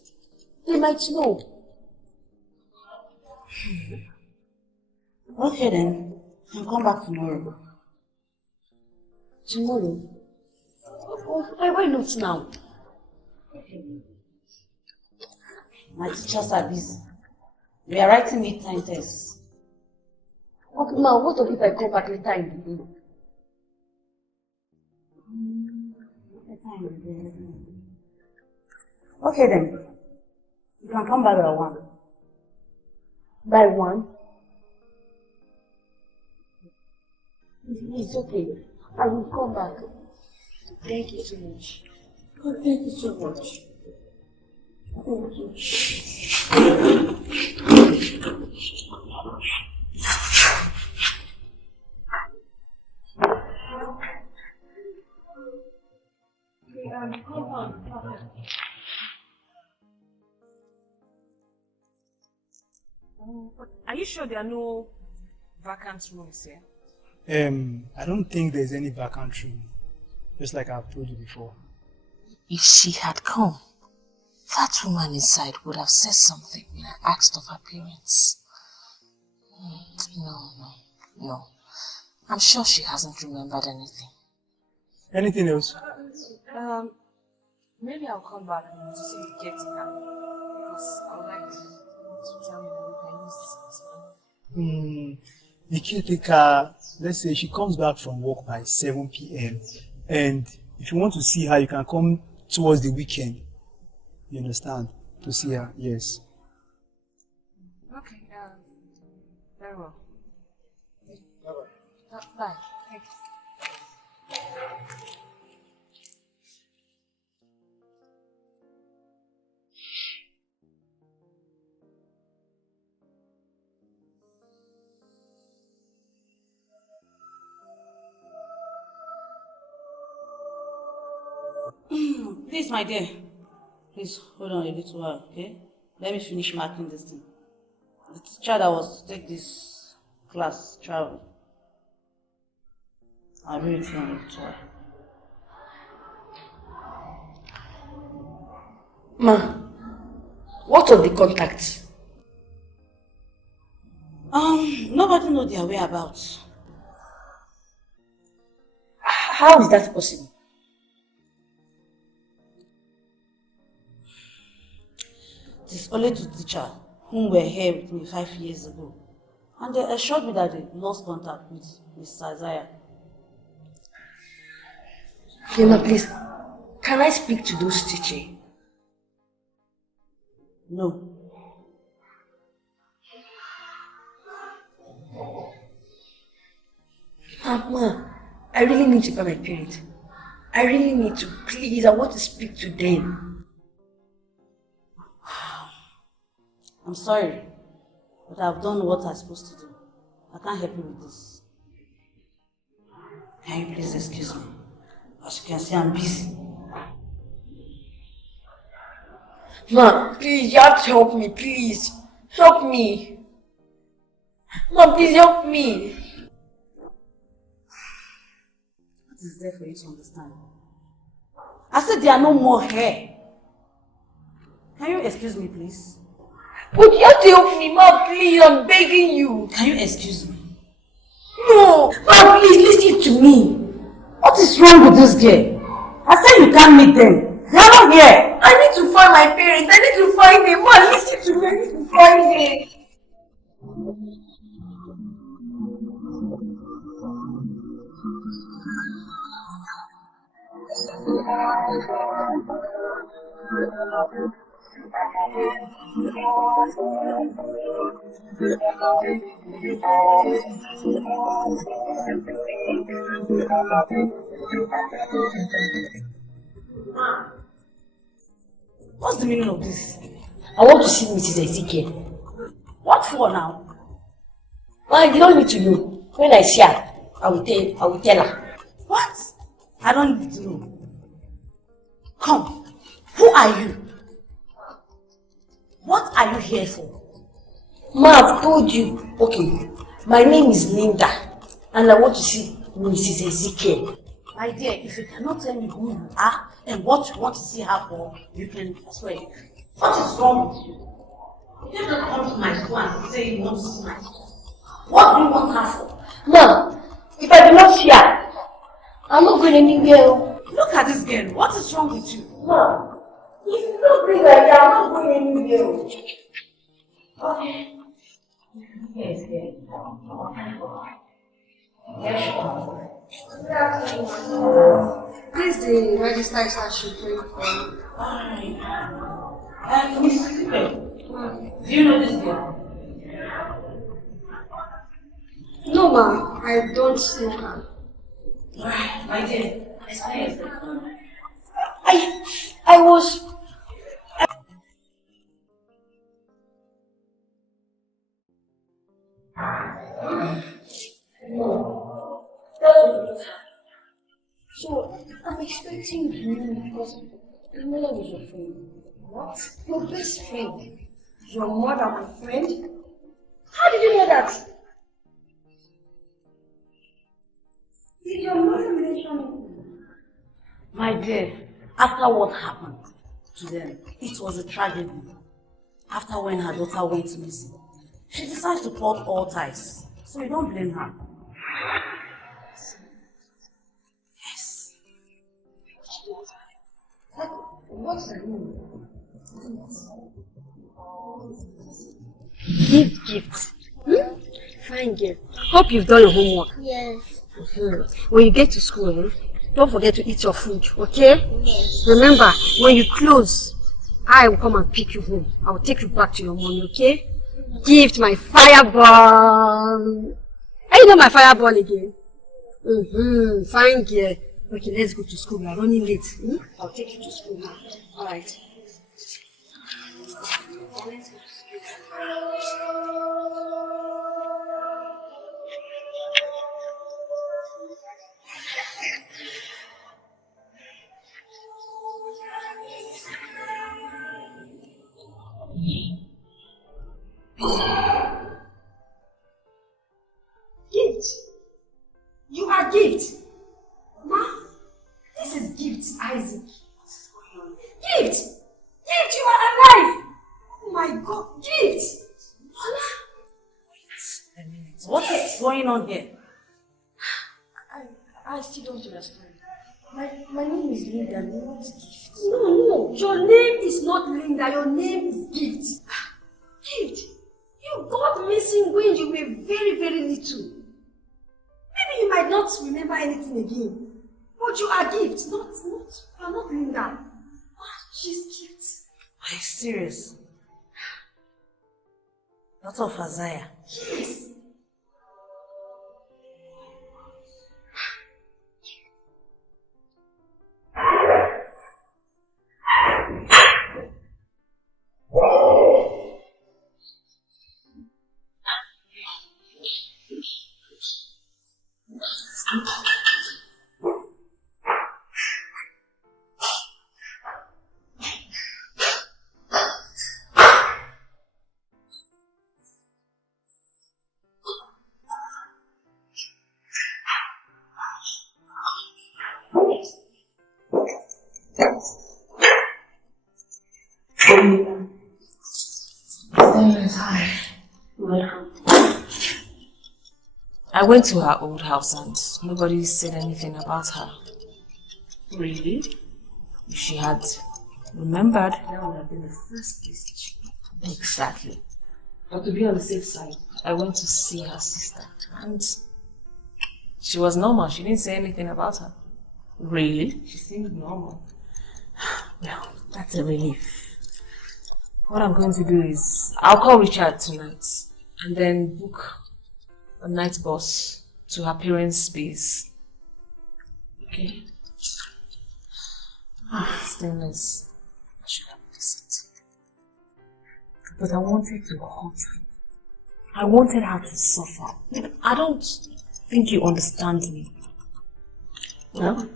They might know. Okay then, I'll come back tomorrow. Tomorrow? Oh, why not now? My teachers are busy. We are writing mid-time tests. Okay, ma, what if I come back later in the day? Okay then, you can come back by 1. By 1? It's okay. I will come back. Thank you so much. Oh, thank you so much. Thank you. Are you sure there are no vacant rooms here? I don't think there's any vacant room, just like I've told you before. If she had come, that woman inside would have said something when I asked of her parents. No. I'm sure she hasn't remembered anything. Anything else? Maybe I'll come back to see the caretaker because I would like to tell me that we can use this as The caretaker, let's say she comes back from work by 7 p.m. and if you want to see her, you can come towards the weekend. You understand? To see her, yes. Okay, very well. Bye-bye. Bye. Thanks. Please, my dear. Please, hold on a little while, okay? Let me finish marking this thing. The teacher that was to take this class travel. I'll read it to you in a little while. Ma, what of the contacts? Nobody knows their whereabouts. How is that possible? It is only two teachers whom were here with me 5 years ago. And they assured me that they lost contact with Mr. Isaiah. Thelma, please, can I speak to those teachers? No. Ma, I really need to find my parents. I really need to. Please, I want to speak to them. I'm sorry, but I've done what I'm supposed to do. I can't help you with this. Can you please excuse me? As you can see, I'm busy. Ma, please, you have to help me, please. Help me. Ma, please help me. What is there for you to understand? I said there are no more here. Can you excuse me, please? But you have to help me, Ma, please, I'm begging you. Can you excuse me? No, Ma, please, listen to me. What is wrong with this girl? I said you can't meet them. They are not here. I need to find my parents. I need to find them. Ma, listen to me. I need to find them. What's the meaning of this? I want to see Mrs. Ezekiel. What for now? Ma, you don't need to know. When I see her, I will tell her. What? I don't need to know. Come. Who are you? What are you here for? Ma, I've told you. Okay, my name is Linda, and I want to see Mrs. Ezekiel. My dear, if you cannot tell me who you are and what you want to see her for, you can persuade. What is wrong with you? You don't come to my school and say you want to see my school. What do you want her for? Ma, if I do not see her, I'm not going anywhere. Look at this girl. What is wrong with you? Ma, if you don't bring her here, I'm not going anywhere. Okay. Yes, yes. Yes, Please, the register is actually praying for you. Alright. Miss Cooper, do you know this girl? No, ma, I don't see her. Alright, my dear, explain. I was. So, I'm expecting you to know because your mother was your friend. What? Your best friend. Your mother, my friend? How did you know that? Did your mother mention it? My dear, after what happened to them, it was a tragedy. After when her daughter went missing, she decided to cut all ties. So you don't blame her. Yes. What's the name? Gift. Fine girl. Hope you've done your homework. Yes. When you get to school, don't forget to eat your food, okay? Yes. Remember, when you close, I will come and pick you home. I will take you back to your mommy, okay? Gift, my fireball. Hey, you know my fireball again? Fine girl. Okay, let's go to school. We are running late. I'll take you to school now. Alright. Gift, Isaac. Gift! Gift, you are alive! Oh my God, Gift! Wait a minute. What is going on here? I still don't understand. My name is Linda, not Gift. No, your name is not Linda, your name is Gift. Gift, you got missing when you were very, very little. Maybe you might not remember anything again. But you are Gift, you are not Linda. She's Gift. Are you serious? Daughter of Isaiah? Yes. I went to her old house and nobody said anything about her. Really? If she had remembered, that would have been the first place to check. Exactly. But to be on the safe side, I went to see her sister and she was normal. She didn't say anything about her. Really? She seemed normal. Well, that's a relief. What I'm going to do is, I'll call Richard tonight and then book a night bus to her parents' base. Okay. Stainless. I should have listened. But I wanted to hurt her. I wanted her to suffer. I don't think you understand me. Well,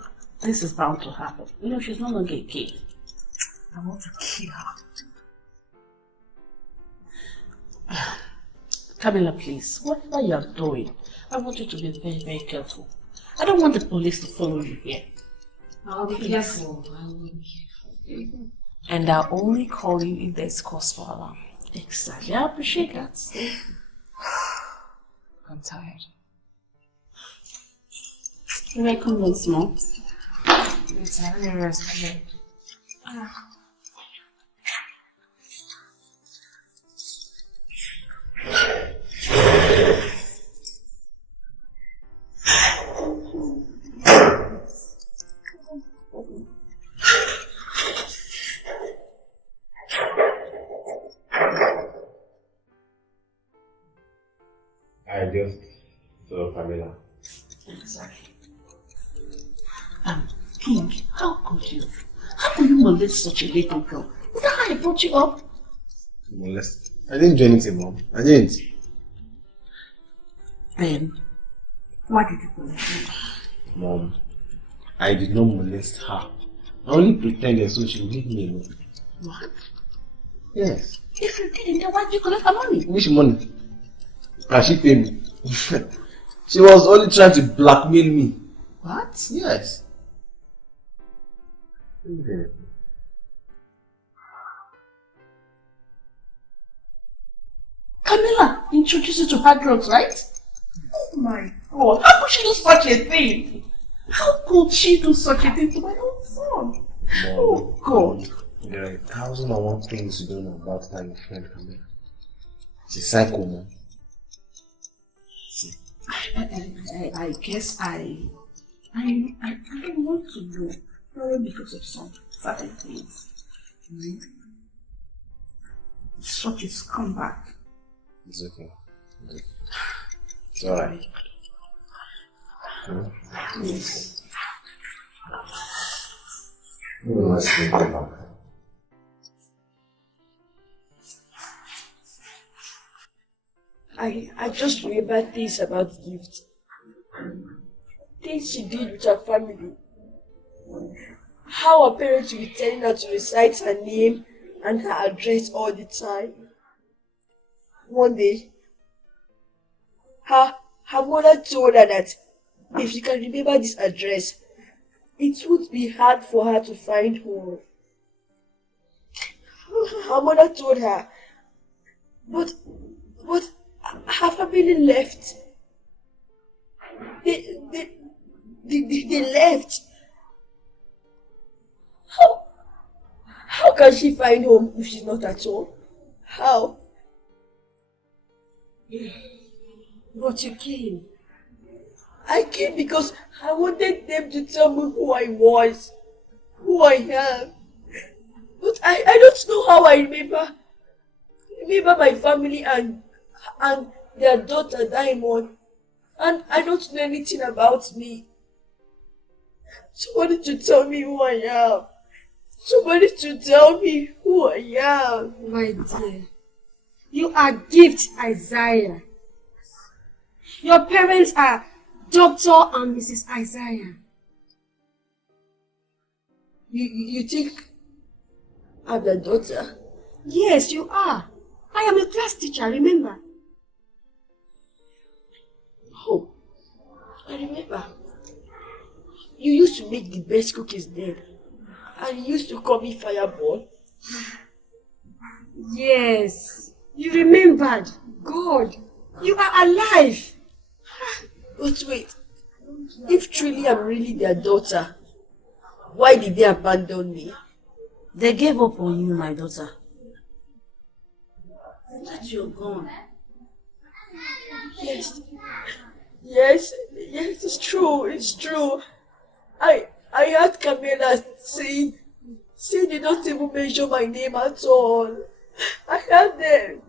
this is bound to happen. You know, she's no longer a kid. I want to kill her. Camilla, please, whatever you are doing, I want you to be very, very careful. I don't want the police to follow you here. I'll be careful. I will be careful. And I'll only call you if there's cause for alarm. Exactly. I appreciate that. I'm tired. You're welcome once more. Later, let me rest. I just saw Camilla. Exactly. King, how could you? How could you molest such a little girl? Is that how I brought you up? Molest? I didn't do anything, Mom. I didn't. Then, why did you molest her? Mom, I did not molest her. I only pretended so she would leave me alone. What? Yes. If you didn't, then why did you collect her money? Which money? Can she pay me? She was only trying to blackmail me. What? Yes. Camilla introduced you to hard drugs, right? Oh my God, how could she do such a thing? How could she do such a thing to my own son? Mom, oh God. There are 1,001 things you don't know about my friend Camilla. She's psycho, Mom. I guess I don't want to know, probably because of some certain things. Such a scumbag. It's okay. It's alright. Yes. Let's think about it. I just remember things about Gift. Things she did with her family. How her parents were telling her to recite her name and her address all the time. One day, her mother told her that if she can remember this address, it would be hard for her to find home. Her mother told her, but her family left. They left. How can she find home if she's not at home? How? But you came. I came because I wanted them to tell me who I was, who I am. But I don't know how I remember my family and their daughter Diamond. And I don't know anything about me. Somebody to tell me who I am. Somebody to tell me who I am. My dear, you are Gift Isaiah. Your parents are Dr. and Mrs. Isaiah. You think I'm the daughter? Yes, you are. I am a class teacher, remember? Oh, I remember. You used to make the best cookies then. And you used to call me Fireball. Yes, you remembered. God, you are alive. But wait, if truly I'm really their daughter, why did they abandon me? They gave up on you, my daughter. That you're gone. Yes, it's true. I heard Camilla saying they don't even mention my name at all. I heard them.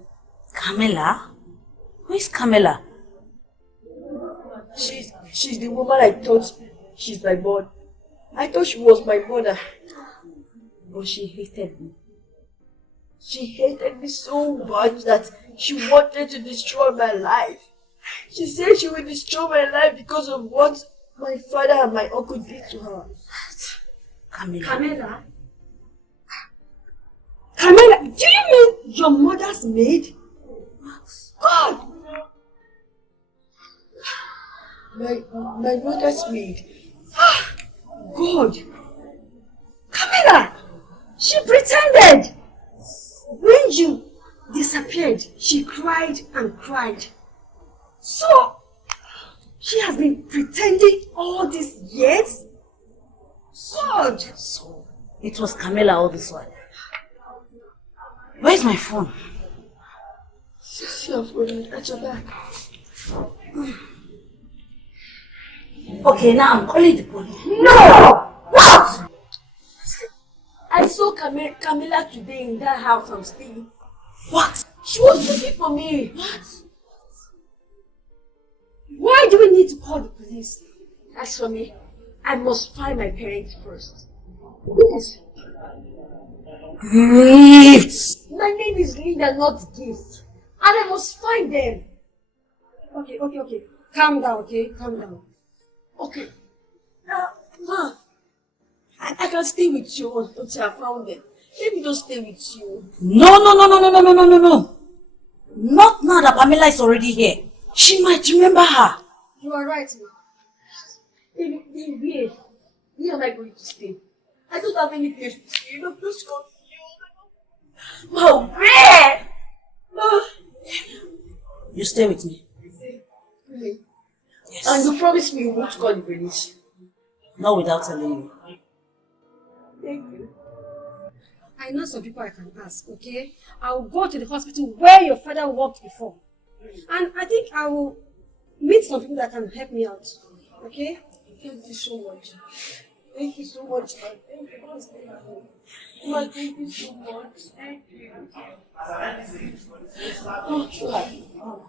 Camilla? Who is Camilla? She's the woman I thought she's my mom. I thought she was my mother. But she hated me. She hated me so much that she wanted to destroy my life. She said she would destroy my life because of what my father and my uncle did to her. Camilla? Camilla, do you mean your mother's maid? God! My mother's maid. God! Camilla! She pretended! When you disappeared, she cried and cried. So, she has been pretending all these years? God! So, it was Camilla all this while. Where's my phone? See your phone at your back. Okay, now I'm calling the police. No! What? I saw Camilla today in that house I'm staying. What? She was looking for me. What? Why do we need to call the police? As for me, I must find my parents first. Yes. Gifts! My name is Linda, not Gift. And I must find them. Okay. Calm down, okay? Calm down. Okay. Ma, I can stay with you until I found them. Let me just stay with you. No. Not now that Pamela is already here. She might remember her. You are right, ma. Where am I going to stay? I don't have any place to stay. I'm just confused. Ma, where? Ma. You stay with me. Really? Yes. And you promised me you won't call the police. Not without telling you. Thank you. I know some people I can ask, okay? I will go to the hospital where your father worked before. And I think I will meet some people that can help me out. Okay? Thank you so much. Thank you so much, man. Thank you. Ma, thank you so much. Thank you. Oh, try. Oh,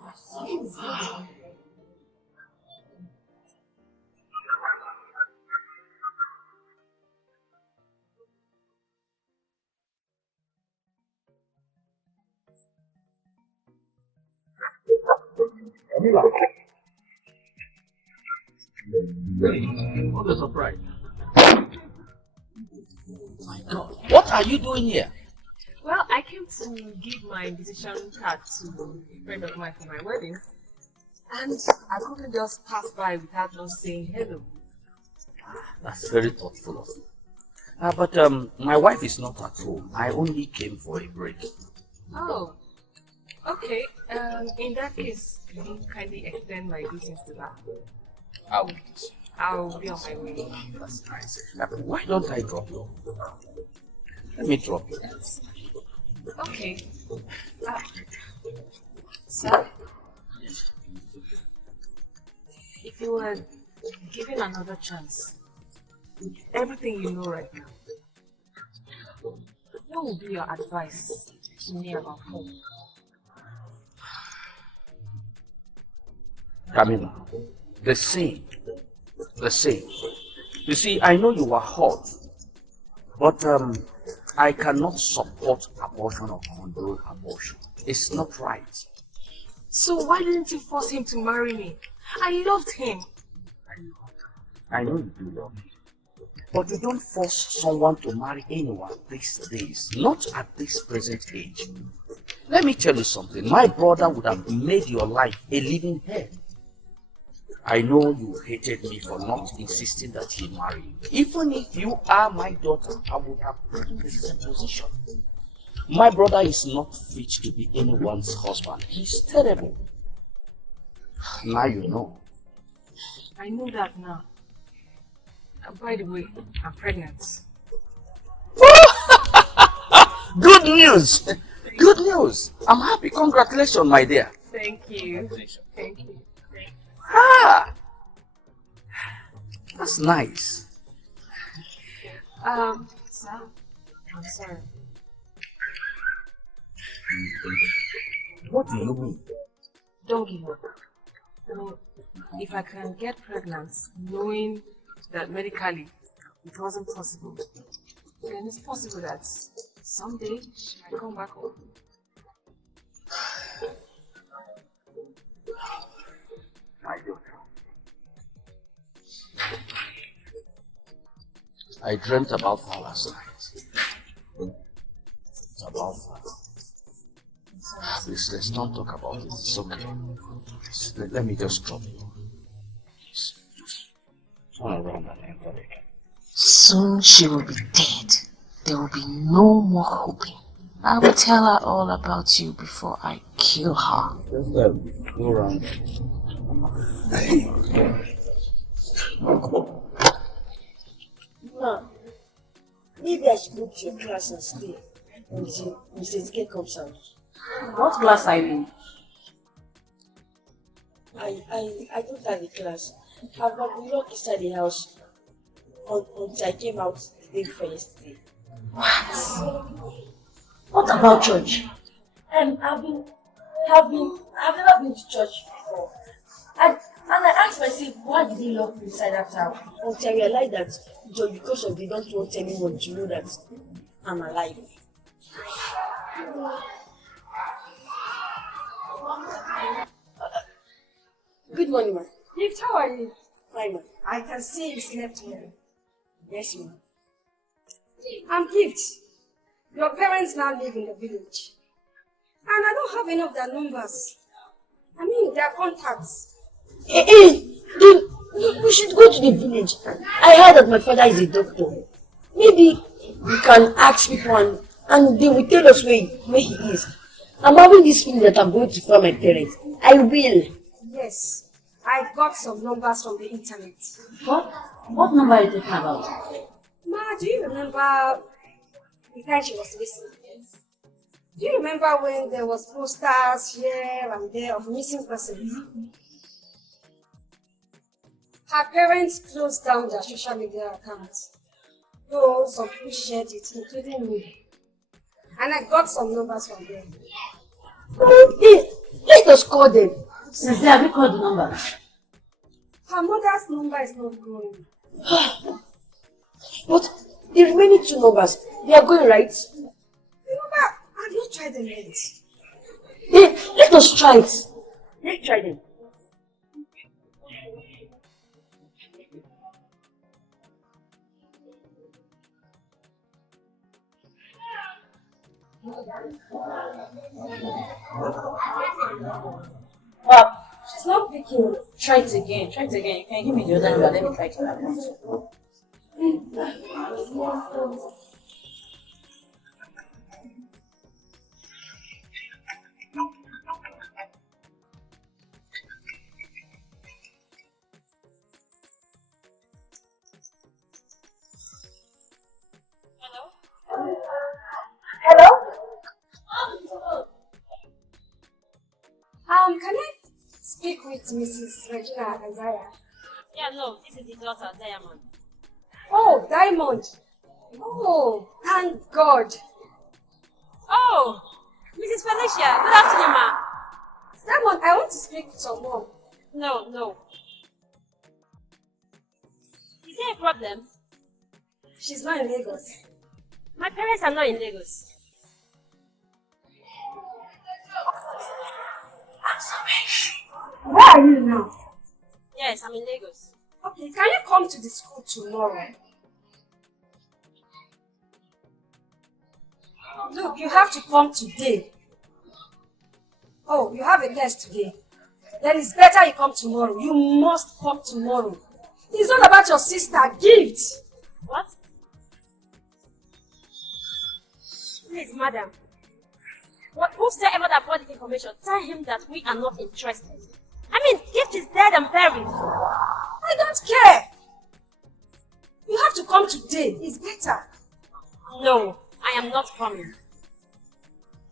Camilla. What a surprise. My God, what are you doing here? Well, I came to give my decision card to a friend of mine for my wedding. And I couldn't just pass by without just saying hello. That's very thoughtful of you. But my wife is not at home. I only came for a break. Oh, okay. In that case, can you kindly extend my greetings to that? I'll be on my way. That's nice. Why don't I drop you? Let me drop you. Okay. So, if you were given another chance, with everything you know right now, what would be your advice to me about home? Camila, the same. You see, I know you are hot, but I cannot support abortion or condone abortion. It's not right. So why didn't you force him to marry me? I loved him. I know you do love me. But you don't force someone to marry anyone these days, not at this present age. Let me tell you something. My brother would have made your life a living hell. I know you hated me for not insisting that he marry you. Even if you are my daughter, I would have put in the same position. My brother is not fit to be anyone's husband. He's terrible. Now you know. I know that now. By the way, I'm pregnant. Good news! Good news! I'm happy. Congratulations, my dear. Thank you. Thank you. Ah! That's nice. Sir, I'm sorry. What do you mean? Don't give up. I mean, if I can get pregnant, knowing that medically it wasn't possible, then it's possible that someday she might come back home. My daughter. I dreamt about her last night. It's about her. Please, let's not talk about it. It's okay. Please, let me just drop you. Please, just turn around and enter again. Soon she will be dead. There will be no more hoping. I will tell her all about you before I kill her. Just go around. Ma, maybe I should go to your class and stay until Mrs. K comes out. What class are you in? I don't have a class. I've been locked inside the house until I came out the day before yesterday. What about church? I've never been to church before. And I asked myself, why did they lock me inside that house? Until I realized that just because of they don't want anyone to know that I'm alive. Good morning, ma. Gift, how are you? Fine, ma. I can see you slept well. Yes, ma. I'm Gift. Your parents now live in the village. And I don't have any of their numbers. I mean, their contacts. We should go to the village. I heard that my father is a doctor. Maybe we can ask people and they will tell us where he is. I'm having this feeling that I'm going to find my parents. I will. Yes, I got some numbers from the internet. What? What number are you talking about? Ma, do you remember the time she was missing? Do you remember when there was posters here and there of missing persons? Her parents closed down their social media accounts. Though some people shared it, including me. And I got some numbers from them. Let us call them. Since have you called the number? Her mother's number is not going. But the remaining two numbers, they are going right. Remember, have you tried them yet? Let us try it. Let's try them. She's not picking. Try it again. Try it again. You can give me the other number. Let me try it again. Hello? Can I speak with Mrs. Regina Isaiah? Yeah, no, this is the daughter, Diamond. Oh, Diamond. Oh, thank God. Oh, Mrs. Felicia, good afternoon, ma. Diamond, I want to speak to your mom. No. Is there a problem? She's not in Lagos. My parents are not in Lagos. Where are you now? Yes, I'm in Lagos. Okay, can you come to the school tomorrow? Look, you have to come today. Oh, you have a test today. Then it's better you come tomorrow. You must come tomorrow. It's all about your sister, gift. What? Please, madam. Whosoever that brought the information, tell him that we are not interested. I mean, gift is dead and buried. I don't care. You have to come today. It's better. No, I am not coming.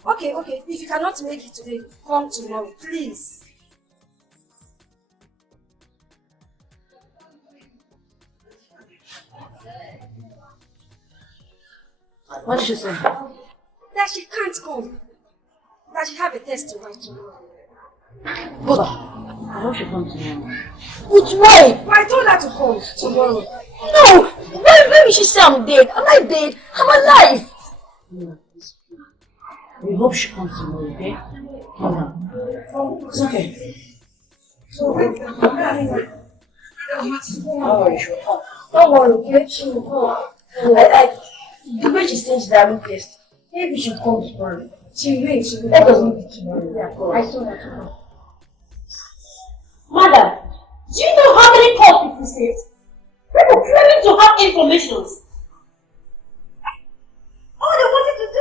Okay. If you cannot make it today, come tomorrow, please. What did she say? That she can't come. That she have a test to write tomorrow. But I hope she comes tomorrow. Which way? I told her to come tomorrow. No! Why will she say I'm dead? Am I dead? I'm alive! No. We hope she comes tomorrow, okay? Calm down. It's okay. Don't worry, okay? She will come. The way she sends that request, maybe she should come tomorrow. She will. Let us meet tomorrow. Yeah, I told her to come. Mother, do you know how many calls we've received? People claiming to have information. All they wanted to do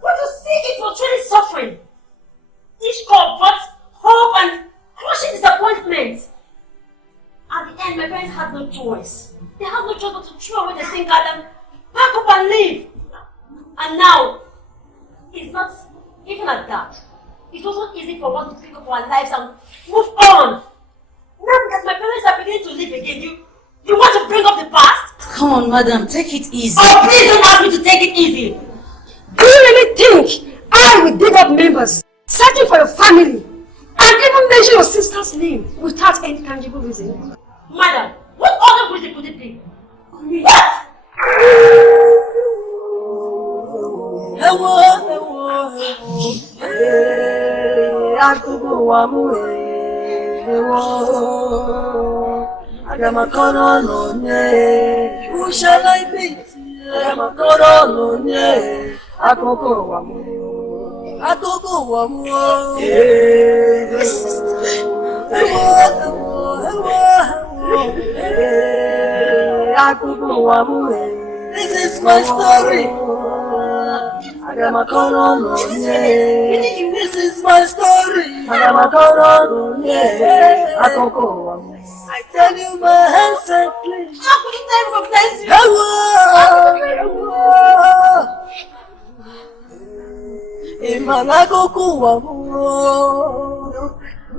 was to see if you're truly suffering. Each call brought hope and crushing disappointment. At the end, my parents had no choice. They had no choice but to throw away the SIM card and pack up and leave. And now, it's not even at that. It wasn't easy for us to pick up our lives and move on. Now that my parents are beginning to live again, you want to bring up the past? Come on, madam, take it easy. Oh, please don't ask me to take it easy. Do you really think I will dig up members, searching for your family, and even mention your sister's name without any tangible reason? Madam, what other reason could it be? What? Who shall I meet? Akoko wamu. This is my story. This is my story. I tell you my hands are clean. How could it ever bless you?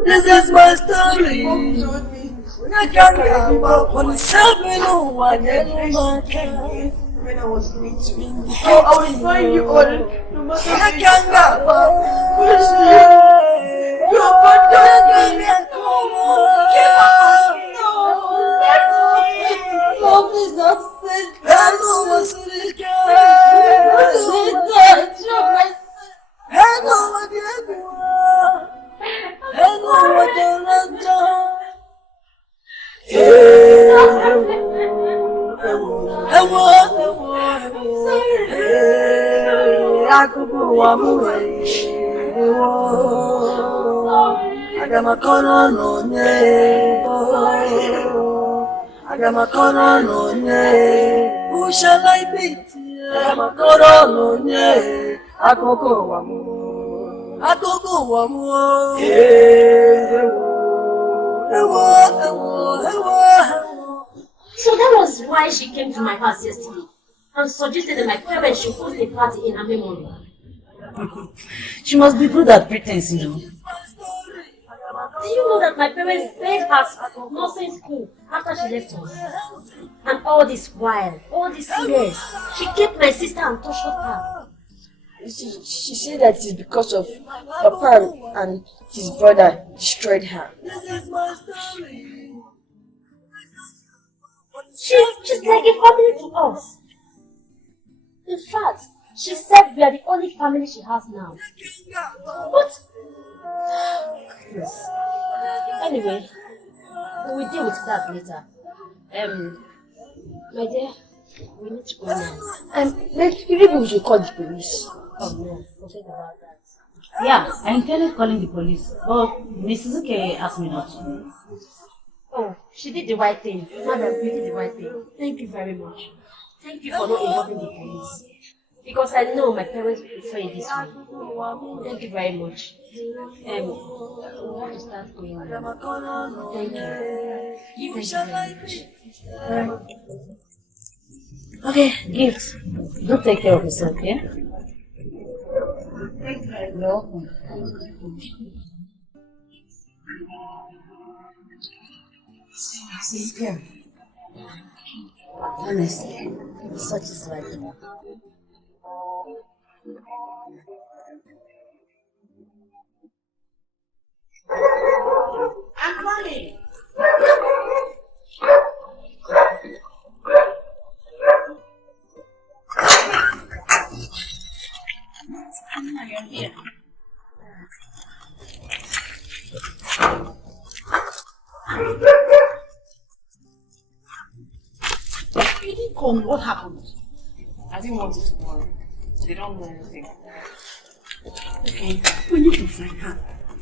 This is my story. I can't go when it's happening. When I was little, I will find you all. No matter I can't go. No, please don't say that. Who shall I be? Akoko wamu. So that was why she came to my house yesterday and suggested that my parents should host a party in her memory. She must be good at pretense, you know. Do you know that my parents paid her nursing school after she left us? And all this while, all these years, she kept my sister and tortured her. She said that it's because of Papa and his brother destroyed her. She's like a family to us. In fact, she said we are the only family she has now. But yes. Anyway, we will deal with that later. My dear, we need to go now. Maybe we should call the police. Oh no, forget about that. Yeah, I intended calling the police, but Mrs. Uke asked me not to. Oh, she did the right thing. Madam, you did the right thing. Thank you very much. Thank you for not involving the police. Because I know my parents prefer it this way. Thank you very much. We have to start going now. Thank you. Thank you very much. Okay, Gift, do take care of yourself, yeah? You're welcome. Sister, honestly, such is life. I'm coming. Here. You didn't call me. What happened? I didn't want you to worry. They don't know anything. Okay, we need to find her.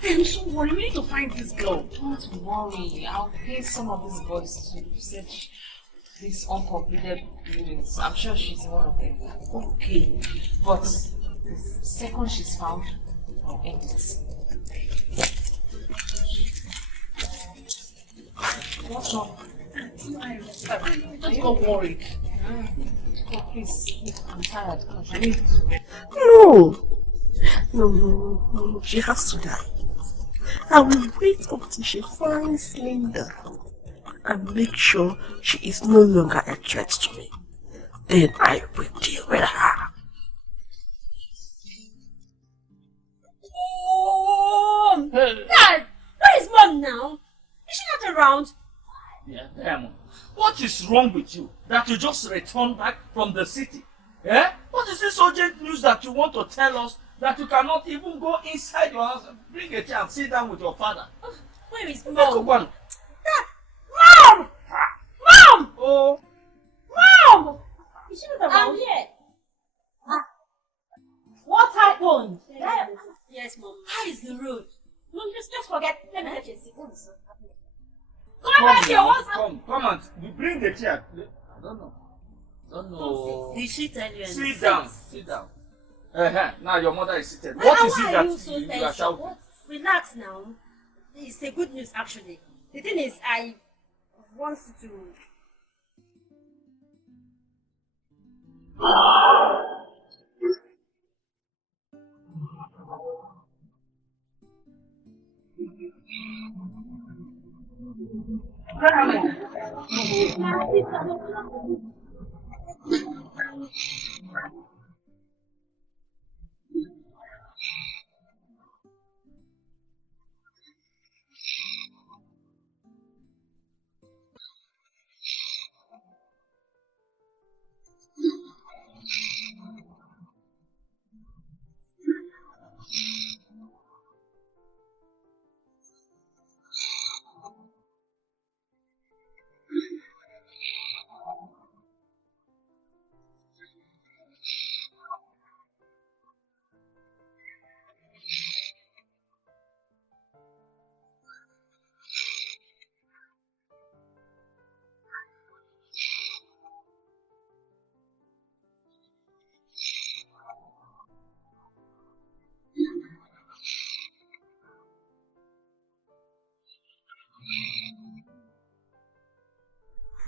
I'm so worried. We need to find this girl. Don't worry. I'll pay some of these boys to search these uncompleted buildings. I'm sure she's one of them. Okay. But the second she's found, I'll end it. What's wrong? Just go worried. Oh, please. I'm tired. I need to rest. No. She has to die. I will wait until she finds Linda and make sure she is no longer a threat to me. Then I will deal with her. Dad, where is Mom now? Is she not around? Yeah, Diamond. What is wrong with you that you just returned back from the city? Eh? What is this urgent news that you want to tell us that you cannot even go inside your house and bring a chair and sit down with your father? Where is Mom? Mom? Mom! Mom! Oh! Mom! Is she not around? I'm here. What happened? Yes, Mom. How is the road? Mom, just forget. Let me get you a seat. Come back here. What's happening? Come on. We bring the chair. I don't know. Did she tell you anything? Sit down. Now your mother is seated. Why What is it are that you so you are tense? shouting? Relax now. It's a good news actually. The thing is, I want to...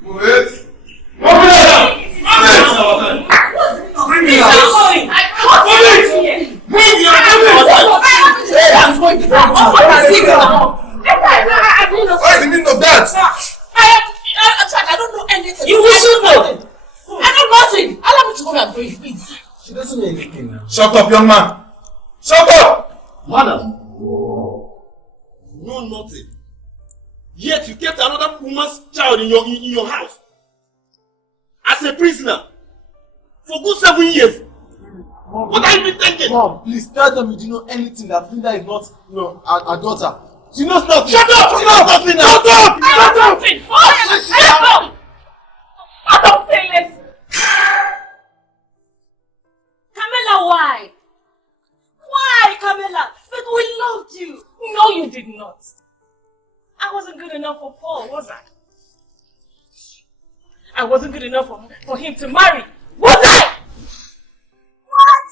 Move it! Move it! Bring me out! What is the meaning of that? I don't know anything. You will soon know. I know nothing. Allow me to come and breathe, please. She doesn't know anything now. Shut up, young man! Shut up! Madam, know nothing. Yet you kept another woman's child in your house as a prisoner for good 7 years. What are you thinking? Mom, please tell them you do know anything that Linda is not, our daughter. She knows nothing. Shut up! She knows nothing now. Shut up! Shut up! Shut up! I don't say less. Camilla, why? Why, Camilla? But we loved you. No, you did not. I wasn't good enough for Paul, was I? I wasn't good enough for him to marry, was I? What?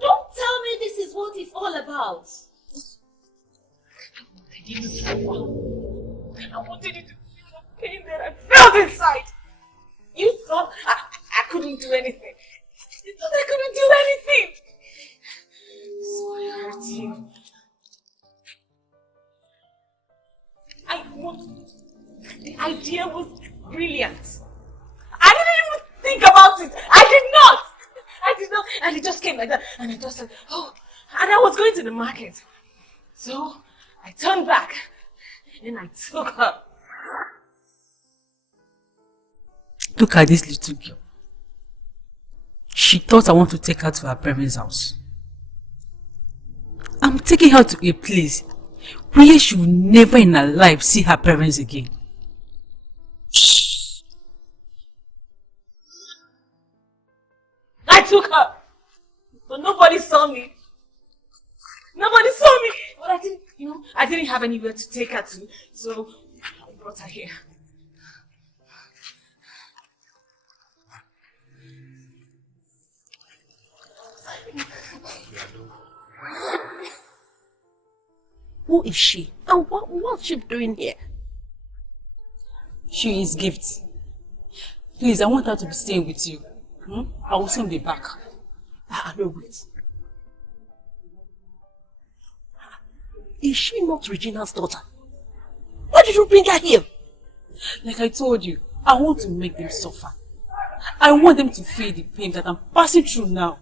Don't tell me this is what it's all about. I wanted you to feel the pain that I felt inside. You thought I couldn't do anything. You thought I couldn't do anything. So I hurt you. The idea was brilliant. I didn't even think about it. I did not. And it just came like that. And I just said, oh. And I was going to the market. So I turned back. And I took her. Look at this little girl. She thought I want to take her to her parents' house. I'm taking her to a place where she will never in her life see her parents again. I took her. But nobody saw me. Nobody saw me. But I didn't have anywhere to take her to. So I brought her here. Who is she? And what's she doing here? She is Gift. Please, I want her to be staying with you. I will soon be back. No, wait. Is she not Regina's daughter? Why did you bring her here? Like I told you, I want to make them suffer. I want them to feel the pain that I'm passing through now.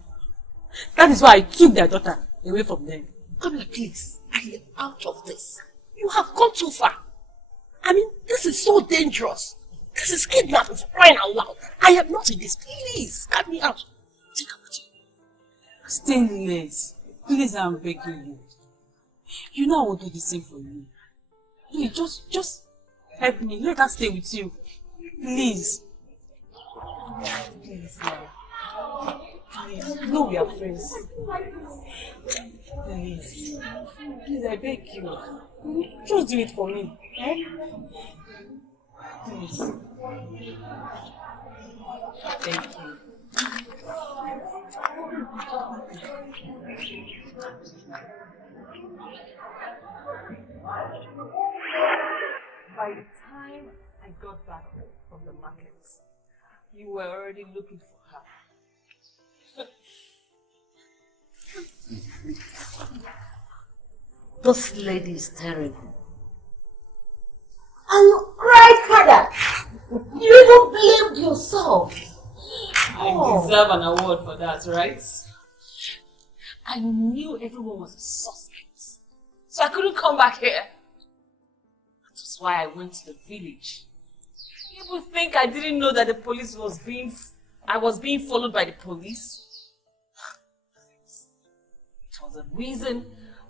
That is why I took their daughter away from them. Come here, please. I am out of this. You have gone too far. I mean, this is so dangerous. This is kidnapping, for crying out loud. I am not in this. Please, cut me out. Take her with you. Stainless, please, I'm begging you. You know I will do the same for you. Please, just help me. Let her stay with you. Please. Please, now. Please, no, we are friends. Please. Please, I beg you. Just do it for me. Eh? Please. Thank you. By the time I got back from the market, you were already looking for her. This lady is terrible. And you cried, Father. You even blamed yourself. I deserve an award for that, right? I knew everyone was a suspect, so I couldn't come back here. That was why I went to the village. People think I didn't know that the police I was being followed by the police. It was a reason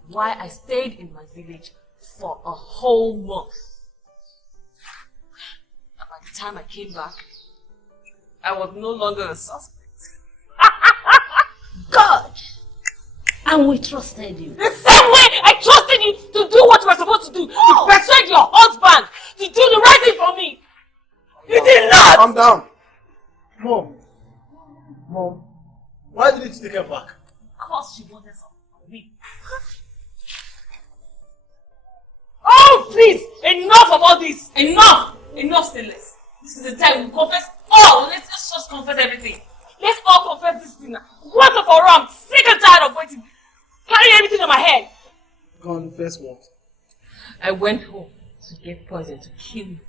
why I stayed in my village for a whole month. And by the time I came back, I was no longer a suspect. God! And we trusted you. The same way I trusted you to do what you were supposed to do. To persuade your husband to do the right thing for me. You did not! Calm down. Mom, why did you take her back? Because she wanted something from me. Oh, please! Enough of all this! Enough! Enough, Stainless. This is the time we confess all. Let's just confess everything. Let's all confess this thing now. What of all wrong? Sick and tired of waiting. Carrying everything on my head. Confess what? I went home to get poison to kill you.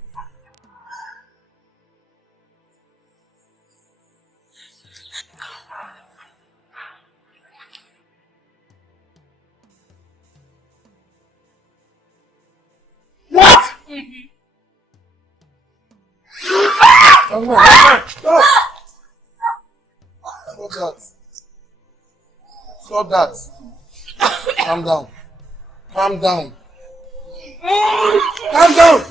What? Stop! Stop that. Stop that. Calm down. Calm down. Calm down!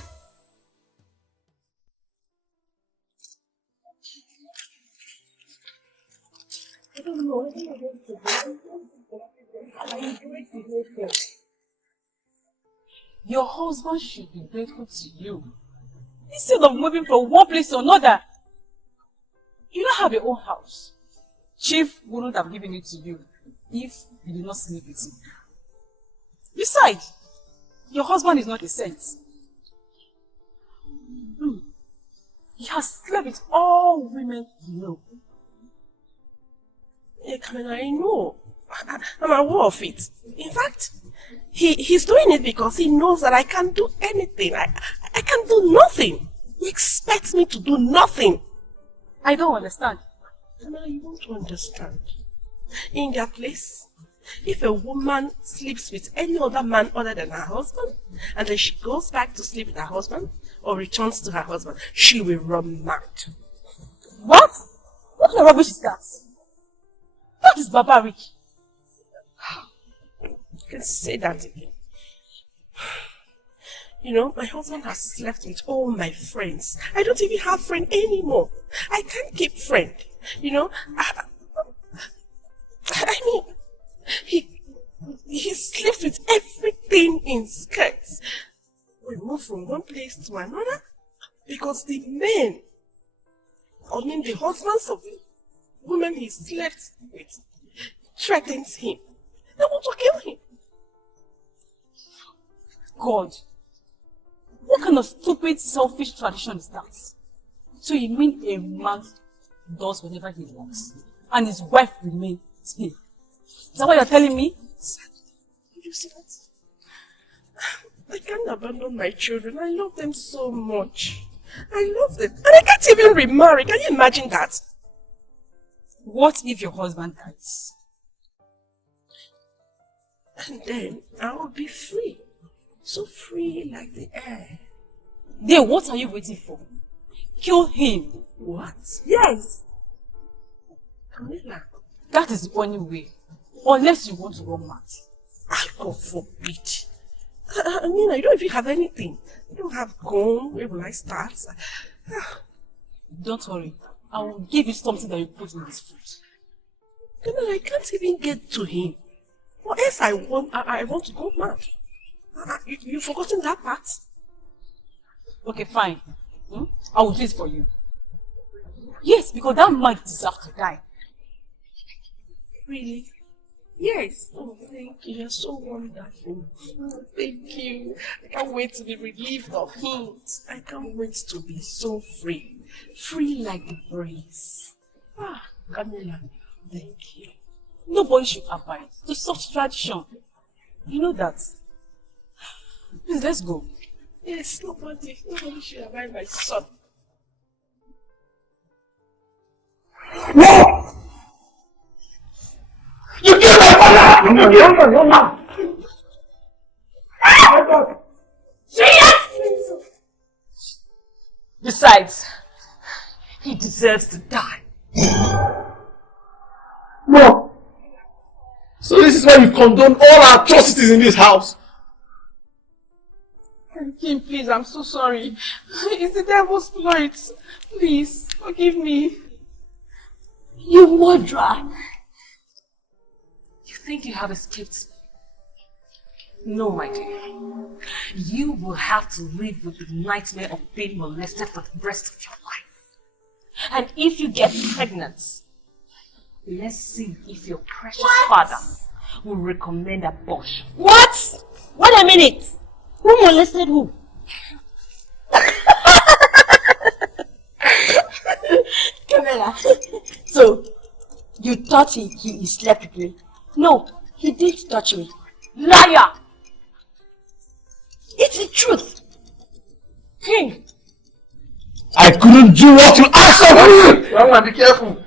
I don't know. Your husband should be grateful to you. Instead of moving from one place to another, you don't have your own house. Chief wouldn't have given it to you if you did not sleep with him. Besides, your husband is not a saint. He has slept with all women he knows. Yeah, Camilla, I know. I'm aware of it. In fact, he's doing it because he knows that I can't do anything. I can do nothing. He expects me to do nothing. I don't understand. Camilla, you won't understand. In their place, if a woman sleeps with any other man other than her husband, and then she goes back to sleep with her husband, or returns to her husband, she will run mad. What? What kind of rubbish is that? That is barbaric. You can say that again. You know, my husband has slept with all my friends. I don't even have friend anymore. I can't keep friend. You know, I mean, he sleeps with everything in skirts. We move from one place to another because the men, I mean the husbands of the women he slept with, threatens him. They want to kill him. God, what kind of stupid, selfish tradition is that? So you mean a man does whatever he wants, and his wife remains him? Is that what you're telling me? Did you see that? I can't abandon my children. I love them so much. I love them. And I can't even remarry. Can you imagine that? What if your husband dies? And then I will be free. So free like the air. Then what are you waiting for? Kill him. What? Yes. Camilla. That is the only way. Unless you want to run mad. God forbid. I mean, I don't even have anything. I don't have gun. Where will I start? Don't worry. I will give you something that you put in this food. Camilla, I can't even get to him. Or else I want to go mad. You've forgotten that part? Okay, fine. I will do it for you. Yes, because that man deserves to die. Really? Yes. Oh, thank you. You're so wonderful. Oh, thank you. I can't wait to be relieved of him. I can't wait to be so free. Free like the breeze. Ah, Camilla, thank you. Nobody should abide to such tradition. You know that. Please, let's go. Yes, nobody should abide my son. No! You killed my father! No. Besides, he deserves to die. No! So this is why you condone all our atrocities in this house? Kim, please, I'm so sorry. It's the devil's plight. Please, forgive me. You murderer! You think you have escaped me? No, my dear. You will have to live with the nightmare of being molested for the rest of your life. And if you get pregnant, let's see if your precious father will recommend abortion. What? Wait a minute. Who molested who? Camilla. So, you thought he slept with me? No, he didn't touch me. Liar! It's the truth. King. I couldn't do what you asked of me! Young man, be careful.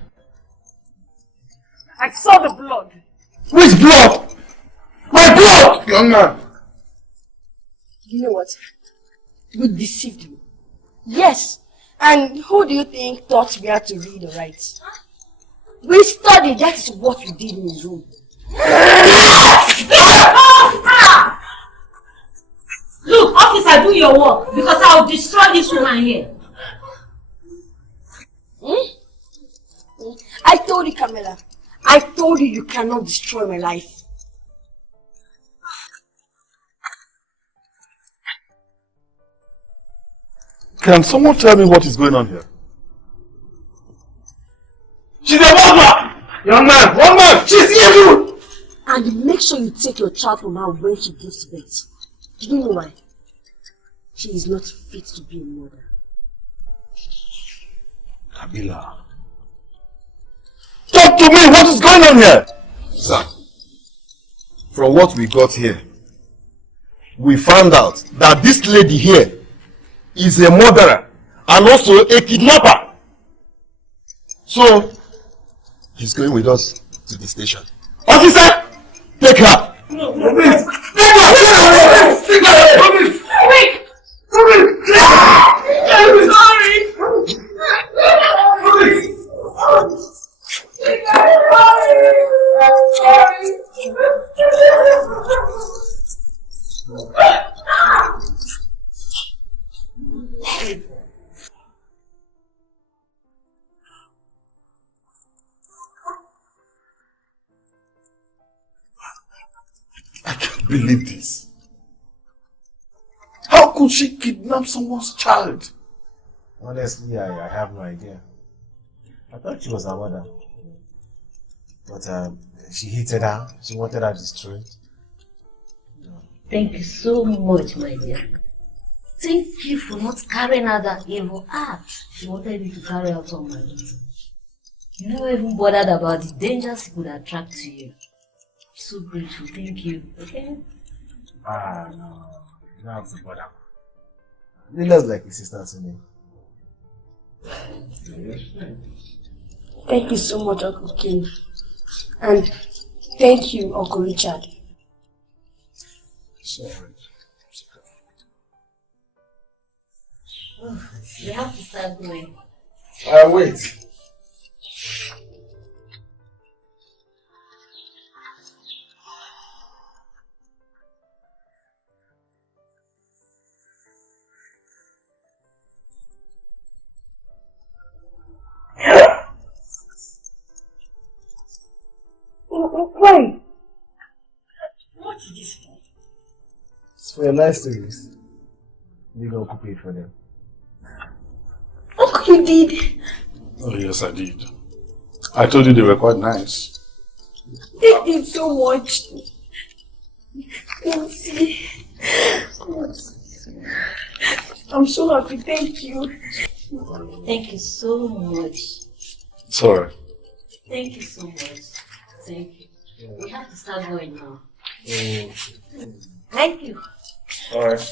I saw the blood. Which blood? My blood! Young man. You know what? You deceived me. Yes. And who do you think taught me how to read or write? We studied. That is what we did in his room. Look, officer, do your work because I will destroy this woman here. I told you, Camilla. I told you you cannot destroy my life. Can someone tell me what is going on here? She's a mother! Young man, she's evil! And make sure you take your child from her when she gives birth. Do you know why? She is not fit to be a mother. Camilla. Talk to me! What is going on here? Sir, from what we got here, we found out that this lady here is a murderer and also a kidnapper. So, he's going with us to the station. Officer, take her. No, please. Take her. Quick. I'm sorry. I can't believe this. How could she kidnap someone's child? Honestly, I have no idea. I thought she was her mother. But she hated her. She wanted her destroyed. Thank you so much, my dear. Thank you for not carrying out that evil act she wanted me to carry out on my daughter. You never even bothered about the dangers it could attract to you. I'm so grateful, thank you. Okay? No. You don't have to bother. Lila's like a sister to me. Thank you so much, Uncle King. And thank you, Uncle Richard. Sorry. Oh, we have to start going. Wait. Why? What is this for? It's for your life stories. You go paid for them. Uncle, you did. Oh yes, I did. I told you they were quite nice. They did so much. I'm so happy. Thank you. Thank you so much. Sorry. Thank you so much. Thank you. We have to start going now. Thank you. Alright.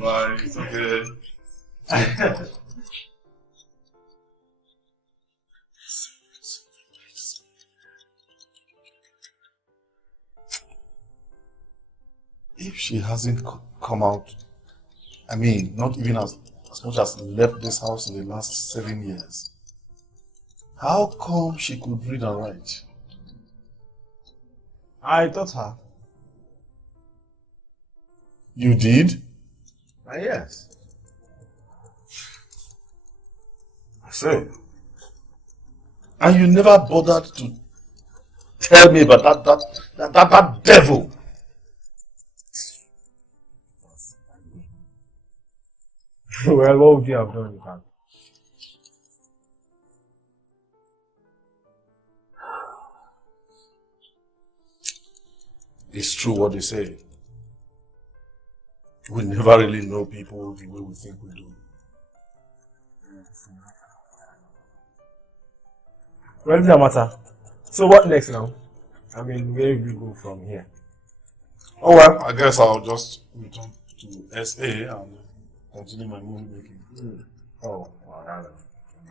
Bye, it's okay. If she hasn't come out, I mean, not even as much as left this house in the last 7 years, how come she could read and write? I taught her. You did? Yes. I say. And you never bothered to tell me about that devil. Well, what would you have done with her? It's true what they say. we never really know people the way we think we do. Well, it doesn't matter. So what next now? I mean, where will we go from here? Oh well, I guess I'll just return to SA and continue my movie making. Oh, well,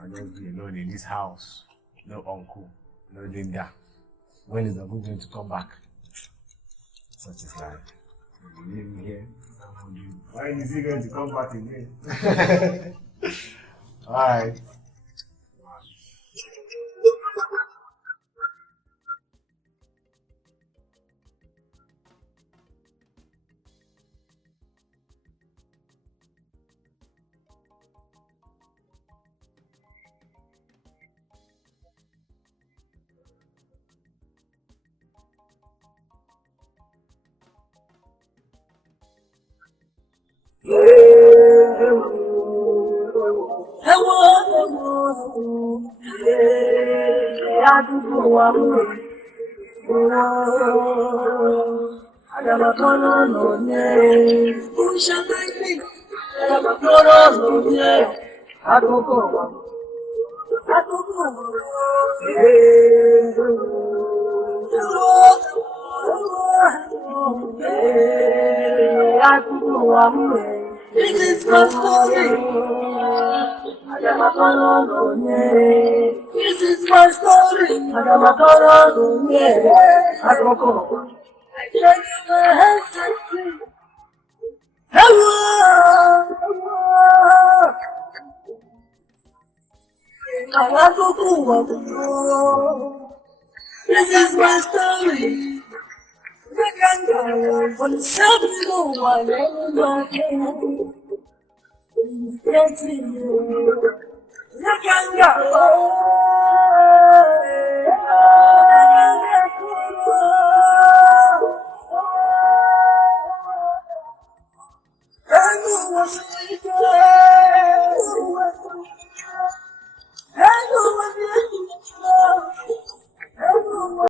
I just be alone in this house. No uncle, no Linda. When is Uncle going to come back? Such is life. You leave me here. Why is he going to come back again? Alright. This is my story. This is my story. I can't even have something. This is my story. I can't go on something no one ever can. It's you. I can't go on.